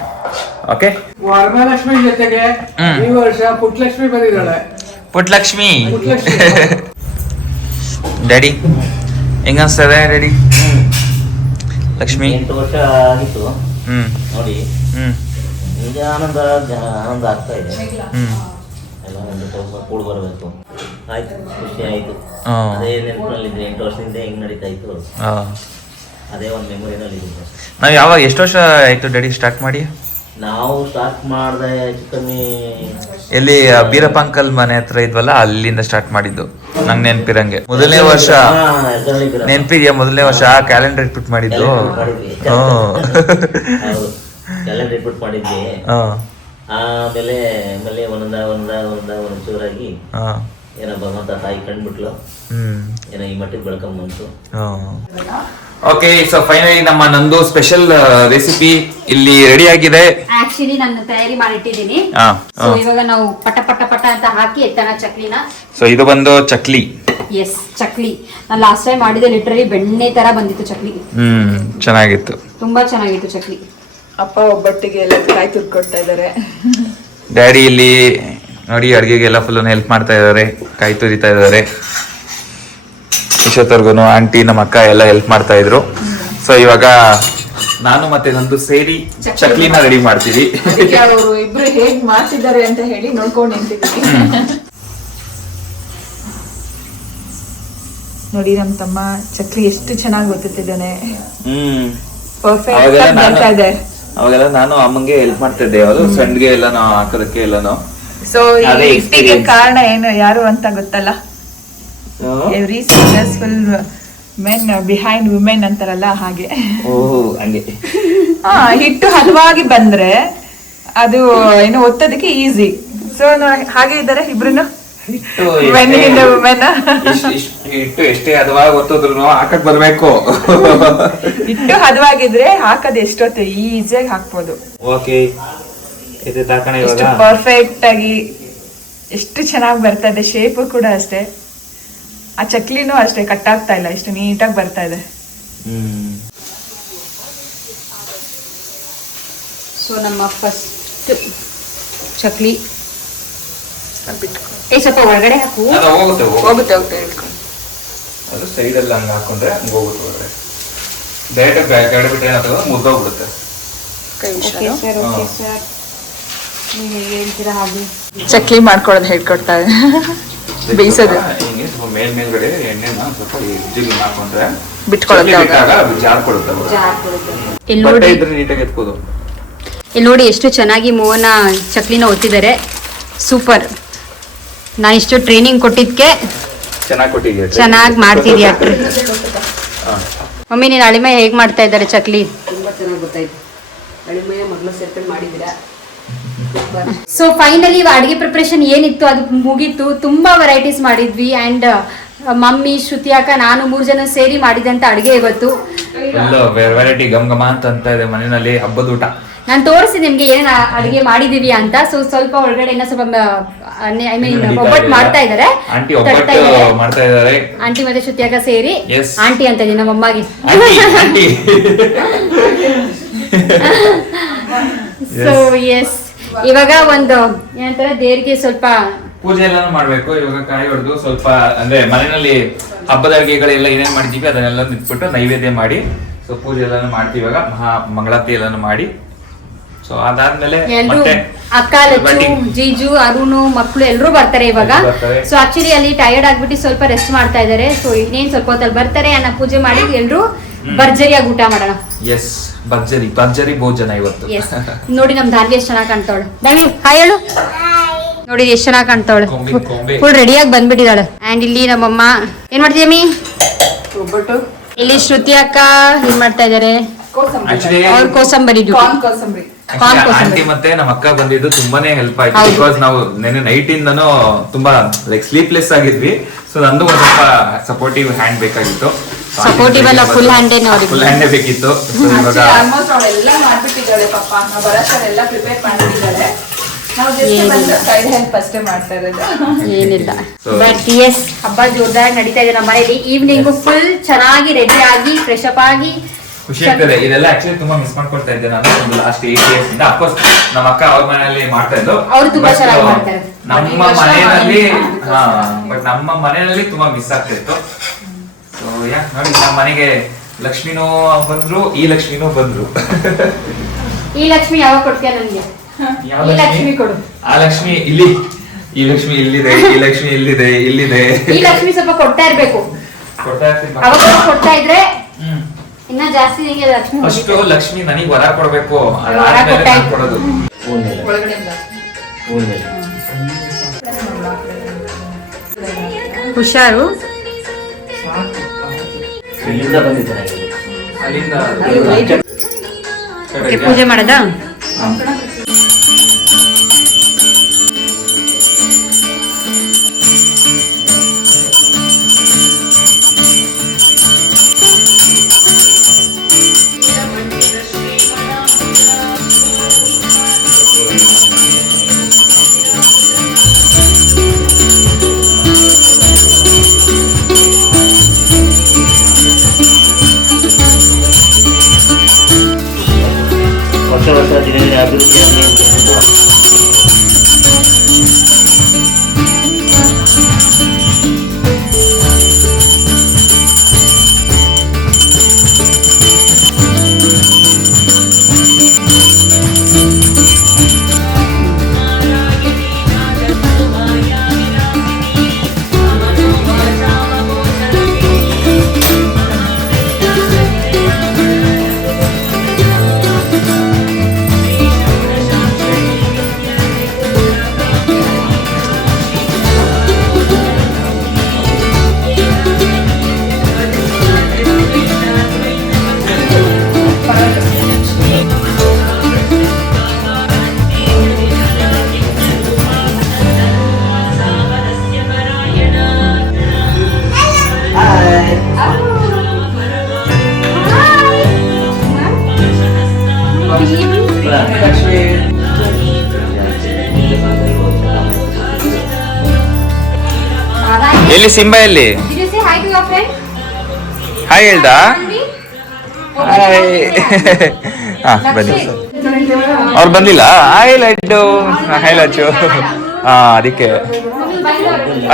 ಓಕೆ, ವರಮಹಾಲಕ್ಷ್ಮಿ ಜೊತೆಗೆ ಈ ವರ್ಷ ಪುಟ್ಟಲಕ್ಷ್ಮಿ ಬಂದಿದ್ದಾಳೆ. ಪುಟ್ಟಲಕ್ಷ್ಮಿ ಡ್ಯಾಡಿ ಹೆಂಗ ಅನ್ಸ್ತದೆ ಡ್ಯಾಡಿ? ಲಕ್ಷ್ಮಿ 8 ವರ್ಷ ಆಗಿತ್ತು ನೋಡಿ. ಈಗ ಆನಂದ ಆಗ್ತಾ ಇದೆ. ಎಲ್ಲ ಒಂದು ಸ್ವಲ್ಪ ಕೂಡ್ ಬರಬೇಕು. ಆಯ್ತು, ಖುಷಿ ಆಯ್ತು. ಅದೇ ನೆನಪಿನಲ್ಲಿದ್ರೆ 8 ವರ್ಷದಿಂದ ಹೆಂಗ್ ನಡೀತಾ ಇತ್ತು, ಅದೇ ಒಂದು ಮೆಮೊರಿನಲ್ಲಿದೆ. ನಾವು ಎಷ್ಟು ವರ್ಷ ಆಯ್ತು ಡ್ಯಾಡಿ ಸ್ಟಾರ್ಟ್ ಮಾಡಿ? ನಾವು ಸ್ಟಾರ್ಟ್ ಮಾಡಿದೆ ಕಮ್ಮಿ ಎಲ್ಲಿ ಬೀರಪ್ಪ ಅಂಕಲ್ ಮನೆ ಹತ್ರ ಇದ್ವಲ್ಲ, ಅಲ್ಲಿಂದ ಸ್ಟಾರ್ಟ್ ಮಾಡಿದ್ದು ನಂಗೆ ನೆನ್ಪಿರಂಗೆ. ಮೊದಲನೇ ವರ್ಷ ನೆನ್ಪಿದ್ಯಾ? ಮೊದಲನೇ ವರ್ಷ ಕ್ಯಾಲೆಂಡರ್ ಇಟ್ಬಿಟ್ಟು ಮಾಡಿದ್ದು. ಕ್ಯಾಲೆಂಡರ್ ಇಟ್ಬಿಟ್ಟು ಮಾಡಿದ್ವಿ. ಆಮೇಲೆ ಆಮೇಲೆ ಒಂದೊಂದ ಚೂರಾಗಿ ಏನೋ ಭಗವಂತ ತಾಯಿ ಕಂಡ್ಬಿಟ್ಲು, ಏನೋ ಈ ಮಟ್ಟಿಗೆ ಬೆಳ್ಕೊಂಬಂತು. ಓಕೆ, ಸೊ ಫೈನಲಿ ನಮ್ಮ ನಂದು ಸ್ಪೆಷಲ್ ರೆಸಿಪಿ ಇಲ್ಲಿ ರೆಡಿ ಆಗಿದೆ. ಆಕ್ಚುಲಿ ನಾನು ತಯಾರಿ ಮಾಡಿಟ್ಟಿದ್ದೀನಿ. ಸೊ ಇವಾಗ ನಾವು ಪಟ ಪಟ ಪಟ ಅಂತ ಹಾಕಿ ಎತ್ತಣ ಚಕ್ಲಿನ. ಸೊ ಇದು ಬಂದು ಚಕ್ಲಿ. ಎಸ್, ಚಕ್ಲಿ. ನಾನು ಲಾಸ್ಟ್ ಟೈಮ್ ಮಾಡಿದೆ, ಲಿಟರಲಿ ಬೆಣ್ಣೆ ತರ ಬಂದಿತ್ತು ಚಕ್ಲಿ. ಚೆನ್ನಾಗಿತ್ತು, ತುಂಬಾ ಚೆನ್ನಾಗಿತ್ತು ಚಕ್ಲಿ. ಅಪ್ಪ ಒಬ್ಬಟ್ಟಿಗೆ ಎಲ್ಲ ಕಾಯಿ ತುರ್ಕೊಡ್ತಾ ಇದಾರೆ. ಡ್ಯಾಡಿ ಇಲ್ಲಿ ನೋಡಿ ಅಡುಗೆಗೆಲ್ಲ ಫುಲ್ ಹೆಲ್ಪ್ ಮಾಡ್ತಾ ಇದ್ದಾರೆ, ಕಾಯಿ ತುರಿತಾ ಇದ್ದಾರೆ. ಇಷ್ಟೊತ್ತರ್ಗು ಆಂಟಿ ನಮ್ಮ ಅಕ್ಕ ಎಲ್ಲ ಹೆಲ್ಪ್ ಮಾಡ್ತಾ ಇದ್ರು. ಸೊ ಇವಾಗ ನಾನು ಮತ್ತೆ ನಂದು ಸೇರಿ ಚಕ್ಲಿನ ರೆಡಿ ಮಾಡ್ತೀವಿ. ಅವರು ಇಬ್ರು ಹೇಗ್ ಮಾಡ್ತಿದ್ದಾರೆ ಅಂತ ಹೇಳಿ ನೋಡ್ಕೊಂಡು ನಿಂತಿದ್ದೀನಿ. ನೋಡಿ ನಮ್ ತಮ್ಮ ಚಕ್ಲಿ ಎಷ್ಟು ಚೆನ್ನಾಗಿ ಗೊತ್ತಿದ್ದಾನೆ. ಪರ್ಫೆಕ್ಟ್ ಬರ್ತಾ ಇದೆ. ಅವಾಗೆಲ್ಲ ನಾನು ಅಮ್ಮಂಗೆ ಹೆಲ್ಪ್ ಮಾಡ್ತಾ ಇದ್ದೆ, ಅವರು ಸಂಡ್ಗೆ ಎಲ್ಲ ನಾವು ಹಾಕೋದಕ್ಕೆ ಎಲ್ಲಾನು. ಸೊ ಹಿಟ್ಟಿಗೆ ಕಾರಣ ಏನು ಯಾರು ಅಂತ ಗೊತ್ತಲ್ಲ? Every successful men behind women ಅಂತಾರಲ್ಲ ಹಾಗೆ. ಹಂಗೆ ಹಿಟ್ಟು ಹದವಾಗಿ ಬಂದ್ರೆ ಅದು ಏನು ಒತ್ತೋದಕ್ಕೆ ಈಸಿ. ಸೊ ಹಾಗೆ ಇದ್ದಾರೆ ಇಬ್ರು ಹಿಟ್ಟು ಎಷ್ಟೇ ಹದವಾಗಿ ಒತ್ತಿದ್ರು ಹಾಕಕ್ ಬರ್ಬೇಕು. ಹಿಟ್ಟು ಹದವಾಗಿದ್ರೆ ಹಾಕದ್ ಎಷ್ಟೊತ್ತೆ ಈಸಿಯಾಗಿ ಹಾಕ್ಬೋದು. ಓಕೆ, ಎಷ್ಟು ಪರ್ಫೆಕ್ಟ್ ಆಗಿ ಎಷ್ಟು ಚೆನ್ನಾಗಿ ಬರ್ತಾ ಇದೆ. ಶೇಪ್ ಕೂಡ ಅಷ್ಟೇ, ಆ ಚಕ್ಲಿನೂ ಅಷ್ಟೇ ಕಟ್ ಆಗ್ತಾ ಇಲ್ಲ, ಎಷ್ಟು ನೀಟಾಗಿ ಬರ್ತಾ ಇದೆ. ಸೊ ನಮ್ಮ ಫಸ್ಟ್ ಚಕ್ಲಿ ಸ್ವಲ್ಪ ಒಳಗಡೆ ಹಾಕು. ಹೋಗುತ್ತೆ ಹೇಳ್ಕೊಂಡು ಅದು ಸೈಡಲ್ಲಿ ಹಂಗೆ ಹಾಕೊಂಡ್ರೆ ಹಂಗೆ ಹೋಗುತ್ತೆ ಒಳಗಡೆ. ಡೈರೆಕ್ಟ್ ಕೆಳಗಡೆ ಬಿಟ್ಟರೆ ಏನಾಗ್ತದೆ, ಮುದ್ದೋಗ್ಬಿಡುತ್ತೆ. ಹೇಳ್ತೀರಾ ಹಾಗೆ ಚಕ್ಲಿ ಮಾಡ್ಕೊಳ್ಳೋದು ಹೇಳ್ಕೊಡ್ತಾರೆ, ಬೇಯಿಸೋದು. ಹಿಂಗೆ ಸ್ವಲ್ಪ ಮೇಲ್ಗಡೆ ಎಣ್ಣೆನ ಸ್ವಲ್ಪ ಜಿಗಿ ಹಾಕೊಂಡ್ರೆ ಬಿಟ್ಕೊಳ್ಳೋದು, ಜಾರ್ ಕೊಡುತ್ತೆ. ಇಲ್ಲಿ ನೋಡಿ, ನೀಟಾಗಿ ಎತ್ಕೋದು. ಇಲ್ಲಿ ನೋಡಿ ಎಷ್ಟು ಚೆನ್ನಾಗಿ ಮೋಹನ ಚಕ್ಲಿನ ಒತ್ತಿದ್ದಾರೆ. ಸೂಪರ್. ನಾನು ಇಷ್ಟು ಟ್ರೈನಿಂಗ್ ಕೊಟ್ಟಿದ್ಕೆ ಚೆನ್ನಾಗಿ ಕೊಟ್ಟಿದ್ಯಾ, ಚೆನ್ನಾಗಿ ಮಾಡ್ತಿದ್ಯಾ. ಮಮ್ಮಿ ನೀನು ಅಳಿಮೆ ಹೇಗೆ ಮಾಡ್ತಾ ಇದ್ದಾರೆ ಚಕ್ಲಿ? ತುಂಬಾ ಚೆನ್ನಾಗಿ ಗೊತ್ತಾಯ್ತು. ಅಳಿಮೆ ಮೊದಲು ಸೇರ್ಕೊಂಡು ಮಾಡಿದ್ದೀರಾ. ಸೊ ಫೈನಲಿ ಅಡುಗೆ ಪ್ರಿಪ್ರೇಷನ್ ಏನಿತ್ತು ಅದು ಮುಗೀತು. ತುಂಬಾ ವೆರೈಟೀಸ್ ಮಾಡಿದ್ವಿ. ಆ್ಯಂಡ್ ಮಮ್ಮಿ, ಶ್ರುತಿ ಅಕ್ಕ, ನಾನು 3 ಜನ ಸೇರಿ ಮಾಡಿದಂಥ ಅಡುಗೆ ಇವತ್ತು ವೆರೈಟಿ ಗಮ್ ಅಂತ ಇದೆ ಮನೆಯಲ್ಲಿ. ಹಬ್ಬದ ಊಟ ನಾನು ತೋರಿಸಿ ನಿಮ್ಗೆ ಏನೇನು ಅಡುಗೆ ಮಾಡಿದೀವಿ ಅಂತ. ಸೊ ಸ್ವಲ್ಪ ಒಳಗಡೆ ಇನ್ನೂ ಸ್ವಲ್ಪ ಐ ಮೀನ್ ಒಬ್ಬಟ್ಟು ಮಾಡ್ತಾ ಇದ್ದಾರೆ, ಆಂಟಿ ಮತ್ತೆ ಶ್ರುತಿ ಅಕ್ಕ ಸೇರಿ. ಆಂಟಿ ಅಂತ ಇದೀನಿ ನಮ್ಮ ಅಮ್ಮಗೆ. ಸೊ ಎಸ್, ಇವಾಗ ಒಂದು ಏನಂತಾರೆ ದೇವ್ರಿಗೆ ಸ್ವಲ್ಪ ಪೂಜೆ ಎಲ್ಲ ಮಾಡ್ಬೇಕು. ಇವಾಗ ಕಾಯಿ ಹೊಡೆದು ಸ್ವಲ್ಪ ಅಂದ್ರೆ ಮನೆಯಲ್ಲಿ ಹಬ್ಬದ ಅಡುಗೆಗಳೆಲ್ಲ ಏನೇನ್ ಮಾಡಿದೀವಿ ಅದನ್ನೆಲ್ಲ ನಿಂತ್ಬಿಟ್ಟು ನೈವೇದ್ಯ ಮಾಡಿ ಸೊ ಪೂಜೆ ಎಲ್ಲಾನು ಮಾಡ್ತೀವಿ. ಇವಾಗ ಮಂಗಳಾರತಿ ಎಲ್ಲಾನು ಮಾಡಿ ಸೊ ಅದಾದ್ಮೇಲೆ ಎಲ್ರು ಅಕ್ಕ, ಲಚ್ಚು, ಜೀಜು, ಅರುಣು, ಮಕ್ಕಳು ಎಲ್ರು ಬರ್ತಾರೆ ಇವಾಗ. ಸೊ ಆಕ್ಚುಲಿ ಅಲ್ಲಿ ಟಯರ್ಡ್ ಆಗ್ಬಿಟ್ಟು ಸ್ವಲ್ಪ ರೆಸ್ಟ್ ಮಾಡ್ತಾ ಇದಾರೆ. ಸೊ ಇನ್ನೇನ್ ಸ್ವಲ್ಪ ಹೊತ್ತಲ್ಲಿ ಬರ್ತಾರೆ, ಅನ್ನ ಪೂಜೆ ಮಾಡಿ ಎಲ್ರು ಭರ್ಜರಿಯಾಗಿ ಊಟ ಮಾಡೋಣ. ಎಸ್, ಭರ್ಜರಿ ಭೋಜನ ಇವತ್ತು. ಎಸ್, ನೋಡಿ ನಮ್ ದಾನ್ವಿ ಎಷ್ಟು ಚೆನ್ನಾಗಿ ಕಾಣ್ತಾವಳು. ದಾನ್ವಿ ಹಾಯ್ ಹೇಳು. ನೋಡಿ ಎಷ್ಟು ಚೆನ್ನಾಗಿ ಕಾಣ್ತಾವಳು, ಫುಲ್ ರೆಡಿಯಾಗಿ ಬಂದ್ಬಿಟ್ಟಿದ್ದಾಳೆ. ಅಂಡ್ ಇಲ್ಲಿ ನಮ್ಮಮ್ಮ ಏನ್ ಮಾಡ್ತೀಯಮ್ಮಿ? ಒಬ್ಬಟ್ಟು. ಇಲ್ಲಿ ಶ್ರುತಿ ಅಕ್ಕ ಏನ್ ಮಾಡ್ತಾ ಇದಾರೆ? ಆಕ್ಚುಲಿ ಅವ್ರ ಕೋಸಂಬರಿ ಕೋಸಂಬರಿ. ಆಂಟಿ ಮತ್ತೆ ನಮ್ಮ ಅಕ್ಕ ಬಂದಿದ್ದು ತುಂಬಾನೇ ಹೆಲ್ಪ್ ಆಯ್ತು. ಬಿಕಾಸ್ ನಾವು ನೆನ್ನೆ ನೈಟ್ ಇಂದನೂ ತುಂಬಾ ಲೈಕ್ ಸ್ಲೀಪ್ಲೆಸ್ ಆಗಿದ್ವಿ. ಸೊ ನಂದು ಒಂದ್ ಸ್ವಲ್ಪ ಸಪೋರ್ಟಿವ್ ಹ್ಯಾಂಡ್ ಬೇಕಾಗಿತ್ತು. ಸಪೋರ್ಟಿವ್ ಅಲ್ಲ, ಫುಲ್ ಹ್ಯಾಂಡೇ ಬೇಕಿತ್ತು. ಇವಾಗ ಆಲ್ಮೋಸ್ಟ್ ಅವಳೆಲ್ಲ ಮಾಡ್ಬಿಟ್ಟಿದ್ದಾಳೆ ಪಾಪ. ನಾವು ಬರೋಷ್ಟೆಲ್ಲ ಪ್ರಿಪೇರ್ ಮಾಡಿದ್ದಾಳೆ. ನಾವು ಜಸ್ಟ್ ಸೈಡ್ ಹೆಲ್ಪ್ ಅಷ್ಟೇ ಮಾಡ್ತಾ ಇರೋದು. ಏನಿಲ್ಲ. ಬಟ್ ಎಸ್, ಹಬ್ಬ ಜೋರ್ದಾಗಿ ನಡೀತಾ ಇದೆ ನಮ್ಮ ಮನೇಲಿ. ಈವ್ನಿಂಗು ಫುಲ್ ಚೆನ್ನಾಗಿ ರೆಡಿ ಆಗಿ ಫ್ರೆಶ್ ಅಪ್ ಆಗಿ ಖುಷಿ ಆಗ್ತದೆ. ಇದೆಲ್ಲ ಆಕ್ಚುಲಿ ತುಂಬಾ ಮಿಸ್ ಮಾಡ್ಕೊಳ್ತಾ ಇದ್ದೆ ನಾನು ಒಂದು ಲಾಸ್ಟ್ 8 years ಇಂದ. ಅಫ್ಕೋರ್ಸ್ ನಮ್ಮ ಅಕ್ಕ ಅವ್ರ ಮನೆಯಲ್ಲಿ ಮಾಡ್ತಾ ಇದ್ದು, ಅವ್ರು ತುಂಬಾ ಚೆನ್ನಾಗಿ ಮಾಡ್ತಾರೆ. ನಮ್ಮ ಮನೆಯಲ್ಲಿ ಬಟ್ ನಮ್ಮ ಮನೆಯಲ್ಲಿ ತುಂಬಾ ಮಿಸ್ ಆಗ್ತಾ ಇತ್ತು. ಸೊ ನೋಡಿ, ನಮ್ಮ ಮನೆಗೆ ಲಕ್ಷ್ಮಿನೂ ಬಂದ್ರು, ಈ ಲಕ್ಷ್ಮಿನೂ ಬಂದ್ರು. ಈ ಲಕ್ಷ್ಮಿ ಯಾವಾಗ ಕೊಡ್ತೀಯ ನನಗೆ? ಈ ಲಕ್ಷ್ಮಿ ಕೊಡು. ಆ ಲಕ್ಷ್ಮಿ ಇಲ್ಲಿ, ಈ ಲಕ್ಷ್ಮಿ ಇಲ್ಲಿದೆ, ಈ ಲಕ್ಷ್ಮಿ ಇಲ್ಲಿದೆ. ಈ ಲಕ್ಷ್ಮಿ ಸ್ವಲ್ಪ ಕೊಡ್ತಾ ಇರ್ಬೇಕು. ಕೊಡ್ತಾ ಇರ್ತೀನಿ. ಅವಾಗ ಕೊಡ್ತಾ ಇದ್ರೆ ಇನ್ನ ಜಾಸ್ತಿ ನಿಂಗೆ ಲಕ್ಷ್ಮಿ ಫಸ್ಟ್ ಲಕ್ಷ್ಮಿ ನನಗೆ ವರ ಕೊಡ್ಬೇಕು, ವರ ಕೊಟ್ಟಾಯ್ತು. ಕೊಡೋದು. ಹುಷಾರು. ಇಲ್ಲಿಂದ ಬಂದಿದ್ದಾರೆ. ಅಲ್ಲಿಂದ ಪೂಜೆ ಮಾಡದ? ವರ್ಷ ದಿನ ಅಭಿವೃದ್ಧಿ ಆಗಲಿ ಅಂತ ಹೇಳ್ಬಿಟ್ಟು ಎಲ್ಲಿ ಸಿಂಬಾ ಎಲ್ಲಿ? ಹಾಯ್ ಹೇಳ್ದ? ಬನ್ನಿ. ಅವ್ರು ಬಂದಿಲ್ಲ? ಹಾಯ್ ಲಡ್ಡು. ಹಾಯ್ ಲಚ್ಚು. ಅದಕ್ಕೆ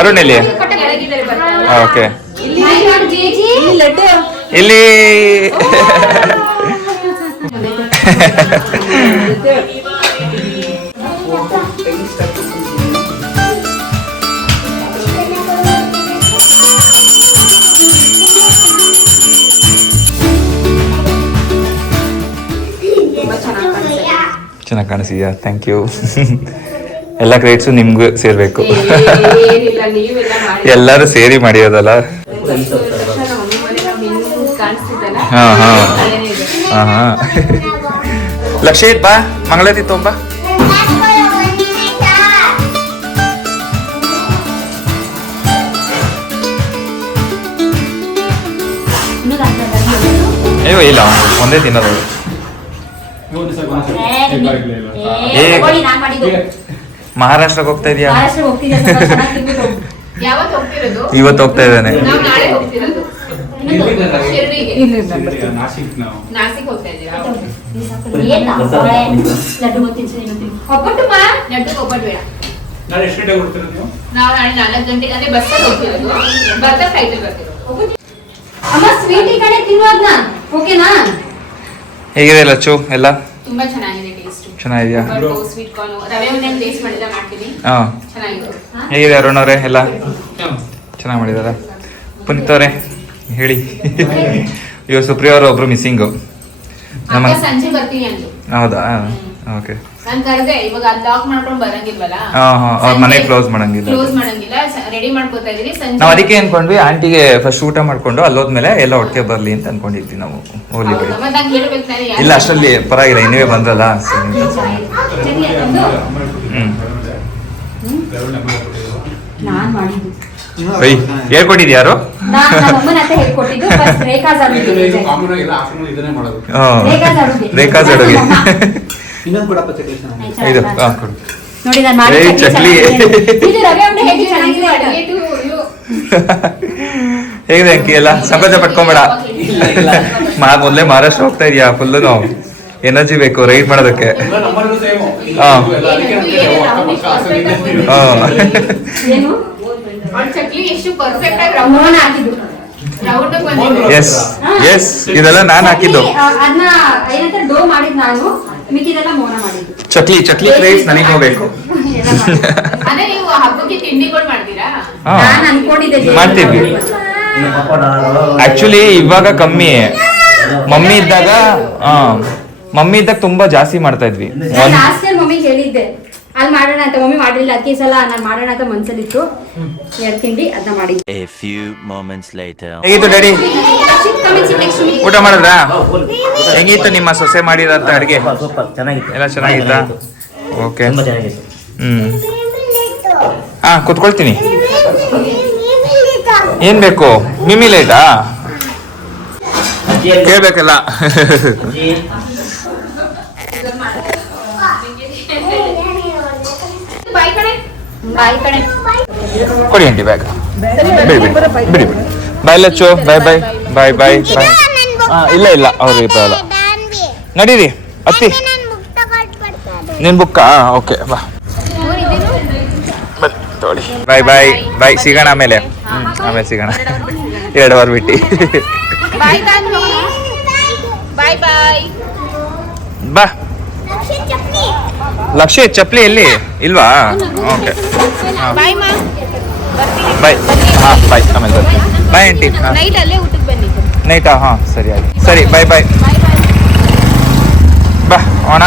ಅರುಣ್ ಎಲ್ಲಿ? ಓಕೆ, ಇಲ್ಲಿ ಚೆನ್ನಾಗಿ ಕಾಣಿಸಿದ್ಯಾ? Thank you. ಎಲ್ಲ ಕ್ರೆಡಿಟ್ಸು ನಿಮ್ಗೂ ಸೇರ್ಬೇಕು. ಎಲ್ಲರೂ ಸೇರಿ ಮಾಡಿರೋದಲ್ಲ. ಹಾ ಹಾ ಹಾ ಹಾ. ಲಕ್ಷ್ಯ ಬಾ, ಮಂಗಳಾರತಿ ತೊಂಬ. ಅಯ್ಯೋ ಇಲ್ಲ, ಒಂದೇ ತಿನ್ನೋದು. ಮಹಾರಾಷ್ಟ್ರಕ್ಕೆ ಹೋಗ್ತಾ ಇದೆಯಾ? ಇವತ್ತು ಹೋಗ್ತಾ ಇದ್ದಾನೆ. ಹೇಗಿದೆ ಲಚ್ಚು ಎಲ್ಲ? ತುಂಬಾ ಚೆನ್ನಾಗಿದೆ ಟೇಸ್ಟ್. ಚೆನ್ನಾಗಿದ್ಯಾ? ಸ್ವೀಟ್ ಕಾರ್ನ್ ರವೆ ಉಂಡೆ ಟೇಸ್ಟ್ ಮಾಡಿದ್ರೆ ಮಾಡ್ತೀನಿ. ಹಾ, ಚೆನ್ನಾಗಿದೆ. ಹೇಗಿದೆ ಅರುಣ್ ಅವರೇ? ಎಲ್ಲ ಚೆನ್ನಾಗಿ ಮಾಡಿದಾರ? ಪುನೀತ್ ಅವರೇ ಹೇಳಿ. ಇವಾಗ ಸುಪ್ರಿಯ ಅವರು ಒಬ್ರು ಮಿಸ್ಸಿಂಗು. ನಮ್ಮ ಅಕ್ಕ ಸಂಜೆ ಬರ್ತೀನಿ ಅಂದ್ರು. ಹೌದಾ? ಓಕೆ. ನಾನ್ ಕರೆದೆ, ಇವಾಗ ಲಾಕ್ ಮಾಡ್ಕೊಂಡು ಬರಂಗಿಲ್ವಲ್ಲ, ಅವ್ರ ಮನೆ ಕ್ಲೋಸ್ ಮಾಡಂಗಿಲ್ಲ, ರೆಡಿ ಮಾಡ್ಕೊತಾ ಇದೀನಿ. ಸಂಜೆ ನಾವು ಅದಕ್ಕೆ ಅನ್ಕೊಂಡ್ವಿ ಆಂಟಿಗೆ ಫಸ್ಟ್ ಊಟ ಮಾಡ್ಕೊಂಡು ಅಲ್ಲೋದ್ಮೇಲೆ ಎಲ್ಲ ಒಟ್ಟಿಗೆ ಬರ್ಲಿ ಅಂತ ಅನ್ಕೊಂಡಿದ್ವಿ ನಾವು. ಹೋಗ್ಲಿ ಬಿಡಿ. ಮತ್ತೆ ನಂಗೆ ಹೇಳ್ಬೇಕು ತಾನೆ, ಇಲ್ಲ ಅಷ್ಟರಲ್ಲಿ ಪರವಾಗಿಲ್ಲ, ಇನ್ನವೇ ಬಂದ್ರಲ್ಲ. ನಾನ್ ಮಾಡಿದ್ದು ಹೇಳ್ಕೊಟ್ಟಿದ್ಯ ಯಾರು? ನಮ್ಮಮ್ಮನ ಹತ್ರ ಹೇಳ್ಕೊಟ್ಟಿದ್ದು. first ರೇಖಾಸ್ ಅಡುಗೆ. ರೇಖಾಸ್ ಅಡುಗೆ ಇನ್ನೊಂದು ಕೊಡಪ್ಪ ಚಟ್ನಿ. ಇದು ಕೊಡು. ನೋಡಿ ನಾನು ಮಾಡಿ ಚಟ್ಲಿ ಇದು ರವೆ ಉಂಡೆ ಹೇಗೆ ಚೆನ್ನಾಗಿದೆ ಅಡುಗೆ ಟು ಇವ್ರು. ಹೇಗಿದೆ ಅಂಕಿ ಎಲ್ಲ? ಸಂಕೋಚ ಪಟ್ಕೊಂಬೇಡ. ಮೊದಲೇ ಮಹಾರಾಷ್ಟ್ರ ಹೋಗ್ತಾ ಇದೀಯಾ? ಫುಲ್ಲು ನಾವು ಎನರ್ಜಿ ಬೇಕು ರೈಡ್ ಮಾಡೋದಕ್ಕೆ. ಏನು ಅವ್ಳ ಚಕ್ಲಿ ಎಷ್ಟು ಪರ್ಫೆಕ್ಟ್ ಆಗಿ ಮೋಹನ ಹಾಕಿದ್ದು. ರೌಂಡ್ ಬಂದಿದೆ. ಎಸ್ ಎಸ್ ಇದೆಲ್ಲ ನಾನು ಹಾಕಿದ್ದು. ಅದನ್ನ ಏನಂತ ಡೋ ಮಾಡಿದ್ ನಾನು, ಮಿಕ್ಕಿದೆಲ್ಲ ಮೋಹನ ಮಾಡಿದ್ದು. ಚಕ್ಲಿ ಕ್ರೇಸ್ ನನಗೆ ಹೋಗ್ಬೇಕು. ಅದೇ ನೀವು ಹಬ್ಬಕ್ಕೆ ತಿಂಡಿಗಳು ಮಾಡ್ತೀರಾ? ನಾನು ಅನ್ಕೊಂಡಿದ್ದೆ ಮಾಡ್ತೀವಿ ಆಕ್ಚುಲಿ. ಇವಾಗ ಕಮ್ಮಿ. ಮಮ್ಮಿ ಇದ್ದಾಗ ತುಂಬಾ ಜಾಸ್ತಿ ಮಾಡ್ತಾ ಇದ್ವಿ. ಲಾಸ್ಟ್ ಟೈಮ್ ಮಮ್ಮಿ ಹೇಳಿದ್ದೆ ಅಲ್ಲಿ ಮಾಡೋಣ ಅಂತ. ಮಮ್ಮಿ ಮಾಡಿಲ್ಲ, ಅದಕ್ಕೆ ಸಲ ನಾನು ಮಾಡೋಣ ಅಂತ ಮನ್ಸಲ್ಲಿತ್ತು. 2 ತಿಂಡಿ ಅದನ್ನ ಮಾಡಿದ್ದೆ. A few moments later. ಹೇಗಿತ್ತು ಡ್ಯಾಡಿ? ಊಟ ಮಾಡಿದ್ರಾ? ಹೆಂಗಿತ್ತು ನಿಮ್ಮ ಸೊಸೆ ಮಾಡಿದಂತ ಅಡುಗೆ? ಸೂಪರ್, ಚೆನ್ನಾಗಿತ್ತು. ಎಲ್ಲ ಚೆನ್ನಾಗಿತ್ತಾ? ಓಕೆ. ತುಂಬಾ ಚೆನ್ನಾಗಿತ್ತು. ಕುತ್ಕೊಳ್ತೀನಿ. ಏನ್ ಬೇಕು? ಮಿಮಿ ಲೈಟಾ ಕೇಳ್ಬೇಕಲ್ಲ. ಬಾಯ್ ಕಡೆ ಕೊಡಿ ಆಂಟಿ ಬ್ಯಾಗ್. ಬಿಡಿ ಬಾಯ್ ಲಚ್ಚು. ಬಾಯ್ ಬಾಯ್ ಬಾಯ್ ಬಾಯ್ ಬಾಯ್. ಇಲ್ಲ ಅವ್ರಿಗೆ ಬರಲ್ಲ. ನಡೀರಿ ಅತ್ತಿ. ನಿನ್ ಬುಕ್ಕಾ? ಓಕೆ ಬಾ ತೊಳಿ. ಬಾಯ್ ಬಾಯ್ ಬಾಯ್. ಸಿಗೋಣ ಆಮೇಲೆ. ಆಮೇಲೆ ಸಿಗೋಣ 2 ವಾರ ಬಿಟ್ಟು. ಬಾಯ್ ತಾನ್ವಿ. ಬಾಯ್ ಬಾಯ್. ಬಾ. ಲಕ್ಷ್ಯ ಚಪ್ಲಿ ಎಲ್ಲಿ ಇಲ್ವಾ? ಓಕೆ ಬಾಯ್ ಮಾ. ಬಾಯ್. ಬಾಯ್ ಆಮೇಲೆ ಬರ್ತೀನಿ. Bye aunty. ನೈಟ್ ಅಲ್ಲೇ ಊಟಕ್ಕೆ ಬನ್ನಿ. ನೈಟಾ? ಸರಿ ಆಗಿ. ಸರಿ ಬಾಯ್ ಬಾಯ್. ಬಾ ಅಣ್ಣ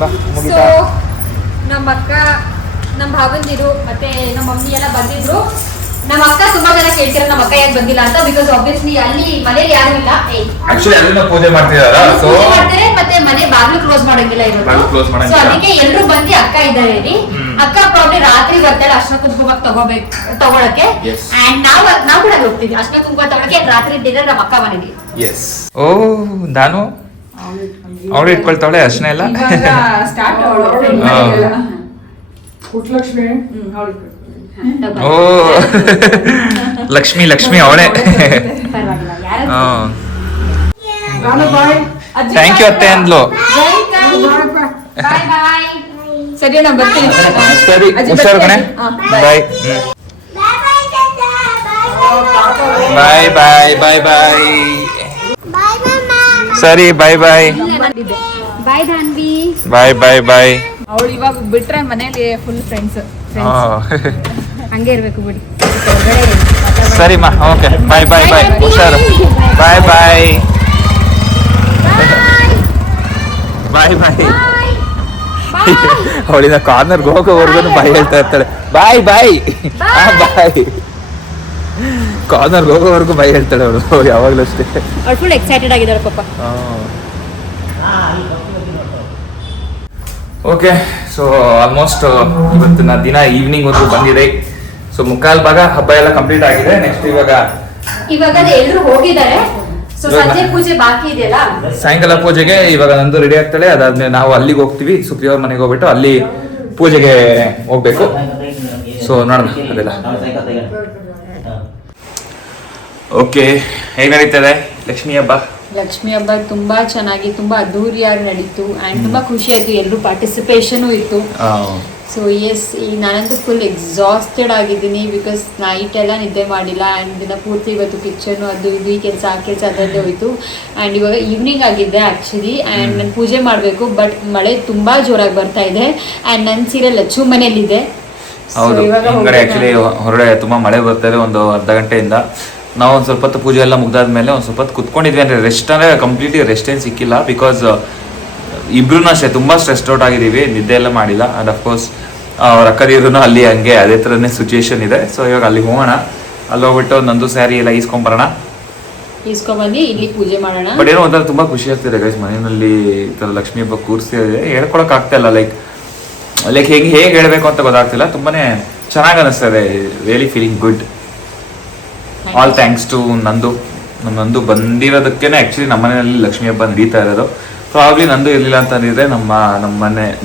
ಬಾ. ಮುಗಿತಾ? ನಮ್ಮ ಅಕ್ಕ, ನಮ್ಮ ಭಾವಂದಿರು ಮತ್ತೆ ನಮ್ಮ ಮಮ್ಮಿ ಎಲ್ಲ ಬಂದಿದ್ರು. ನಮ್ಮ ಅಕ್ಕ ತುಂಬಾ ಜನ ಕೇಳ್ತಾರೆ ನಮ್ಮ ಅಕ್ಕ ಯಾಕೆ ಬಂದಿಲ್ಲ ಅಂತ. ಬಿಕಾಸ್ ಆಬ್ವಿಯಸ್ಲಿ ಅಲ್ಲಿ ಮನೇಲಿ ಯಾರು ಇಲ್ಲ. ಆಕ್ಚುಲಿ ಅಲ್ಲಿನ ಪೂಜೆ ಮಾಡ್ತಿದಾರ. ಸೊ ಮಾಡ್ತಾರೆ ಮತ್ತೆ ಮನೆ ಬಾಗ್ಲು ಕ್ಲೋಸ್ ಮಾಡಂಗಿಲ್ಲ ಬಾಗ್ಲು close ಇವತ್ತು. ಮಾಡಂಗಿಲ್ಲ. ಸೊ ಅದಕ್ಕೆ ಎಲ್ರು ಬಂದು ಅಕ್ಕ ಇದ್ದಾರೆ ಇಲ್ಲಿ. ಅಕ್ಕ ಪ್ರಾಬ್ಲಿ ರಾತ್ರಿ ಬರ್ತಾಳೆ ಅರ್ಶನ ಕುಂಕುಮ ತಗೊಳಕ್ಕೆ. ಅಂಡ್ ನಾವು ಕೂಡ ಹೋಗ್ತೀವಿ ಅರ್ಶನ ಕುಂಕುಮ ತಗೊಳಕ್ಕೆ. ರಾತ್ರಿ ಡಿನ್ನರ್ ನಮ್ಮ ಅಕ್ಕ ಮನೆಗೆ. ಎಸ್. ಓ ನಾನು ಅವಳು ಇಟ್ಕೊಳ್ತಾವಳೆ ಅರ್ಶನ ಎಲ್ಲ. ಸ್ಟಾರ್ಟ್ ಪುಟ್ಟಲಕ್ಷ್ಮಿ ಓ ಲಕ್ಷ್ಮಿ ಅವಳೆ. ಪರವಾಗಿಲ್ಲ ಯಾರು. ಬಾಯ್. ಥ್ಯಾಂಕ್ ಯು ಅತ್ತೆ ಅಂದ್ಲು. ಬಾಯ್ ಬಾಯ್. ಸರಿ ಅಣ್ಣ ಬರ್ತೀನಿ. ಸರಿ ಹುಷಾರು ಕಣೆ. ಬಾಯ್ ಬಾಯ್ ಬಾಯ್ ಬಾಯ್ ಬಾಯ್. ಸರಿ ಬಾಯ್ ಬಾಯ್ ಬಾಯ್ ಧಾನ್ವಿ. ಬಾಯ್ ಬಾಯ್ ಬಾಯ್. ಅವಳು ಇವಾಗ ಬಿಟ್ರೆ ಮನೇಲಿ ಫುಲ್ ಫ್ರೆಂಡ್ಸ್. ಹಂಗೆ ಇರ್ಬೇಕು ಬಿಡಿ. ಸರಿಮಾ ಓಕೆ ಬಾಯ್ ಬಾಯ್ ಬಾಯ್. ಹುಷಾರು. ಬಾಯ್ ಬಾಯ್ ಬಾಯ್ ಬಾಯ್. ಅವಳಿನ ಕಾರ್ನರ್ಗೆ ಹೋಗೋವರೆಗೂ ಬಾಯ್ ಹೇಳ್ತಾ ಇರ್ತಾಳೆ. ಬಾಯ್ ಬಾಯ್ ಬಾಯ್. ಕಾರ್ನರ್ಗೆ ಹೋಗೋವರೆಗೂ ಬಾಯ್ ಹೇಳ್ತಾಳೆ ಅವಳು ಯಾವಾಗಲೂ ಅಷ್ಟೇ. ಅವಳು ಫುಲ್ ಎಕ್ಸೈಟೆಡ್ ಆಗಿದ್ದಾಳೆ ಪಾಪ. ಓಕೆ ಸೊ ಆಲ್ಮೋಸ್ಟ್ ಇವತ್ತಿನ ದಿನ ಈವ್ನಿಂಗ್ ಹೊತ್ತು ಬಂದಿದೆ. ಸೊ 3/4 ಭಾಗ ಹಬ್ಬ ಎಲ್ಲ ಕಂಪ್ಲೀಟ್ ಆಗಿದೆ. ನೆಕ್ಸ್ಟ್ ಇವಾಗ ಎಲ್ರು ಹೋಗಿದ್ದಾರೆ. ಸೊ ಸಂಜೆ ಪೂಜೆ ಬಾಕಿ ಇದೆಯಲ್ಲ. ಸಾಯಂಕಾಲ ಪೂಜೆಗೆ ಇವಾಗ ನಂದು ರೆಡಿ ಆಗ್ತಾಳೆ. ಅದಾದ್ಮೇಲೆ ನಾವು ಅಲ್ಲಿಗೆ ಹೋಗ್ತೀವಿ. ಸುಪ್ರಿಯವ್ರ ಮನೆಗೆ ಹೋಗ್ಬಿಟ್ಟು ಅಲ್ಲಿ ಪೂಜೆಗೆ ಹೋಗ್ಬೇಕು. ಸೊ ನೋಡೋಣ ಅದೆಲ್ಲ. ಓಕೆ ಹೇಗೆ ನಡೀತದೆ ಲಕ್ಷ್ಮಿ ಹಬ್ಬ? ಲಕ್ಷ್ಮಿ ಹಬ್ಬ ತುಂಬಾ ಚೆನ್ನಾಗಿ ತುಂಬಾ ಅದ್ದೂರಿಯಾಗಿ ನಡೀತು. ಅಂಡ್ ತುಂಬಾ ಖುಷಿ ಆಯ್ತು. ಎಲ್ಲರೂ ಪಾರ್ಟಿಸಿಪೇಷನ್ ಇತ್ತು. ಸೊ ಎಸ್ ಈಗ ನಾನಂತೂ ಫುಲ್ ಎಕ್ಸಾಸ್ಟೆಡ್ ಆಗಿದ್ದೀನಿ. ಬಿಕಾಸ್ ನೈಟ್ ಎಲ್ಲ ನಿದ್ದೆ ಮಾಡಿಲ್ಲ. ಆ್ಯಂಡ್ ದಿನ ಪೂರ್ತಿ ಇವತ್ತು ಕಿಚನು ಅದು ಇದು ಈ ಕೆಲಸ ಆ ಕೆಲಸ ಅದರಲ್ಲೇ ಹೋಯ್ತು. ಆ್ಯಂಡ್ ಇವಾಗ ಈವ್ನಿಂಗ್ ಆಗಿದ್ದೆ ಆ್ಯಕ್ಚುಲಿ. ಆ್ಯಂಡ್ ನಾನು ಪೂಜೆ ಮಾಡಬೇಕು ಬಟ್ ಮಳೆ ತುಂಬ ಜೋರಾಗಿ ಬರ್ತಾ ಇದೆ. ಆ್ಯಂಡ್ ನನ್ನ ಸೀರೆ ಲಚ್ಚು ಮನೇಲಿದೆ. ಹೌದು, ಹೊರಗಡೆ ಆಕ್ಚುಲಿ ಹೊರಗಡೆ ತುಂಬಾ ಮಳೆ ಬರ್ತಾ ಇದೆ ಒಂದು ಅರ್ಧ ಗಂಟೆಯಿಂದ. ನಾವು ಒಂದು ಸ್ವಲ್ಪ ಹೊತ್ತು ಪೂಜೆ ಎಲ್ಲ ಮುಗ್ದಾದ್ಮೇಲೆ ಒಂದು ಸ್ವಲ್ಪ ಹೊತ್ತು ಕುತ್ಕೊಂಡಿದ್ವಿ. ಅಂದರೆ ರೆಸ್ಟ್ ಅಂದರೆ ಕಂಪ್ಲೀಟ್ಲಿ ರೆಸ್ಟ್ ಏನು ಸಿಕ್ಕಿಲ್ಲ, ಬಿಕಾಸ್ ಇಬ್ರು ಅಷ್ಟೇ ತುಂಬ ಸ್ಟ್ರೆಸ್ಡ್ ಔಟ್ ಆಗಿದ್ದೀವಿ, ನಿದ್ದೆ ಎಲ್ಲ ಮಾಡಿಲ್ಲ. ಆ್ಯಂಡ್ ಅಫ್ಕೋರ್ಸ್ ಅವ್ರ ಅಕ್ಕದಿರು ಅಲ್ಲಿ ಹಂಗೆ ಅದೇ ಥರನೇ ಸಿಚುಯೇಷನ್ ಇದೆ. ಸೊ ಇವಾಗ ಅಲ್ಲಿ ಹೋಗೋಣ, ಅಲ್ಲಿ ಹೋಗ್ಬಿಟ್ಟು ನಂದು ಸ್ಯಾರಿ ಎಲ್ಲ ಇಸ್ಕೊಂಬರೋಣ, ಇಸ್ಕೊಂಡ್ಬಂದು ಇಲ್ಲಿ ಪೂಜೆ ಮಾಡೋಣ. ಬಟ್ ಏನೋ ಒಂಥರ ತುಂಬ ಖುಷಿ ಆಗ್ತಿದೆ ಗೈಸ್, ಮನೆಯಲ್ಲಿ ಈ ಥರ ಲಕ್ಷ್ಮೀ ಹಬ್ಬ ಕೂರಿಸ್ತಿದೆ. ಹೇಳ್ಕೊಳಕ್ ಆಗ್ತಾ ಇಲ್ಲ, ಲೈಕ್ ಹೇಗೆ ಹೇಳಬೇಕು ಅಂತ ಗೊತ್ತಾಗ್ತಿಲ್ಲ. ತುಂಬಾನೇ ಚೆನ್ನಾಗಿ ಅನಿಸ್ತದೆ, really feeling good. All thanks to Nandu ಬಂದಿರೋದಕ್ಕೇನೆ ಆ್ಯಕ್ಚುಲಿ ನಮ್ಮ ಮನೆಯಲ್ಲಿ ಲಕ್ಷ್ಮೀ ಹಬ್ಬ ನಡೀತಾ ಇರೋದು. ಪ್ರಾಬ್ಲಿ ನಂದು ಇರಲಿಲ್ಲ ಅಂತಂದಿದ್ರೆ ನಮ್ಮ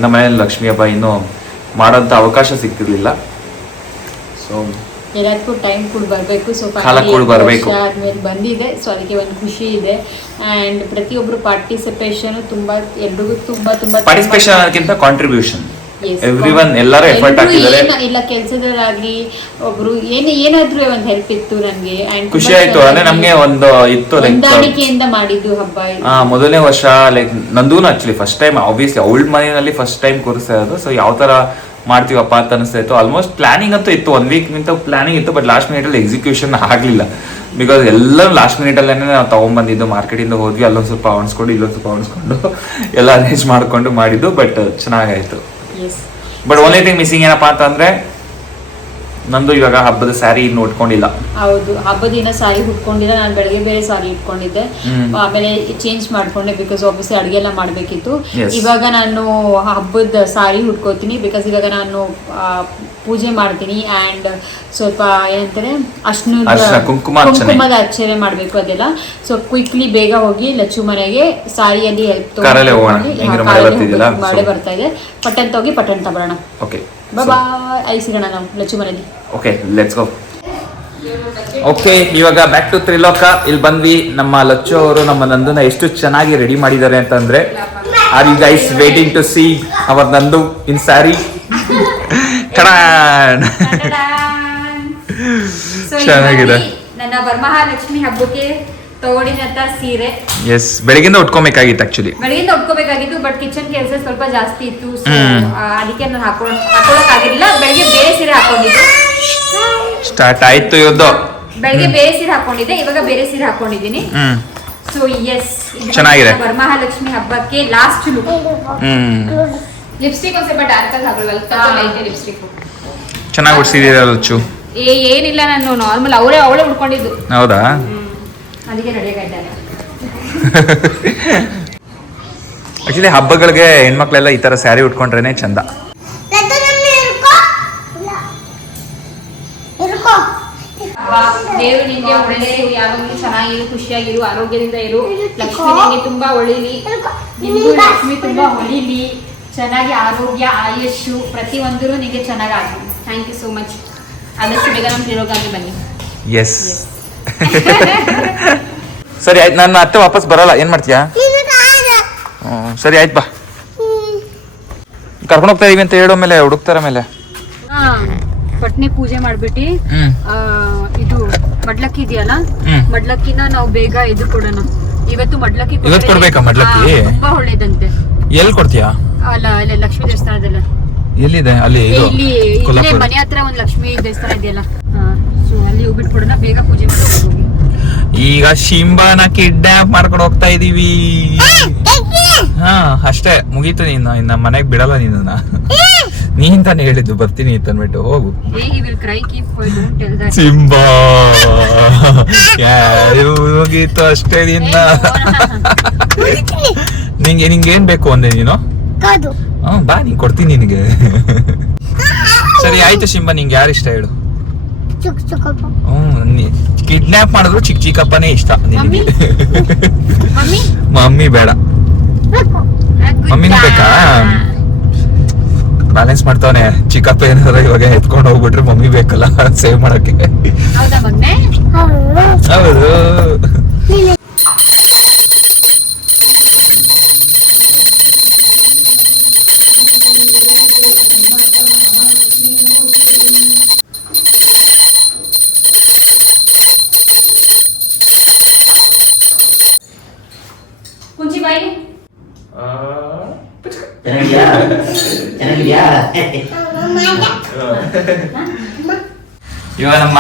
ಮನೆಯಲ್ಲಿ ಲಕ್ಷ್ಮೀ ಹಬ್ಬ ಇನ್ನೂ ಮಾಡೋಂಥ ಅವಕಾಶ ಸಿಗ್ತಿರ್ಲಿಲ್ಲ. ಸೊ ಎಲ್ಲದಕ್ಕೂ ಟೈಮ್ ಕೂಡ ಬರಬೇಕು. ಸೊ ಆದ್ಮೇಲೆ ಬಂದಿದೆ, ಸೊ ಅದಕ್ಕೆ ಒಂದು ಖುಷಿ ಇದೆ. ಆ್ಯಂಡ್ ಪ್ರತಿಯೊಬ್ಬರು ಪಾರ್ಟಿಸಿಪೇಷನ್ ಎಲ್ರಿಗೂ ತುಂಬ ಪಾರ್ಟಿಸಿಪೇಷನ್ ಅನ್ನೋದಕ್ಕಿಂತ ಕಾಂಟ್ರಿಬ್ಯೂಷನ್, ಎವ್ರಿವನ್ ಎಲ್ಲರೂ ಎಫರ್ಟ್ ಹಾಕಿದ್ದಾರೆ. ಇಲ್ಲ ಕೆಲಸದಲ್ಲಾಗ್ಲಿ ಒಬ್ರು ಏನಾದ್ರೂ ಒಂದು ಹೆಲ್ಪ್ ಇತ್ತು ನನಗೆ. ಆ್ಯಂಡ್ ಖುಷಿ ಆಯ್ತು. ಅಂದ್ರೆ ನಮ್ಗೆ ಒಂದು ಇತ್ತು ಹೊಂದಾಣಿಕೆಯಿಂದ ಮಾಡಿದ್ದು ಹಬ್ಬ. ಮೊದಲನೇ ವರ್ಷ ಲೈಕ್ ನಂದೂ ಆಕ್ಚುಲಿ ಫಸ್ಟ್ ಟೈಮ್, ಆಬ್ವಿಯಸ್ಲಿ ಅವಳ ಮನೆಯಲ್ಲಿ ಫಸ್ಟ್ ಟೈಮ್ ಕೂರಿಸ್ತಾ ಇರೋದು. ಸೊ ಯಾವ ತರ ಮಾಡ್ತೀವಪ್ಪ ಅಂತ ಅನಿಸ್ತಾ ಇತ್ತು. ಆಲ್ಮೋಸ್ಟ್ ಪ್ಲಾನಿಂಗ್ ಅಂತೂ ಇತ್ತು, 1 ವೀಕ್ ನಿಂತ ಪ್ಲಾನಿಂಗ್ ಇತ್ತು, ಬಟ್ ಲಾಸ್ಟ್ ಮಿನಿಟಲ್ಲಿ ಎಕ್ಸಿಕ್ಯೂಷನ್ ಆಗಲಿಲ್ಲ. ಬಿಕಾಸ್ ಎಲ್ಲರೂ ಲಾಸ್ಟ್ ಮಿನಿಟಲ್ಲೇ ನಾವು ತೊಗೊಂಬಂದಿದ್ದು, ಮಾರ್ಕೆಟಿಂದ ಹೋದ್ವಿ, ಅಲ್ಲೊಂದು ಸ್ವಲ್ಪ ಅವಣಿಸ್ಕೊಂಡು ಇಲ್ಲೊಂದು ಸ್ವಲ್ಪ ಅವಣಿಸ್ಕೊಂಡು ಎಲ್ಲ ಅರೇಂಜ್ ಮಾಡ್ಕೊಂಡು ಮಾಡಿದ್ದು. ಬಟ್ ಚೆನ್ನಾಗಾಯ್ತು. ಬಟ್ ಓನ್ಲಿ ಥಿಂಗ್ ಮಿಸ್ಸಿಂಗ್ ಏನಪ್ಪಾ ಅಂತಂದ್ರೆ ನಂದು ಇವಾಗ ಹಬ್ಬದ ಸ್ಯಾರಿ ಇನ್ನು ಉಟ್ಕೊಂಡಿಲ್ಲ. ಹೌದು, ಹಬ್ಬದ ದಿನ ಸಾರಿ ಉಟ್ಕೊಂಡಿಲ್ಲ. ನಾನು ಬೆಳಗ್ಗೆ ಬೇರೆ ಸಾರಿ ಇಟ್ಕೊಂಡಿದ್ದೆ, ಆಮೇಲೆ ಚೇಂಜ್ ಮಾಡ್ಕೊಂಡೆ ಬಿಕಾಸ್ ಆಬ್ವಿಯಸ್ಲಿ ಅಡುಗೆ ಎಲ್ಲ ಮಾಡಬೇಕಿತ್ತು. ಇವಾಗ ನಾನು ಹಬ್ಬದ ಸಾರಿ ಉಟ್ಕೋತೀನಿ ಬಿಕಾಸ್ ಇವಾಗ ನಾನು ಪೂಜೆ ಮಾಡ್ತೀನಿ. ಆ್ಯಂಡ್ ಸ್ವಲ್ಪ ಏನಂತಾರೆ ಕುಂಕುಮದ ಅರ್ಚನೆ ಮಾಡಬೇಕು ಅದೆಲ್ಲ. ಸೊ ಕ್ವಿಕ್ಲಿ ಬೇಗ ಹೋಗಿ ಲಚ್ಚು ಮನೆಗೆ ಸಾರಿಯಲ್ಲಿ ಹೆಲ್ಪ್ ಮಾಡೇ ಬರ್ತಾ ಇದೆ. ಪಟ್ಟಣ ಹೋಗಿ ಪಟ್ಟಣ ತಗೊಳ್ಳೋಣ. ಓಕೆ ಬಾಯ್, ಅಲ್ಲಿ ಸಿಗೋಣ ನಾವು ಲಚ್ಚು ಮನೆಯಲ್ಲಿ. Okay let's go. ಓಕೆ ಇವಾಗ ಬ್ಯಾಕ್ ಟು ತ್ರಿಲೋಕ. ಇಲ್ಲಿ ಬಂದ್ವಿ. ನಮ್ಮ ಲಚ್ಚು ಅವರು ನಮ್ಮ ನಂದುನ ಎಷ್ಟು ಚೆನ್ನಾಗಿ ರೆಡಿ ಮಾಡಿದ್ದಾರೆ ಅಂತಂದ್ರೆ, are you guys waiting to see our Nandu in sari? ಚೆನ್ನಾಗಿದೆ. ನನ್ನ ವರಮಹಾಲಕ್ಷ್ಮಿ ಹಬ್ಬಕ್ಕೆ ತಗೊಂಡಿದ್ದಂತ ಸೀರೆ. ಎಸ್, ಬೆಳಗಿಂದ ಉಟ್ಕೋಬೇಕಾಗಿತ್ತು ಆಕ್ಚುಲಿ. ಬೆಳಗಿಂದ ಉಟ್ಕೋಬೇಕಾಗಿತ್ತು, ಬಟ್ ಕಿಚನ್ ಕೆಲಸ ಸ್ವಲ್ಪ ಜಾಸ್ತಿ ಇತ್ತು. ಸೊ ಅದಕ್ಕೆ ನಾನು ಹಾಕೊಳಕ್ ಆಗಿರಲಿಲ್ಲ. ಬೆಳಗ್ಗೆ ಬೇರೆ ಸೀರೆ ಹಾಕೊಂಡಿದ್ದೆ. ಸ್ಟಾರ್ಟ್ ಆಯ್ತು ಇವತ್ತು. ಬೆಳಗ್ಗೆ ಬೇರೆ ಸೀರೆ ಹಾಕೊಂಡಿದ್ದೆ, ಇವಾಗ ಬೇರೆ ಸೀರೆ ಹಾಕೊಂಡಿದ್ದೀನಿ. ಸೊ ಎಸ್, ಚೆನ್ನಾಗಿದೆ. ವರಮಹಾಲಕ್ಷ್ಮಿ ಹಬ್ಬಕ್ಕೆ ಲಾಸ್ಟ್ ಲುಕ್. ಲಿಪ್ಸ್ಟಿಕ್ ಒಂದ್ ಸ್ವಲ್ಪ ಡಾರ್ಕ್ ಆಗಿ ಹಾಕೊಳ್ಳಲ್ಲ, ಲಿಪ್ಸ್ಟಿಕ್ ಚೆನ್ನಾಗಿ ಉಡ್ಸಿದೀರ ಲಚ್ಚು. ಏನಿಲ್ಲ, ನಾನು ನಾರ್ಮಲ್ ಅವಳೇ ಉಡ್ಕೊಂಡಿದ್ದು. ಹೌದಾ? ಅದಕ್ಕೆ ರೆಡಿಯಾಗಿದ್ದಾರೆ. ಆಕ್ಚುಲಿ ಹಬ್ಬಗಳಿಗೆ ಹೆಣ್ಮಕ್ಳೆಲ್ಲ ಈ ತರ ಸ್ಯಾರಿ ಉಟ್ಕೊಂಡ್ರೇನೆ ಚಂದ. ದೇವರು ನಿಂಗೆ ಒಳ್ಳೆಯದು, ಯಾವಾಗಲೂ ಚೆನ್ನಾಗಿರು, ಖುಷಿಯಾಗಿರು, ಆರೋಗ್ಯದಿಂದ ಇರು. ಲಕ್ಷ್ಮಿ ನಿಂಗೆ ತುಂಬಾ ಒಳ್ಳೆಯಲಿ, ನಿಮಗೂ ಲಕ್ಷ್ಮಿ ತುಂಬಾ ಹೊಳಿಲಿ, ಚೆನ್ನಾಗಿ ಆರೋಗ್ಯ, ಆಯುಷು ಪ್ರತಿಯೊಂದರೂ ನಿಮಗೆ ಚೆನ್ನಾಗಿ ಆಗಲಿ. Thank you so much. ಆದಷ್ಟು ಬೇಗ ನಮ್ಮ ತಿರೋಗಾಗಿ ಬನ್ನಿ. ಎಸ್ ಸರಿ ಆಯ್ತು, ನನ್ನ ಅತ್ತೆ ವಾಪಸ್ ಬರಲ್ಲ. ಏನ್ ಮಾಡ್ತೀಯಾ? ಸರಿ ಆಯ್ತು, ಬಾ. ಕರ್ಕೊಂಡು ಹೋಗ್ತಾ ಇದೀವಿ ಅಂತ ಹೇಳೋ ಮೇಲೆ ಹುಡುಕ್ತಾರ ಮೇಲೆ ಪಟ್ನೆ ಪೂಜೆ ಮಾಡ್ಬಿಟ್ಟು ಇದು ಮಡ್ಲಕ್ಕಿ ಇದೆಯಲ್ಲ, ಮಡ್ಲಕ್ಕಿನ ನಾವು ಬೇಗ ಇದು ಕೊಡೋಣ. ಇವತ್ತು ಮಡ್ಲಕ್ಕಿ ಕೊಡ್ಬೇಕಾ? ಮಡ್ಲಕ್ಕಿ ತುಂಬಾ ಒಳ್ಳೇದಂತೆ. ಎಲ್ಲಿ ಕೊಡ್ತೀಯಾ? ಅಲ್ಲ ಅಲ್ಲಿ ಲಕ್ಷ್ಮೀ ದೇವಸ್ಥಾನದಲ್ಲ. ಎಲ್ಲಿದೆ? ಅಲ್ಲಿ ಇಲ್ಲಿ ಮನೆ ಹತ್ರ ಒಂದು ಲಕ್ಷ್ಮೀ ದೇವಸ್ಥಾನ ಇದೆಯಲ್ಲ, ಸೊ ಅಲ್ಲಿ ಹೋಗ್ಬಿಟ್ಟು ಕೊಡೋಣ. ಬೇಗ ಪೂಜೆ ಮಾಡಿ ಹೋಗಿ. ಈಗ ಶಿಂಬಾನ ಕಿಡ್ನಾಪ್ ಮಾಡ್ಕೊಂಡು ಹೋಗ್ತಾ ಇದೀವಿ. ಹಾ ಅಷ್ಟೇ, ಮುಗೀತು. ಇನ್ನ ಮನೆಗ್ ಬಿಡಲ್ಲ ನೀನು. ನೀನ್ ತಾನೇ ಹೇಳಿದ್ದು ಬರ್ತೀನಿ ಅಂತನ್ಬಿಟ್ಟು. ಹೋಗು. ಸಿಂಬಾ ಮುಗೀತು ಅಷ್ಟೇ. ನಿಂಗೇನ್ ಬೇಕು ಅಂದೆ ನೀನು? ಬಾ, ನೀನ್ ಕೊಡ್ತೀನಿ ನಿನಗೆ. ಸರಿ ಆಯ್ತು ಶಿಂಬಾ, ನಿಂಗೆ ಯಾರು ಇಷ್ಟ ಹೇಳು? ಕಿಡ್ನಾಪ್ ಮಾಡಿದ್ರು ಚಿಕ್ಕಪ್ಪನೇ ಇಷ್ಟ ನಿನಗೆ. ಮಮ್ಮಿ ಬೇಡ, ಮಮ್ಮಿನೂ ಬೇಕಾ? ಬ್ಯಾಲೆನ್ಸ್ ಮಾಡ್ತಾವನೆ. ಚಿಕ್ಕಪ್ಪ ಏನಾದ್ರು ಇವಾಗ ಎತ್ಕೊಂಡು ಹೋಗ್ಬಿಟ್ರೆ ಮಮ್ಮಿ ಬೇಕಲ್ಲ ಸೇವ್ ಮಾಡಕ್ಕೆ. ಹೌದು. ಕುಂಚಿ ಬಾಯಿ ಇವಾಗ ನಮ್ಮ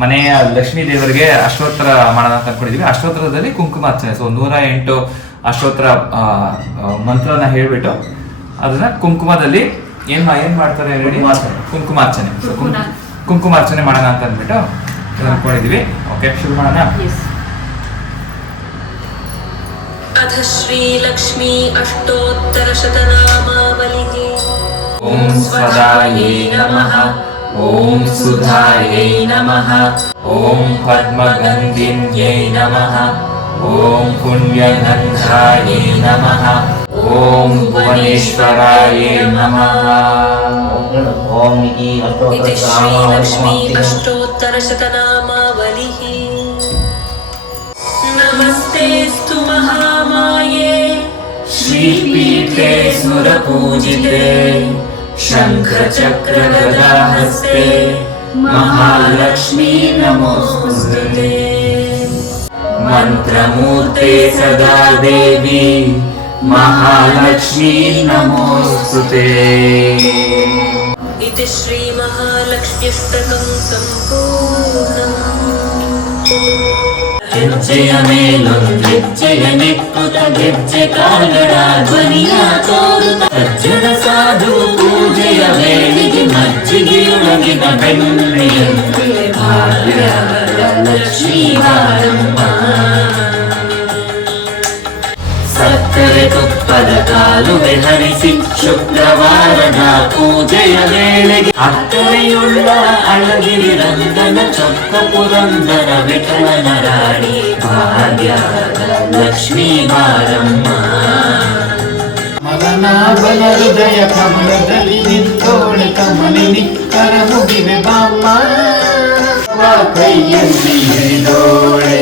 ಮನೆಯ ಲಕ್ಷ್ಮೀ ದೇವರಿಗೆ ಅಷ್ಟೋತ್ತರ ಮಾಡೋಣ ಅಂತ ಅನ್ಕೊಂಡಿದೀವಿ. ಅಷ್ಟೋತ್ತರದಲ್ಲಿ ಕುಂಕುಮಾರ್ಚನೆ, ಸೊ 108 ಅಷ್ಟೋತ್ತರ ಮಂತ್ರನ ಹೇಳ್ಬಿಟ್ಟು ಅದನ್ನ ಕುಂಕುಮದಲ್ಲಿ ಏನ್ ಮಾಡ್ತಾರೆ ಹೇಳಿ, ಕುಂಕುಮಾರ್ಚನೆ. ಸೊ ಕುಂಕುಮಾರ್ಚನೆ ಮಾಡೋಣ ಅಂತ ಅಂದ್ಬಿಟ್ಟು ಅನ್ಕೊಂಡಿದೀವಿ. ಓಕೆ, ಶುರು ಮಾಡೋಣ. अथ श्रीलक्ष्मी अष्टोत्तरशतनामावलिः। ओम स्वदायै नमः, ओम सुधायै नमः, ओम पद्मगन्धिन्यै नमः, ओम पुण्यगन्धायै नमः, ओम भुवनेश्वरायै नमः। ओम इति इति श्रीलक्ष्मी अष्टोत्तरशतनामावलिः। नमस्तेऽस्तु महामाये श्रीपीठे सुरपूजिते शङ्खचक्रगदाहस्ते महालक्ष्मी नमोस्तुते। मन्त्रमूर्ते सदा देवी महालक्ष्मी नमोस्तुते। इति श्रीमहालक्ष्म्यष्टकं सम्पूर्णम्। ಗೆಜ್ಜೆಯ ಮೇಲೊಂದು ಗೆಜ್ಜೆಯ ನಿಕ್ಕುತ ಗೆಜ್ಜೆ ಕಾಲ್ಗಳ ಧ್ವನಿಯ ತೋರುತ್ತ ಸಜ್ಜನ ಸಾಧು ಪೂಜೆಯ ವೇಳೆಗೆ ಮಜ್ಜಿಗೆಯೊಳಗಿನ ಬೆಣ್ಣೆಯಂತೆ ಭಾಗ್ಯದ ಲಕ್ಷ್ಮೀ ಬಾರಮ್ಮ. ಸಕ್ಕರೆ ತುಪ್ಪದ ಕಾಲುವೆ ಹರಿಸಿ ಶುಕ್ರವಾರದ ಪೂಜೆಯ ವೇಳೆಗೆ ಅಕ್ಕರೆಯುಳ್ಳ ಅಳಗಿರಿ ರಂಗನ ಚೊಕ್ಕ ಪುರಂದರ ವಿಠಲನ ರಾಣಿ ಭಾಗ್ಯದ ಲಕ್ಷ್ಮೀ ಬಾರಮ್ಮ. ಮಗನಾಭನ ಹೃದಯ ಕಮಲದಲ್ಲಿ ನಿಂತೋಳೆ ಕಮಲಿನಿ ಕರ ಮುಗಿವೆ ಬಾಮ್ಮ ಕೈಯಲ್ಲಿ ಹಿಡಿದೋಳೆ.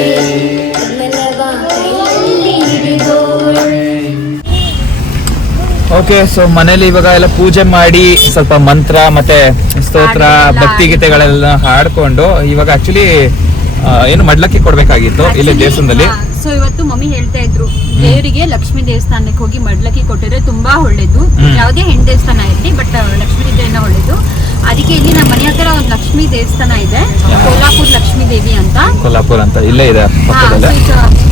ಓಕೆ, ಸೊ ಮನೇಲಿ ಇವಾಗ ಎಲ್ಲ ಪೂಜೆ ಮಾಡಿ ಸ್ವಲ್ಪ ಮಂತ್ರ ಮತ್ತೆ ಸ್ತೋತ್ರ ಭಕ್ತಿಗೀತೆಗಳೆಲ್ಲ ಹಾಡ್ಕೊಂಡು ಇವಾಗ ಆಕ್ಚುಲಿ ಏನು ಮಡ್ಲಕ್ಕಿ ಕೊಡ್ಬೇಕಾಗಿತ್ತು ಇಲ್ಲೇ ದೇವಸ್ಥಾನದಲ್ಲಿ. ಸೊ ಇವತ್ತು ಮಮ್ಮಿ ಹೇಳ್ತಾ ಇದ್ರು ದೇವರಿಗೆ ಲಕ್ಷ್ಮೀ ದೇವಸ್ಥಾನಕ್ಕೆ ಹೋಗಿ ಮಡ್ಲಕ್ಕಿ ಕೊಟ್ಟಿದ್ರೆ ತುಂಬಾ ಒಳ್ಳೇದು. ಯಾವುದೇ ಹೆಣ್ಣು ದೇವಸ್ಥಾನ ಇರಲಿ, ಬಟ್ ಲಕ್ಷ್ಮೀ ಇದ್ರೇನ ಒಳ್ಳೇದು. ಅದಕ್ಕೆ ಇಲ್ಲಿ ನಮ್ಮ ಮನೆ ಹತ್ರ ಒಂದು ಲಕ್ಷ್ಮೀ ದೇವಸ್ಥಾನ ಇದೆ, ಕೋಲ್ಹಾಪುರ್ ಲಕ್ಷ್ಮೀ ದೇವಿ ಅಂತ. ಕೋಲ್ಹಾಪುರ್ ಅಂತ ಇಲ್ಲೇ ಇದೆ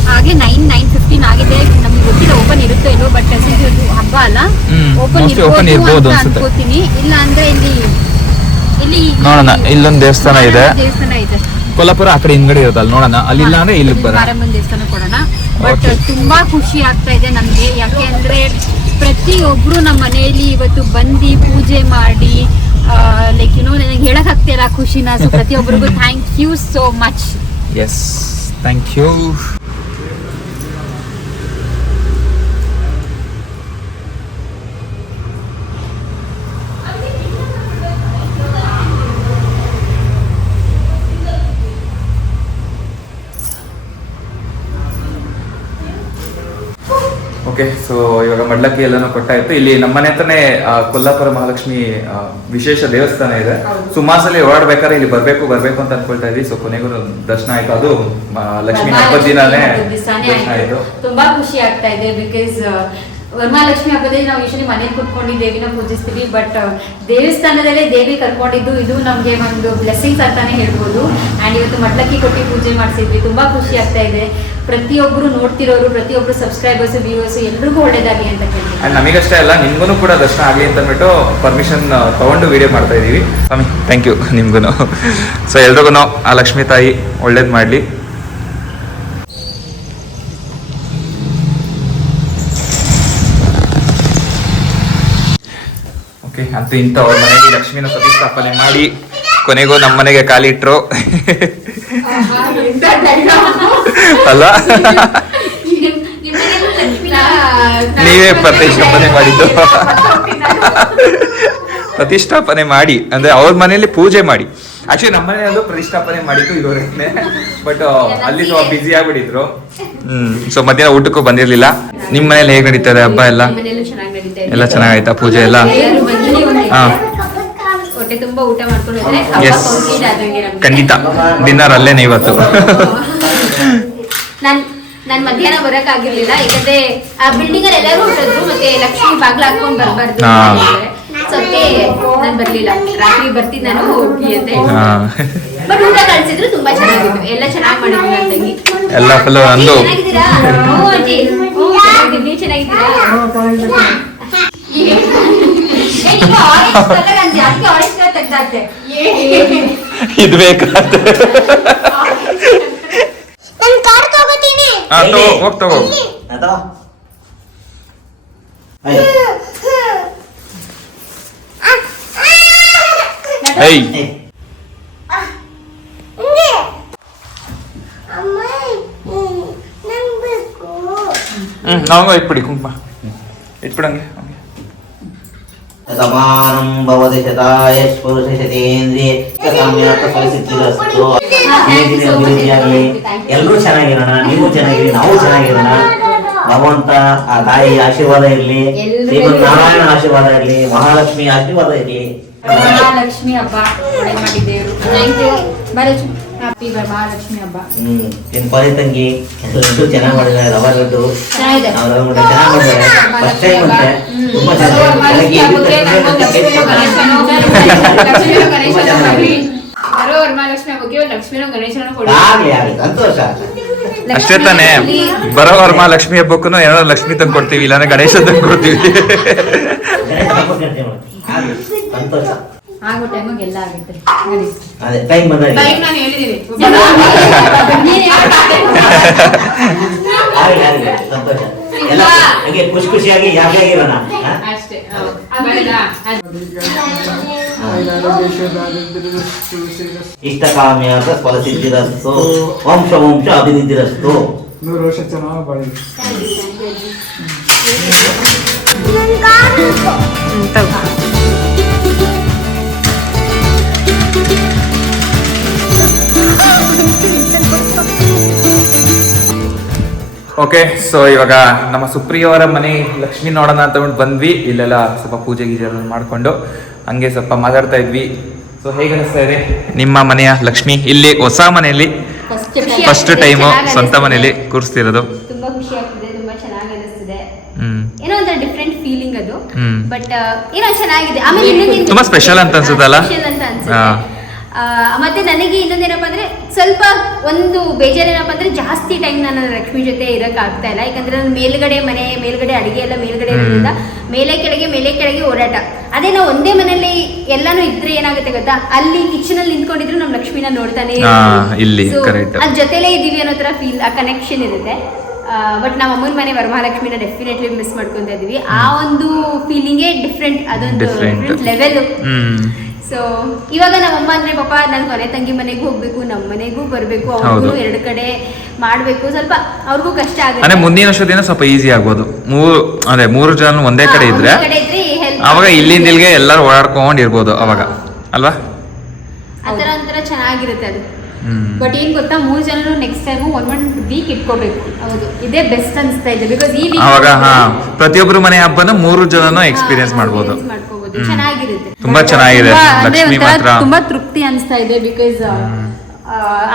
ಹಾಗೆ 9:15 ಆಗಿದೆ. ನಮ್ಗೆ ಗೊತ್ತಿಲ್ಲ ಓಪನ್ ಇರುತ್ತೋ ಇಲ್ಲೋ, ಬಟ್ ಹಬ್ಬ ಅಲ್ಲ, ಓಪನ್ ಇರ್ಬೋದು ಅಂತ ಅನ್ಕೋತೀನಿ. ಇಲ್ಲ ಅಂದ್ರೆ ಇಲ್ಲಿ ನೋಡೋಣ, ಇಲ್ಲೊಂದು ದೇವಸ್ಥಾನ ಇದೆ. ದೇವಸ್ಥಾನ ಇದೆ ಕೋಲ್ಹಾಪುರ ಆ ಕಡೆ ಹಿಂಗಡೆ ಇರುತ್ತಲ್ಲ, ನೋಡೋಣ. ಅಲ್ಲಿಲ್ಲ ಅಂದ್ರೆ ಇಲ್ಲಿ ಮಾರಮ್ಮನ ದೇವಸ್ಥಾನ ಕೊಡೋಣ. ಬಟ್ ತುಂಬಾ ಖುಷಿ ಆಗ್ತಾ ಇದೆ ನಮ್ಗೆ, ಯಾಕೆ ಅಂದ್ರೆ ಪ್ರತಿಯೊಬ್ರು ನಮ್ಮ ಮನೆಯಲ್ಲಿ ಇವತ್ತು ಬಂದು ಪೂಜೆ ಮಾಡಿ ಲೈಕ್ ನನಗೆ ಹೇಳಕ್ ಆಗ್ತಿಲ್ಲ ಖುಷಿನ. ಸೊ ಪ್ರತಿಯೊಬ್ಬರಿಗೂ thank you so much. Yes, thank you. Okay, so ಇವಾಗ ಮಡ್ಲಕ್ಕಿ ಎಲ್ಲಾನು ಕೊಟ್ಟಾಯ್ತು. ಇಲ್ಲಿ ನಮ್ಮನೆ ಹತ್ರನೇ ಕೊಲ್ಲಾಪುರ ಮಹಾಲಕ್ಷ್ಮಿ ವಿಶೇಷ ದೇವಸ್ಥಾನ ಇದೆ. ಸುಮಾಸಲ್ಲಿ ಓಡಾಡ್ಬೇಕಾದ್ರೆ ಇಲ್ಲಿ ಬರ್ಬೇಕು ಅಂತ ಅನ್ಕೊಳ್ತಾ ಇದ್ವಿ. ಸೊ ಕೊನೆಗೂ ದರ್ಶನ ಆಯ್ತು. ಅದು ಲಕ್ಷ್ಮಿ ಹಬ್ಬದ ದಿನಾನೇ ದರ್ಶನ ಆಯ್ತು. ತುಂಬಾ ಖುಷಿ ಆಗ್ತಾ ಇದೆ. ಬಿಕಾಸ್ ವರಮಹಾಲಕ್ಷ್ಮಿ ಹಬ್ಬದಲ್ಲಿ ನಾವು ಯೂಶಲಿ ಮನೇಲಿ ಕುತ್ಕೊಂಡು ದೇವಿನ ಪೂಜಿಸ್ತೀವಿ, ಬಟ್ ದೇವಸ್ಥಾನದಲ್ಲೇ ದೇವಿ ಕರ್ಕೊಂಡಿದ್ದು ಇದು ನಮ್ಗೆ ಒಂದು ಬ್ಲೆಸ್ಸಿಂಗ್ಸ್ ಅಂತಾನೆ ಹೇಳ್ಬೋದು. ಅಂಡ್ ಇವತ್ತು ಮಡ್ಲಕ್ಕಿ ಕೊಟ್ಟು ಪೂಜೆ ಮಾಡಿಸಿದ್ವಿ. ತುಂಬಾ ಖುಷಿ ಆಗ್ತಾ ಇದೆ. ಪ್ರತಿಯೊಬ್ರು ನೋಡ್ತಿರೋರು, ಪ್ರತಿಯೊಬ್ರು ಸಬ್ಸ್ಕ್ರೈಬರ್ಸ್, ವ್ಯೂವರ್ಸ್ ಎಲ್ರಿಗೂ ಒಳ್ಳೇದಾಗ್ಲಿ ಅಂತ ಕೇಳ್ತೀವಿ. ಅಂಡ್ ನಮಗಷ್ಟೇ ಅಲ್ಲ, ನಿಮ್ಗೂ ಕೂಡ ದರ್ಶನ ಆಗ್ಲಿ ಅಂತ ಅಂದ್ಬಿಟ್ಟು ಪರ್ಮಿಷನ್ ತಗೊಂಡು ವಿಡಿಯೋ ಮಾಡ್ತಾ ಇದೀವಿ. ಸ್ವಾಮಿ ಥ್ಯಾಂಕ್ ಯು ನಿಮ್ಗೂ. ಸೊ ಎಲ್ರಿಗೂ ಆ ಲಕ್ಷ್ಮೀ ತಾಯಿ ಒಳ್ಳೇದ್ ಮಾಡ್ಲಿ. ಓಕೆ, ಅಂತೂ ಇಂಥ ಅವ್ರ ಮನೆಗೆ ಲಕ್ಷ್ಮಿನ ಪ್ರತಿಷ್ಠಾಪನೆ ಮಾಡಿ ಕೊನೆಗೂ ನಮ್ಮ ಮನೆಗೆ ಕಾಲಿಟ್ರು ಅಲ್ಲ. ನೀವೇ ಪ್ರತಿಷ್ಠಾಪನೆ ಮಾಡಿದ್ದು. ಪ್ರತಿಷ್ಠಾಪನೆ ಮಾಡಿ ಅಂದ್ರೆ ಅವ್ರ ಮನೆಯಲ್ಲಿ ಪೂಜೆ ಮಾಡಿ. ಆಕ್ಚುಲಿ ನಮ್ಮ ಮನೆಯಲ್ಲೂ ಪ್ರತಿಷ್ಠಾಪನೆ ಮಾಡಿದ್ದು ಇರೋರೇನೆ, ಬಟ್ ಅಲ್ಲಿ ಸ್ವಲ್ಪ ಬಿಸಿ ಆಗ್ಬಿಟ್ಟಿದ್ರು. ಸೊ ಮಧ್ಯಾಹ್ನ ಊಟಕ್ಕೂ ಬಂದಿರ್ಲಿಲ್ಲ. ನಿಮ್ ಮನೇಲಿ ಹೇಗ್ ನಡೀತದೆ ಹಬ್ಬ ಎಲ್ಲ? ಎಲ್ಲ ಚೆನ್ನಾಗಾಯ್ತಾ ಪೂಜೆ ಎಲ್ಲ? ಹಾ, ಹೊಟ್ಟೆ ತುಂಬಾ ಊಟ ಮಾಡ್ಕೊಂಡು ಎಸ್, ಖಂಡಿತ ಡಿನ್ನರ್ ಅಲ್ಲೇನೆ ಇವತ್ತು. ನಾನ್ ಮಧ್ಯಾಹ್ನ ಬರಕ್ ಆಗಿರ್ಲಿಲ್ಲ, ಯಾಕಂದ್ರೆ ಆ ಬಿಲ್ಡಿಂಗ್ ಅಲ್ಲಿ ಎಲ್ಲರೂ ಹೊರಟಿದ್ರು, ಮತ್ತೆ ಲಕ್ಷ್ಮಿ ಬಾಗ್ಲ ಹಾಕೊಂಡ್ ಬರ್ಬಾರ್ದು ಸೊಕ್ಕೆ ನಾನ್ ಬರ್ಲಿಲ್ಲ. ರಾತ್ರಿ ಬರ್ತೀನಿ ನಾನು ಹೋಗಿ ಅಂತ ಹೇಳಿ. ಬಟ್ ಊಟ ಕಳ್ಸಿದ್ರು ತುಂಬಾ ಚೆನ್ನಾಗಿತ್ತು, ಎಲ್ಲ ಚೆನ್ನಾಗಿ ಮಾಡಿದ್ರು ನನ್ನ ತಂಗಿ. ಎಲ್ಲ ಫುಲ್ ನಂದು. ಚೆನ್ನಾಗಿದ್ದೀರಾ? ಹ್ಞೂ ಆಂಟಿ, ಹ್ಞೂ ಚೆನ್ನಾಗಿದ್ದೀನಿ. ನೀವು ಚೆನ್ನಾಗಿದ್ದೀರಾ? ಇದು ಬೇಕಾದ ಹೋಗ್ ತಗೋ. ಆಯ್ತಾ ಏಯ್ ನಾವಂಗ ಇಟ್ಬಿಡಿ ಕುಂಕುಮ ಇಟ್ಬಿಡಂಗೆ. ಸಮಾನಂ ಭವತಿ ಶತಾಯ ಪುರುಷ ಶತೇಂದ್ರಿಯ ಕಾಮ್ಯಾರ್ಥ ಫಲಸಿದ್ಧಿರಸ್ತು. ಅಭಿವೃದ್ಧಿಯಾಗಲಿ, ಎಲ್ಲರೂ ಚೆನ್ನಾಗಿರೋಣ, ನೀವು ಚೆನ್ನಾಗಿರಿ, ನಾವು ಚೆನ್ನಾಗಿರೋಣ. ಭಗವಂತ ಆ ತಾಯಿ ಆಶೀರ್ವಾದ ಇರಲಿ, ಶ್ರೀಮನ್ ನಾರಾಯಣ ಆಶೀರ್ವಾದ ಇರಲಿ, ಮಹಾಲಕ್ಷ್ಮಿ ಆಶೀರ್ವಾದ ಇರಲಿ. ಮಹಾಲಕ್ಷ್ಮಿ ಹಬ್ಬ ಒಳ್ಳೆ ಮಾಡಿದ್ದೇವರು. ಹ್ಯಾಪಿ ಮಹಾಲಕ್ಷ್ಮಿ ಹಬ್ಬ. ನಿನ್ ಪರಿ ತಂಗಿ ಲಡ್ಡು ಚೆನ್ನಾಗಿ ಮಾಡಿದ್ದಾರೆ, ರವಾ ಲಡ್ಡು ಚೆನ್ನಾಗಿದೆ. ಚೆನ್ನಾಗಿ ಮಾಡಿದ್ದಾರೆ. ಫಸ್ಟ್ ಟೈಮ್ ಅಂತೆ, ತುಂಬಾ ಚೆನ್ನಾಗಿ ವರಮಹಾಲಕ್ಷ್ಮಿ ಹಬ್ಬಕ್ಕೆ ಲಕ್ಷ್ಮೀನೋ ಗಣೇಶನೋ ಕೊಡಿ. ಆಗ್ಲಿ ಆಗ್ಲಿ, ಸಂತೋಷ. ಅಷ್ಟೇ ತಾನೇ, ಬರೋ ವರಮಹಾಲಕ್ಷ್ಮಿ ಹಬ್ಬಕ್ಕೂ ಏನೋ ಲಕ್ಷ್ಮಿ ತಂದು ಕೊಡ್ತೀವಿ, ಇಲ್ಲಾಂದ್ರೆ ಗಣೇಶ ತಂದು ಕೊಡ್ತೀವಿ. ಗಣೇಶ ಹಬ್ಬ ಕೇಳ್ತೀವಿ. ಆಗ್ಲಿ, ಸಂತೋಷ. ಆಗೋ ಟೈಮಿಗೆ ಎಲ್ಲ ಆಗುತ್ತೆ. ಅದೇ ಟೈಮ್ ಬಂದಾಗ ಟೈಮ್ ನಾನು ಹೇಳಿದ್ದೀನಿ. ಆಗ್ಲಿ ಆಗ್ಲಿ, ಸಂತೋಷ. ಎಲ್ಲ ಹಾಗೆ ಖುಷಿ ಖುಷಿಯಾಗಿ ಯಾಕೆ ಆಗಿರೋಣ. ಅಷ್ಟೇ. ಬರದಾ? ಇಷ್ಟ ಕಾಮ್ಯಾರ್ಥ ಫಲಸಿದ್ಧಿರಸ್ತು, ವಂಶ ವಂಶ ಅಭಿವೃದ್ಧಿರಸ್ತು. 100 ವರ್ಷ ಚೆನ್ನಾಗಿ ಬಾಳಿ. ಓಕೆ, ಸೊ ಇವಾಗ ನಮ್ಮ ಸುಪ್ರಿಯವರ ಮನೆ ಲಕ್ಷ್ಮಿ ನೋಡೋಣ ಅಂತ ಬಂದ್ವಿ. ಇಲ್ಲೆಲ್ಲ ಸ್ವಲ್ಪ ಪೂಜೆ ಗೀಜೆ ಮಾಡ್ಕೊಂಡು ಹಂಗೆ ಸ್ವಲ್ಪ ಮಾತಾಡ್ತಾ ಇದ್ವಿ. ಸೊ ಹೇಗೆ ಅನಿಸ್ತಾ ಇದೆ ನಿಮ್ಮ ಮನೆಯ ಲಕ್ಷ್ಮಿ ಇಲ್ಲಿ ಹೊಸ ಮನೆಯಲ್ಲಿ ಫಸ್ಟ್ ಟೈಮು ಸ್ವಂತ ಮನೆಯಲ್ಲಿ ಕೂರಿಸ್ತಿರೋದು? ತುಂಬಾ ಖುಷಿ ಆಗ್ತಿದೆ, ತುಂಬಾ ಚೆನ್ನಾಗಿ ಅನಿಸ್ತಿದೆ. ಹ್ಮ್ ಏನೋ ಒಂಥರ ಡಿಫ್ರೆಂಟ್ ಫೀಲಿಂಗ್ ಅದು. ಹ್ಮ್. ಬಟ್ ಏನೋ ಚೆನ್ನಾಗಿದೆ. ಆಮೇಲೆ ಇನ್ನೊಂದು ತುಂಬಾ ಸ್ಪೆಷಲ್ ಅಂತ ಅನ್ಸುತ್ತಲ್ಲ? ಸ್ಪೆಷಲ್ ಅಂತ ಅನ್ಸುತ್ತೆ. ಮತ್ತೆ ನನಗೆ ಇನ್ನೊಂದೇನಪ್ಪ ಅಂದ್ರೆ ಸ್ವಲ್ಪ ಒಂದು ಬೇಜಾರೇನಪ್ಪ ಅಂದ್ರೆ ಜಾಸ್ತಿ ಟೈಮ್ ನಾನು ಲಕ್ಷ್ಮಿ ಜೊತೆ ಇರಕ್ ಆಗ್ತಾ ಇಲ್ಲ. ಯಾಕಂದ್ರೆ ನಾನು ಮೇಲ್ಗಡೆ ಅಡಿಗೆ ಎಲ್ಲ ಮೇಲ್ಗಡೆ ಇರೋದ್ರಿಂದ ಮೇಲೆ ಕೆಳಗೆ ಓಡಾಟ. ಅದೇ ನಾವು ಒಂದೇ ಮನೆಯಲ್ಲಿ ಎಲ್ಲಾನು ಇದ್ರೆ ಏನಾಗುತ್ತೆ ಗೊತ್ತಾ, ಅಲ್ಲಿ ಕಿಚನ್ ಅಲ್ಲಿ ನಿಂತ್ಕೊಂಡಿದ್ರು ನಮ್ ಲಕ್ಷ್ಮಿನ ನೋಡ್ತಾನೆ ಇಲ್ಲಿ correct. ಅದ್ ಜೊತೆಲೇ ಇದೀವಿ ಅನ್ನೋ ತರ ಫೀಲ್, ಆ ಕನೆಕ್ಷನ್ ಇರುತ್ತೆ. ಬಟ್ ನಮ್ಮ ಅಮ್ಮನ ಮನೆ ವರಮಹಾಲಕ್ಷ್ಮಿನ ಡೆಫಿನೆಟ್ಲಿ ಮಿಸ್ ಮಾಡ್ಕೊಂತ ಇದೀವಿ. ಆ ಒಂದು ಫೀಲಿಂಗೇ ಡಿಫ್ರೆಂಟ್, ಅದೊಂದು ಡಿಫ್ರೆಂಟ್ ಲೆವೆಲ್. ಸೊ ಇವಾಗ ನಮ್ಮಮ್ಮ ಅಂದ್ರೆ ಪಾಪ ನನ್ ಕೊನೆ ತಂಗಿ ಮನೆಗೂ ಹೋಗ್ಬೇಕು, ನಮ್ಮ ಮನೆಗೂ ಬರ್ಬೇಕು, ಅವ್ರಿಗೂ 2 ಕಡೆ ಮಾಡ್ಬೇಕು, ಸ್ವಲ್ಪ ಅವ್ರಿಗೂ ಕಷ್ಟ ಆಗುತ್ತೆ. ಮುಂದಿನ ವರ್ಷದಿಂದ ಸ್ವಲ್ಪ ಈಸಿ ಆಗ್ಬೋದು. 3 ಜನ ಒಂದೇ ಕಡೆ ಇದ್ರೆ ಅವಾಗ ಇಲ್ಲಿಂದ ಇಲ್ಲಿಗೆ ಎಲ್ಲರೂ ಓಡಾಡ್ಕೊಂಡ್ ಇರ್ಬೋದು ಅವಾಗ ಅಲ್ವಾ? ಆತರ ಒಂಥರ ಚೆನ್ನಾಗಿರುತ್ತೆ ಅದು. ಬಟ್ ಏನ್ ಗೊತ್ತಾ, 3 ಜನರು ನೆಕ್ಸ್ಟ್ ಟೈಮ್ 1 ವೀಕ್ ಇಟ್ಕೋಬೇಕು. ಹೌದು, ಇದೇ ಬೆಸ್ಟ್ ಅನ್ಸ್ತಾ ಇದೆ. ಬಿಕಾಸ್ ಈ ವೀಕ್ ಅವಾಗ ಪ್ರತಿಯೊಬ್ಬರು ಮನೆ ಹಬ್ಬನ 3 ಜನನು ಎಕ್ಸ್ಪೀರಿಯನ್ಸ್ ಮಾಡ್ಬೋದು. ಚೆನ್ನಾಗಿರುತ್ತೆ, ತುಂಬಾ ಚೆನ್ನಾಗಿದೆ. ಲಕ್ಷ್ಮಿ ಮಾತ್ರ ತುಂಬಾ ತೃಪ್ತಿ ಅನ್ಸ್ತಾ ಇದೆ. ಬಿಕಾಸ್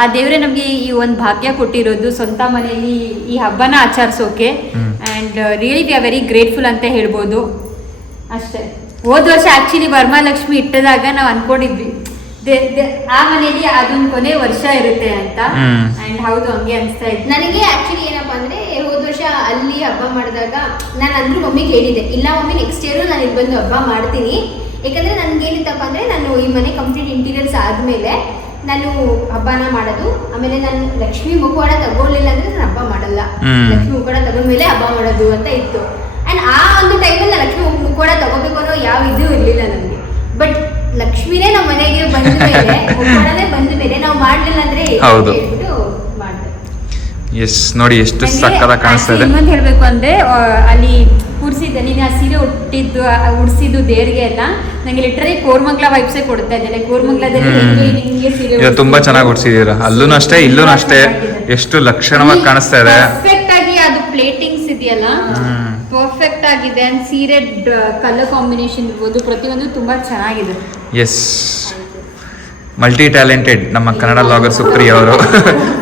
ಆ ದೇವ್ರೆ ನಮ್ಗೆ ಈ ಒಂದು ಭಾಗ್ಯ ಕೊಟ್ಟಿರೋದು ಸ್ವಂತ ಮನೆಯಲ್ಲಿ ಈ ಹಬ್ಬನ ಆಚರಿಸೋಕೆ. And really we are very grateful ಅಂತ ಹೇಳ್ಬೋದು. ಅಷ್ಟೇ. ಹೋದ ವರ್ಷ ಆಕ್ಚುಲಿ ವರಮಹಾಲಕ್ಷ್ಮಿ ಇಟ್ಟದಾಗ ನಾವು ಅನ್ಕೊಂಡಿದ್ವಿ ಆ ಮನೆಯಲ್ಲಿ ಅದೊಂದು ಕೊನೆ ವರ್ಷ ಇರುತ್ತೆ ಅಂತ. ಅಂಡ್ ಹೌದು, ಹಂಗೆ ಅನ್ಸ್ತಾ ಇತ್ತು ನನಗೆ. ಆಕ್ಚುಲಿ ಏನಪ್ಪಾ ಅಂದ್ರೆ ಹೋದ ವರ್ಷ ಅಲ್ಲಿ ಹಬ್ಬ ಮಾಡಿದಾಗ ನಾನು ಅಂದ್ರೂ ಮಮ್ಮಿಗೆ ಹೇಳಿದೆ, ಇಲ್ಲ ಮಮ್ಮಿ ನೆಕ್ಸ್ಟ್ ಇಯರ್ ನಾನು ಇಲ್ಲಿ ಬಂದು ಹಬ್ಬ ಮಾಡ್ತೀನಿ. ಯಾಕಂದ್ರೆ ನನ್ಗೆ ಏನಿತ್ತಪ್ಪ ಅಂದ್ರೆ ನಾನು ಈ ಮನೆ ಕಂಪ್ಲೀಟ್ ಇಂಟೀರಿಯರ್ಸ್ ಆದ್ಮೇಲೆ ನಾನು ಹಬ್ಬನ ಮಾಡೋದು. ಆಮೇಲೆ ನಾನು ಲಕ್ಷ್ಮಿ ಮುಖವಾಡ ತಗೊಳ್ಳಿಲ್ಲ ಅಂದ್ರೆ ನಾನು ಹಬ್ಬ ಮಾಡಲ್ಲ, ಲಕ್ಷ್ಮಿ ಮುಖವಾಡ ತಗೊಂಡ್ಮೇಲೆ ಹಬ್ಬ ಮಾಡೋದು ಅಂತ ಇತ್ತು. ಅಂಡ್ ಆ ಒಂದು ಟೈಮಲ್ಲಿ ನಾನು ಲಕ್ಷ್ಮಿ ಮುಖವಾಡ ತಗೋಬೇಕು ಅನ್ನೋ ಯಾವ ಇದು ಇರ್ಲಿಲ್ಲ ನನಗೆ. ಬಟ್ ಲಕ್ಷ್ಮಿನೇ ನಮ್ಮ ಮನೆಗೆ ಬಂದ ಮೇಲೆ, ಮುಖವಾಡನೇ ಬಂದ ಮೇಲೆ ನಾವು ಮಾಡ್ಲಿಲ್ಲ ಅಂದ್ರೆ ಹೇಳ್ಬಿಟ್ಟು ಮಾಡ್ದೆ. ಎಸ್, ನೋಡಿ ಎಷ್ಟು ಸಕ್ಕತ್ತಾಗಿ ಕಾಣಿಸ್ತಾ ಇದೆ. ಇನ್ನೊಂದು ಹೇಳ್ಬೇಕು ಅಂದ್ರೆ ಅಲ್ಲಿ ಕೂರಿಸಿದ್ದೆ ನೀನು ಆ ಸೀರೆ ಉಡ್ಸಿದ್ದು ದೇವ್ರಿಗೆ ಎಲ್ಲ ನಂಗೆ ಲಿಟ್ರಲಿ ಕೋರ್ಮಂಗ್ಲ ವೈಬ್ಸೇ ಕೊಡ್ತಾ ಇದ್ದೇನೆ. ಕೋರ್ಮಂಗ್ಲದಲ್ಲಿ ಹಿಂಗೆ ಸೀರೆ ತುಂಬಾ ಚೆನ್ನಾಗಿ ಉಡ್ಸಿದೀರ. ಅಲ್ಲೂ ಅಷ್ಟೇ, ಇಲ್ಲೂ ಅಷ್ಟೇ, ಎಷ್ಟು ಲಕ್ಷಣವಾಗಿ ಕಾಣಿಸ್ತಾ ಇದೆ. ಪರ್ಫೆಕ್ಟ್ ಆಗಿ ಅದು ಪ್ಲೇಟಿಂಗ್ಸ್ ಇದೆಯಲ್ಲ, ಪರ್ಫೆಕ್ಟ್ ಆಗಿದೆ. ಅಂಡ್ ಸೀರೆ ಕಲರ್ ಕಾಂಬಿನೇಷನ್ ಇರ್ಬೋದು, ಪ್ರತಿಯೊಂದು ತುಂಬಾ ಚೆನ್ನಾಗಿದೆ. ಎಸ್, ಮಲ್ಟಿ ಟ್ಯಾಲೆಂಟೆಡ್ ನಮ್ಮ ಕನ್ನಡ ಲಾಗರ್ ಸುಪ್ರಿಯ ಅವರು.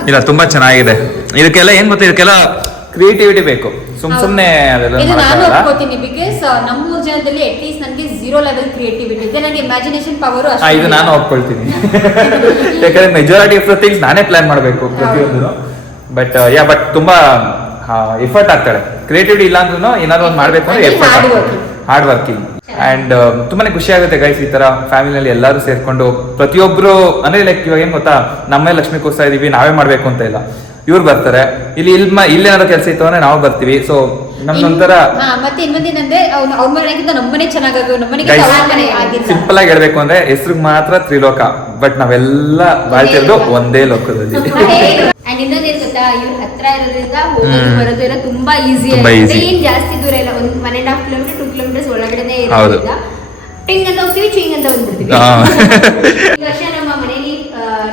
ಇಲ್ಲ, ತುಂಬಾ ಚೆನ್ನಾಗಿದೆ. ಇದಕ್ಕೆಲ್ಲ ಏನ್ ಗೊತ್ತಾ, ಇದಕ್ಕೆಲ್ಲ ಕ್ರಿಯೇಟಿವಿಟಿ ಬೇಕು, ಸುಮ್ನೆ ಅದೆಲ್ಲ ಇದು ನಾನು ಮಾಡಕ್ಕಾಗಲ್ಲ. ಒಪ್ಕೋತೀನಿ. ಬಿಕಾಸ್ ನಮ್ಮೂರ್ ಜನದಲ್ಲಿ ಅಟ್ ಲೀಸ್ಟ್ ನನಗೆ 0 ಲೆವೆಲ್ ಕ್ರಿಯೇಟಿವಿಟಿ ಇದೆ, ನನಗೆ ಇಮ್ಯಾಜಿನೇಷನ್ ಪವರ್ ಇದು ನಾನು ಒಪ್ಕೊಳ್ತೀನಿ. ಯಾಕಂದ್ರೆ ಮೆಜಾರಿಟಿ ಆಫ್ ದ ಥಿಂಗ್ಸ್ ನಾನೇ ಪ್ಲಾನ್ ಮಾಡಬೇಕು ಪ್ರತಿಯೊಂದು. ಬಟ್ ಬಟ್ ತುಂಬಾ ಎಫರ್ಟ್ ಆಗ್ತಾಳೆ. ಕ್ರಿಯೇಟಿವಿಟಿ ಇಲ್ಲ ಅಂದ್ರೂ ಏನಾದ್ರು ಒಂದು ಮಾಡ್ಬೇಕು ಅಂದ್ರೆ ಎಫರ್ಟ್, ಹಾರ್ಡ್ ವರ್ಕಿಂಗ್. ಅಂಡ್ ತುಂಬಾನೇ ಖುಷಿ ಆಗುತ್ತೆ ಗೈಸ್, ಈ ತರ ಫ್ಯಾಮಿಲಿಯಲ್ಲಿ ಎಲ್ಲರೂ ಸೇರ್ಕೊಂಡು ಪ್ರತಿಯೊಬ್ರು ಅಂದ್ರೆ ಲೈಕ್ ಇವಾಗ ಏನ್ ಗೊತ್ತಾ, ನಮ್ಮೇ ಲಕ್ಷ್ಮಿ ಕೂರ್ಸ್ತಾ ಇದೀವಿ, ನಾವೇ ಮಾಡ್ಬೇಕು ಅಂತ ಇಲ್ಲ, ಇವ್ರು ಬರ್ತಾರೆ, ಇಲ್ಲೇನಾದ್ರು ಕೆಲಸ ಇತ್ತು ಅಂದ್ರೆ ನಾವು ಬರ್ತೀವಿ. ಸೊ ನಮ್ದೊಂಥರ ಮತ್ತೆ ಇನ್ನೊಂದೇನಂದ್ರೆ ಅವ್ರ ಮನೆಗಿಂತ ನಮ್ಮನೆ ಚೆನ್ನಾಗಾಗ, ನಮ್ಮನೆಗೆ ಸಿಂಪಲ್ ಆಗಿ ಹೇಳ್ಬೇಕು ಅಂದ್ರೆ ಹೆಸ್ರಿಗೆ ಮಾತ್ರ ತ್ರಿಲೋಕ, ಬಟ್ ನಾವೆಲ್ಲ ಬಾಳ್ತಿರೋದು ಒಂದೇ ಲೋಕದಲ್ಲಿ. ಅಂಡ್ ಇನ್ನೊಂದೇನ್ ಗೊತ್ತಾ, ಇವ್ರ ಹತ್ರ ಇರೋದ್ರಿಂದ ಹೋಗೋದು ಬರೋದು ಎಲ್ಲ ತುಂಬಾ ಈಸಿ ತುಂಬಾ ಆಗುತ್ತೆ. easy. ಏನ್ ಜಾಸ್ತಿ ದೂರ ಇಲ್ಲ, 1.5 ಕಿಲೋಮೀಟರ್ 2 ಕಿಲೋಮೀಟರ್ಸ್ ಒಳಗಡೆನೆ ಇರೋದ್ರಿಂದ ಟಿಂಗ್ ಅಂತ ಹೋಗ್ತೀವಿ, ಚಿಂಗ್ ಅಂತ ಬಂದ್ಬಿಡ್ತೀವಿ. ಈ ವರ್ಷ ನಮ್ಮ ಮನೇಲಿ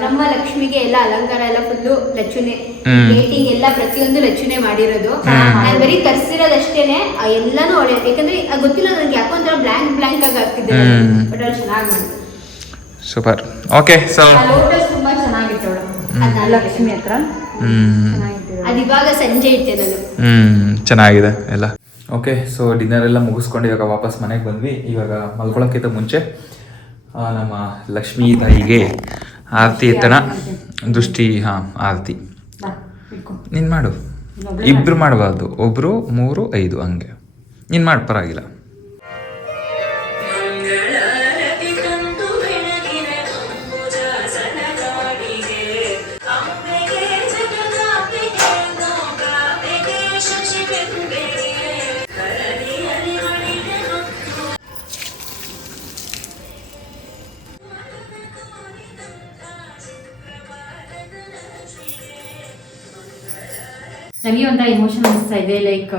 ನಮ್ಮ ಲಕ್ಷ್ಮಿಗೆ ಎಲ್ಲ ಅಲಂಕಾರ ಎಲ್ಲ ಫುಲ್ಲು ಲಚ್ಚುನೆ, ಪೇಂಟಿಂಗ್ ಎಲ್ಲ ಪ್ರತಿಯೊಂದು ಲಚ್ಚುನೆ ಮಾಡಿರೋದು. ನಾನು ಬರೀ ತರ್ಸಿರೋದಷ್ಟೇನೆ, ಎಲ್ಲಾನು ಒಳ್ಳೆ, ಯಾಕಂದ್ರೆ ಗೊತ್ತಿಲ್ಲ ನನಗೆ ಯಾಕೋ ಒಂಥರ ಬ್ಲಾಂಕ್ ಆಗಿ ಆಗ್ತಿದೆ, ಬಟ್ ಅಲ್ಲಿ ಚೆನ್ನಾಗಿ ಮಾಡಿದ್ರು. ಸೂಪರ್. ಓಕೆ, ಸೊ ಲೋಟಸ್ ತುಂಬಾ ಚೆನ್ನಾಗಿತ್ತು ಲಕ್ಷ್ಮಿ ಹತ್ರ. ಅದು ಇವಾಗ ಸಂಜೆ ಇಟ್ಟೆ ನಾನು. ಚೆನ್ನಾಗಿದೆ ಎಲ್ಲ. ಓಕೆ, ಸೊ ಡಿನ್ನರ್ ಎಲ್ಲ ಮುಗಿಸ್ಕೊಂಡು ಇವಾಗ ವಾಪಸ್ ಮನೆಗೆ ಬಂದ್ವಿ. ಇವಾಗ ಮಲ್ಕೊಳಕ್ಕಿಂತ ಮುಂಚೆ ನಮ್ಮ ಲಕ್ಷ್ಮೀ ತಾಯಿಗೆ ಆರತಿ ಎತ್ತಣ. ದೃಷ್ಟಿ ಆರತಿ ನೀನು ಮಾಡು, ಇಬ್ರು ಮಾಡಬಾರ್ದು, ಒಬ್ರು 3 5 ಹಂಗೆ ನೀನು ಮಾಡಿ, ಪರವಾಗಿಲ್ಲ. ನನಗೆ ಒಂಥರ ಎಮೋಷನ್ ಅನಿಸ್ತಾ ಇದೆ. ಲೈಕ್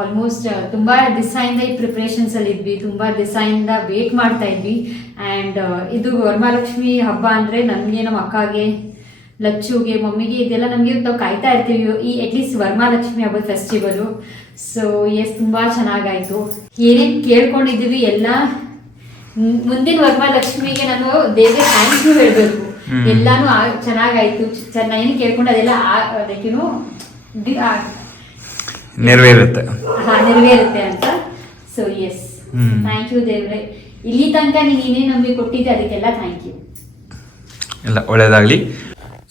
ಆಲ್ಮೋಸ್ಟ್ ತುಂಬ ದಿವಸದಿಂದ ಈ ಪ್ರಿಪ್ರೇಷನ್ಸ್ ಅಲ್ಲಿ ಇದ್ವಿ, ತುಂಬ ದಿವಸದಿಂದ ವೇಟ್ ಮಾಡ್ತಾ ಇದ್ವಿ. ಆ್ಯಂಡ್ ಇದು ವರಮಹಾಲಕ್ಷ್ಮಿ ಹಬ್ಬ ಅಂದರೆ ನನಗೆ, ನಮ್ಮ ಅಕ್ಕಗೆ, ಲಚ್ಚುಗೆ, ಮಮ್ಮಿಗೆ, ಇದೆಲ್ಲ ನಮಗೆ ನಾವು ಕಾಯ್ತಾ ಇರ್ತೀವಿ ಈ ಅಟ್ಲೀಸ್ಟ್ ವರಮಹಾಲಕ್ಷ್ಮಿ ಹಬ್ಬದ ಫೆಸ್ಟಿವಲು. ಸೊ ಎಸ್, ತುಂಬ ಚೆನ್ನಾಗಾಯಿತು. ಏನೇನು ಕೇಳ್ಕೊಂಡಿದ್ದೀವಿ ಎಲ್ಲ ಮುಂದಿನ ವರಮಹಾಲಕ್ಷ್ಮಿಗೆ ನಾನು ದೇವ್ರಿಗೆ ಥ್ಯಾಂಕ್ ಯು ಹೇಳಬೇಕು. ಎಲ್ಲಾನು ಚೆನ್ನಾಗಾಯ್ತು, ಏನು ಕೇಳ್ಕೊಂಡು ಅದೆಲ್ಲ ಅದಕ್ಕೇನು ನೆರವೇರುತ್ತೆ ಅಂತ. ಸೊ ಎಸ್, ಥ್ಯಾಂಕ್ ಯು ದೇವ್ರೆ. ಇಲ್ಲಿ ತನಕ ನೀನೇ ನಮಗೆ ಕೊಟ್ಟಿದ್ದೆ, ಅದಕ್ಕೆಲ್ಲ ಥ್ಯಾಂಕ್ ಯು. ಎಲ್ಲ ಒಳ್ಳೇದಾಗ್ಲಿ.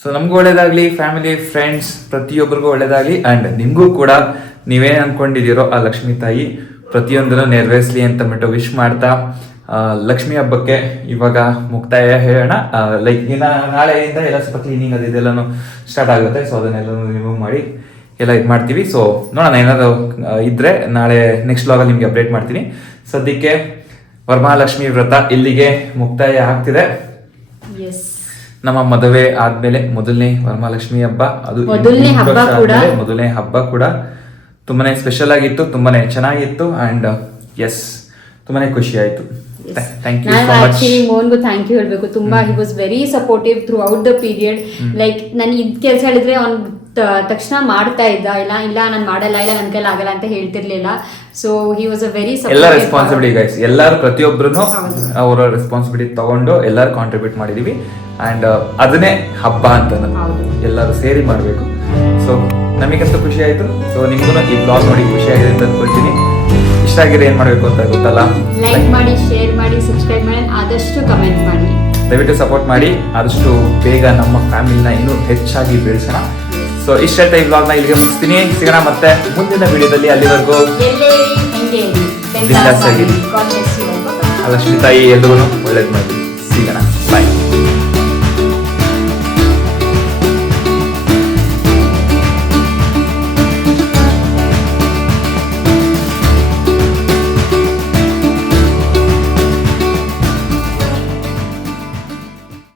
ಸೊ ನಮಗೂ ಒಳ್ಳೇದಾಗ್ಲಿ, ಫ್ಯಾಮಿಲಿ ಫ್ರೆಂಡ್ಸ್ ಪ್ರತಿಯೊಬ್ಬರಿಗೂ ಒಳ್ಳೇದಾಗ್ಲಿ. ಆ್ಯಂಡ್ ನಿಮಗೂ ಕೂಡ ನೀವೇನು ಅಂದ್ಕೊಂಡಿದ್ದೀರೋ ಆ ಲಕ್ಷ್ಮೀ ತಾಯಿ ಪ್ರತಿಯೊಂದನ್ನು ನೆರವೇರಿಸಲಿ ಅಂತ ವಿಶ್ ಮಾಡ್ತಾ ಲಕ್ಷ್ಮಿ ಹಬ್ಬಕ್ಕೆ ಇವಾಗ ಮುಕ್ತಾಯ ಹೇಳೋಣ. ಲೈಕ್ ನಾಳೆಯಿಂದ ಎಲ್ಲ ಸ್ವಲ್ಪ ಕ್ಲೀನಿಂಗ್ ಅದೆಲ್ಲನೂ ಸ್ಟಾರ್ಟ್ ಆಗುತ್ತೆ. ಸೊ ಅದನ್ನೆಲ್ಲ ರಿಮೂವ್ ಮಾಡಿ ಎಲ್ಲ ಇದು ಮಾಡ್ತೀವಿ. ಸೊ ನೋಡೋಣ, ಏನಾದರೂ ಇದ್ದರೆ ನಾಳೆ ನೆಕ್ಸ್ಟ್ ವ್ಲಾಗಲ್ಲಿ ನಿಮಗೆ ಅಪ್ಡೇಟ್ ಮಾಡ್ತೀನಿ. ಸದ್ಯಕ್ಕೆ ವರಮಹಾಲಕ್ಷ್ಮಿ ವ್ರತ ಇಲ್ಲಿಗೆ ಮುಕ್ತಾಯ ಆಗ್ತಿದೆ. ನಮ್ಮ ಮದುವೆ ಆದ್ಮೇಲೆ ಮೊದಲನೇ ವರಮಹಾಲಕ್ಷ್ಮಿ ಹಬ್ಬ, ಅದು ಮೊದಲನೇ ಹಬ್ಬ ಕೂಡ ತುಂಬಾನೇ ಸ್ಪೆಷಲ್ ಆಗಿತ್ತು, ತುಂಬಾನೇ ಚೆನ್ನಾಗಿತ್ತು. ಅಂಡ್ ಎಸ್, ತುಂಬಾನೇ ಖುಷಿ ಆಯ್ತು. Thank you so much. ಮೋನ್ಗೂ ಥ್ಯಾಂಕ್ ಯು ಹೇಳಬೇಕು. ತುಂಬಾ he was very supportive throughout the period. Like ನಾನು ಇದ್ ಕೆಲಸ ಹೇಳಿದ್ರೆ ಅವ್ನು ತಕ್ಷಣ ಮಾಡ್ತಾ ಇದ್ದ, ಇಲ್ಲ ನಾನು ಮಾಡಲ್ಲ, ಇಲ್ಲ ನನ್ನ ಕೈಲಿ ಆಗಲ್ಲ ಅಂತ ಹೇಳ್ತಿರ್ಲಿಲ್ಲ. So he was a very ಎಲ್ಲ ರೆಸ್ಪಾನ್ಸಿಬಿಲಿಟಿ ಗೈಸ್, ಎಲ್ಲರೂ ಪ್ರತಿಯೊಬ್ಬರು ಅವರ ರೆಸ್ಪಾನ್ಸಿಬಿಲಿಟಿ ತಗೊಂಡು ಎಲ್ಲರೂ ಕಾಂಟ್ರಿಬ್ಯೂಟ್ ಮಾಡಿದೀವಿ. ಅಂಡ್ ಅದನ್ನೇ ಹಬ್ಬ ಅಂತ ಎಲ್ಲರೂ ಸೇರಿ ಮಾಡಬೇಕು. ಸೊ ನಮಗಂತೂ ಖುಷಿ ಆಯ್ತು. ಸೊ ನಿಮ್ಗೂ ಈ ಬ್ಲಾಗ್ ನೋಡಿ ಖುಷಿ ಆಗಿದೆ ಅಂತ ಅನ್ಕೊಳ್ತೀನಿ. ಇಷ್ಟ ಆಗಿದೆ ಏನ್ ಮಾಡ್ಬೇಕು ಅಂತ ಗೊತ್ತಲ್ಲ, ಲೈಕ್ ಮಾಡಿ, ಶೇರ್ ಮಾಡಿ, ಸಬ್ಸ್ಕ್ರೈಬ್ ಮಾಡಿ, ಆದಷ್ಟು ಕಮೆಂಟ್ ಮಾಡಿ, ದಯವಿಟ್ಟು ಸಪೋರ್ಟ್ ಮಾಡಿ. ಆದಷ್ಟು ಬೇಗ ನಮ್ಮ ಫ್ಯಾಮಿಲಿನ ಇನ್ನೂ ಹೆಚ್ಚಾಗಿ ಬೆಳೆಸೋಣ. ಸೊ ಇಷ್ಟ ಹೇಳ್ತಾ ಈ ಬ್ಲಾಗ್ನ ಇಲ್ಲಿಗೆ ಮುಗಿಸ್ತೀನಿ. ಸಿಗೋಣ ಮತ್ತೆ ಮುಂದಿನ ವಿಡಿಯೋದಲ್ಲಿ. ಅಲ್ಲಿವರೆಗೂ ಬಿಂದಾಸ್ ಆಗಿರಿ. ಲಕ್ಷ್ಮೀ ತಾಯಿ ಎಲ್ರಿಗೂ ಒಳ್ಳೇದು ಮಾಡಿ.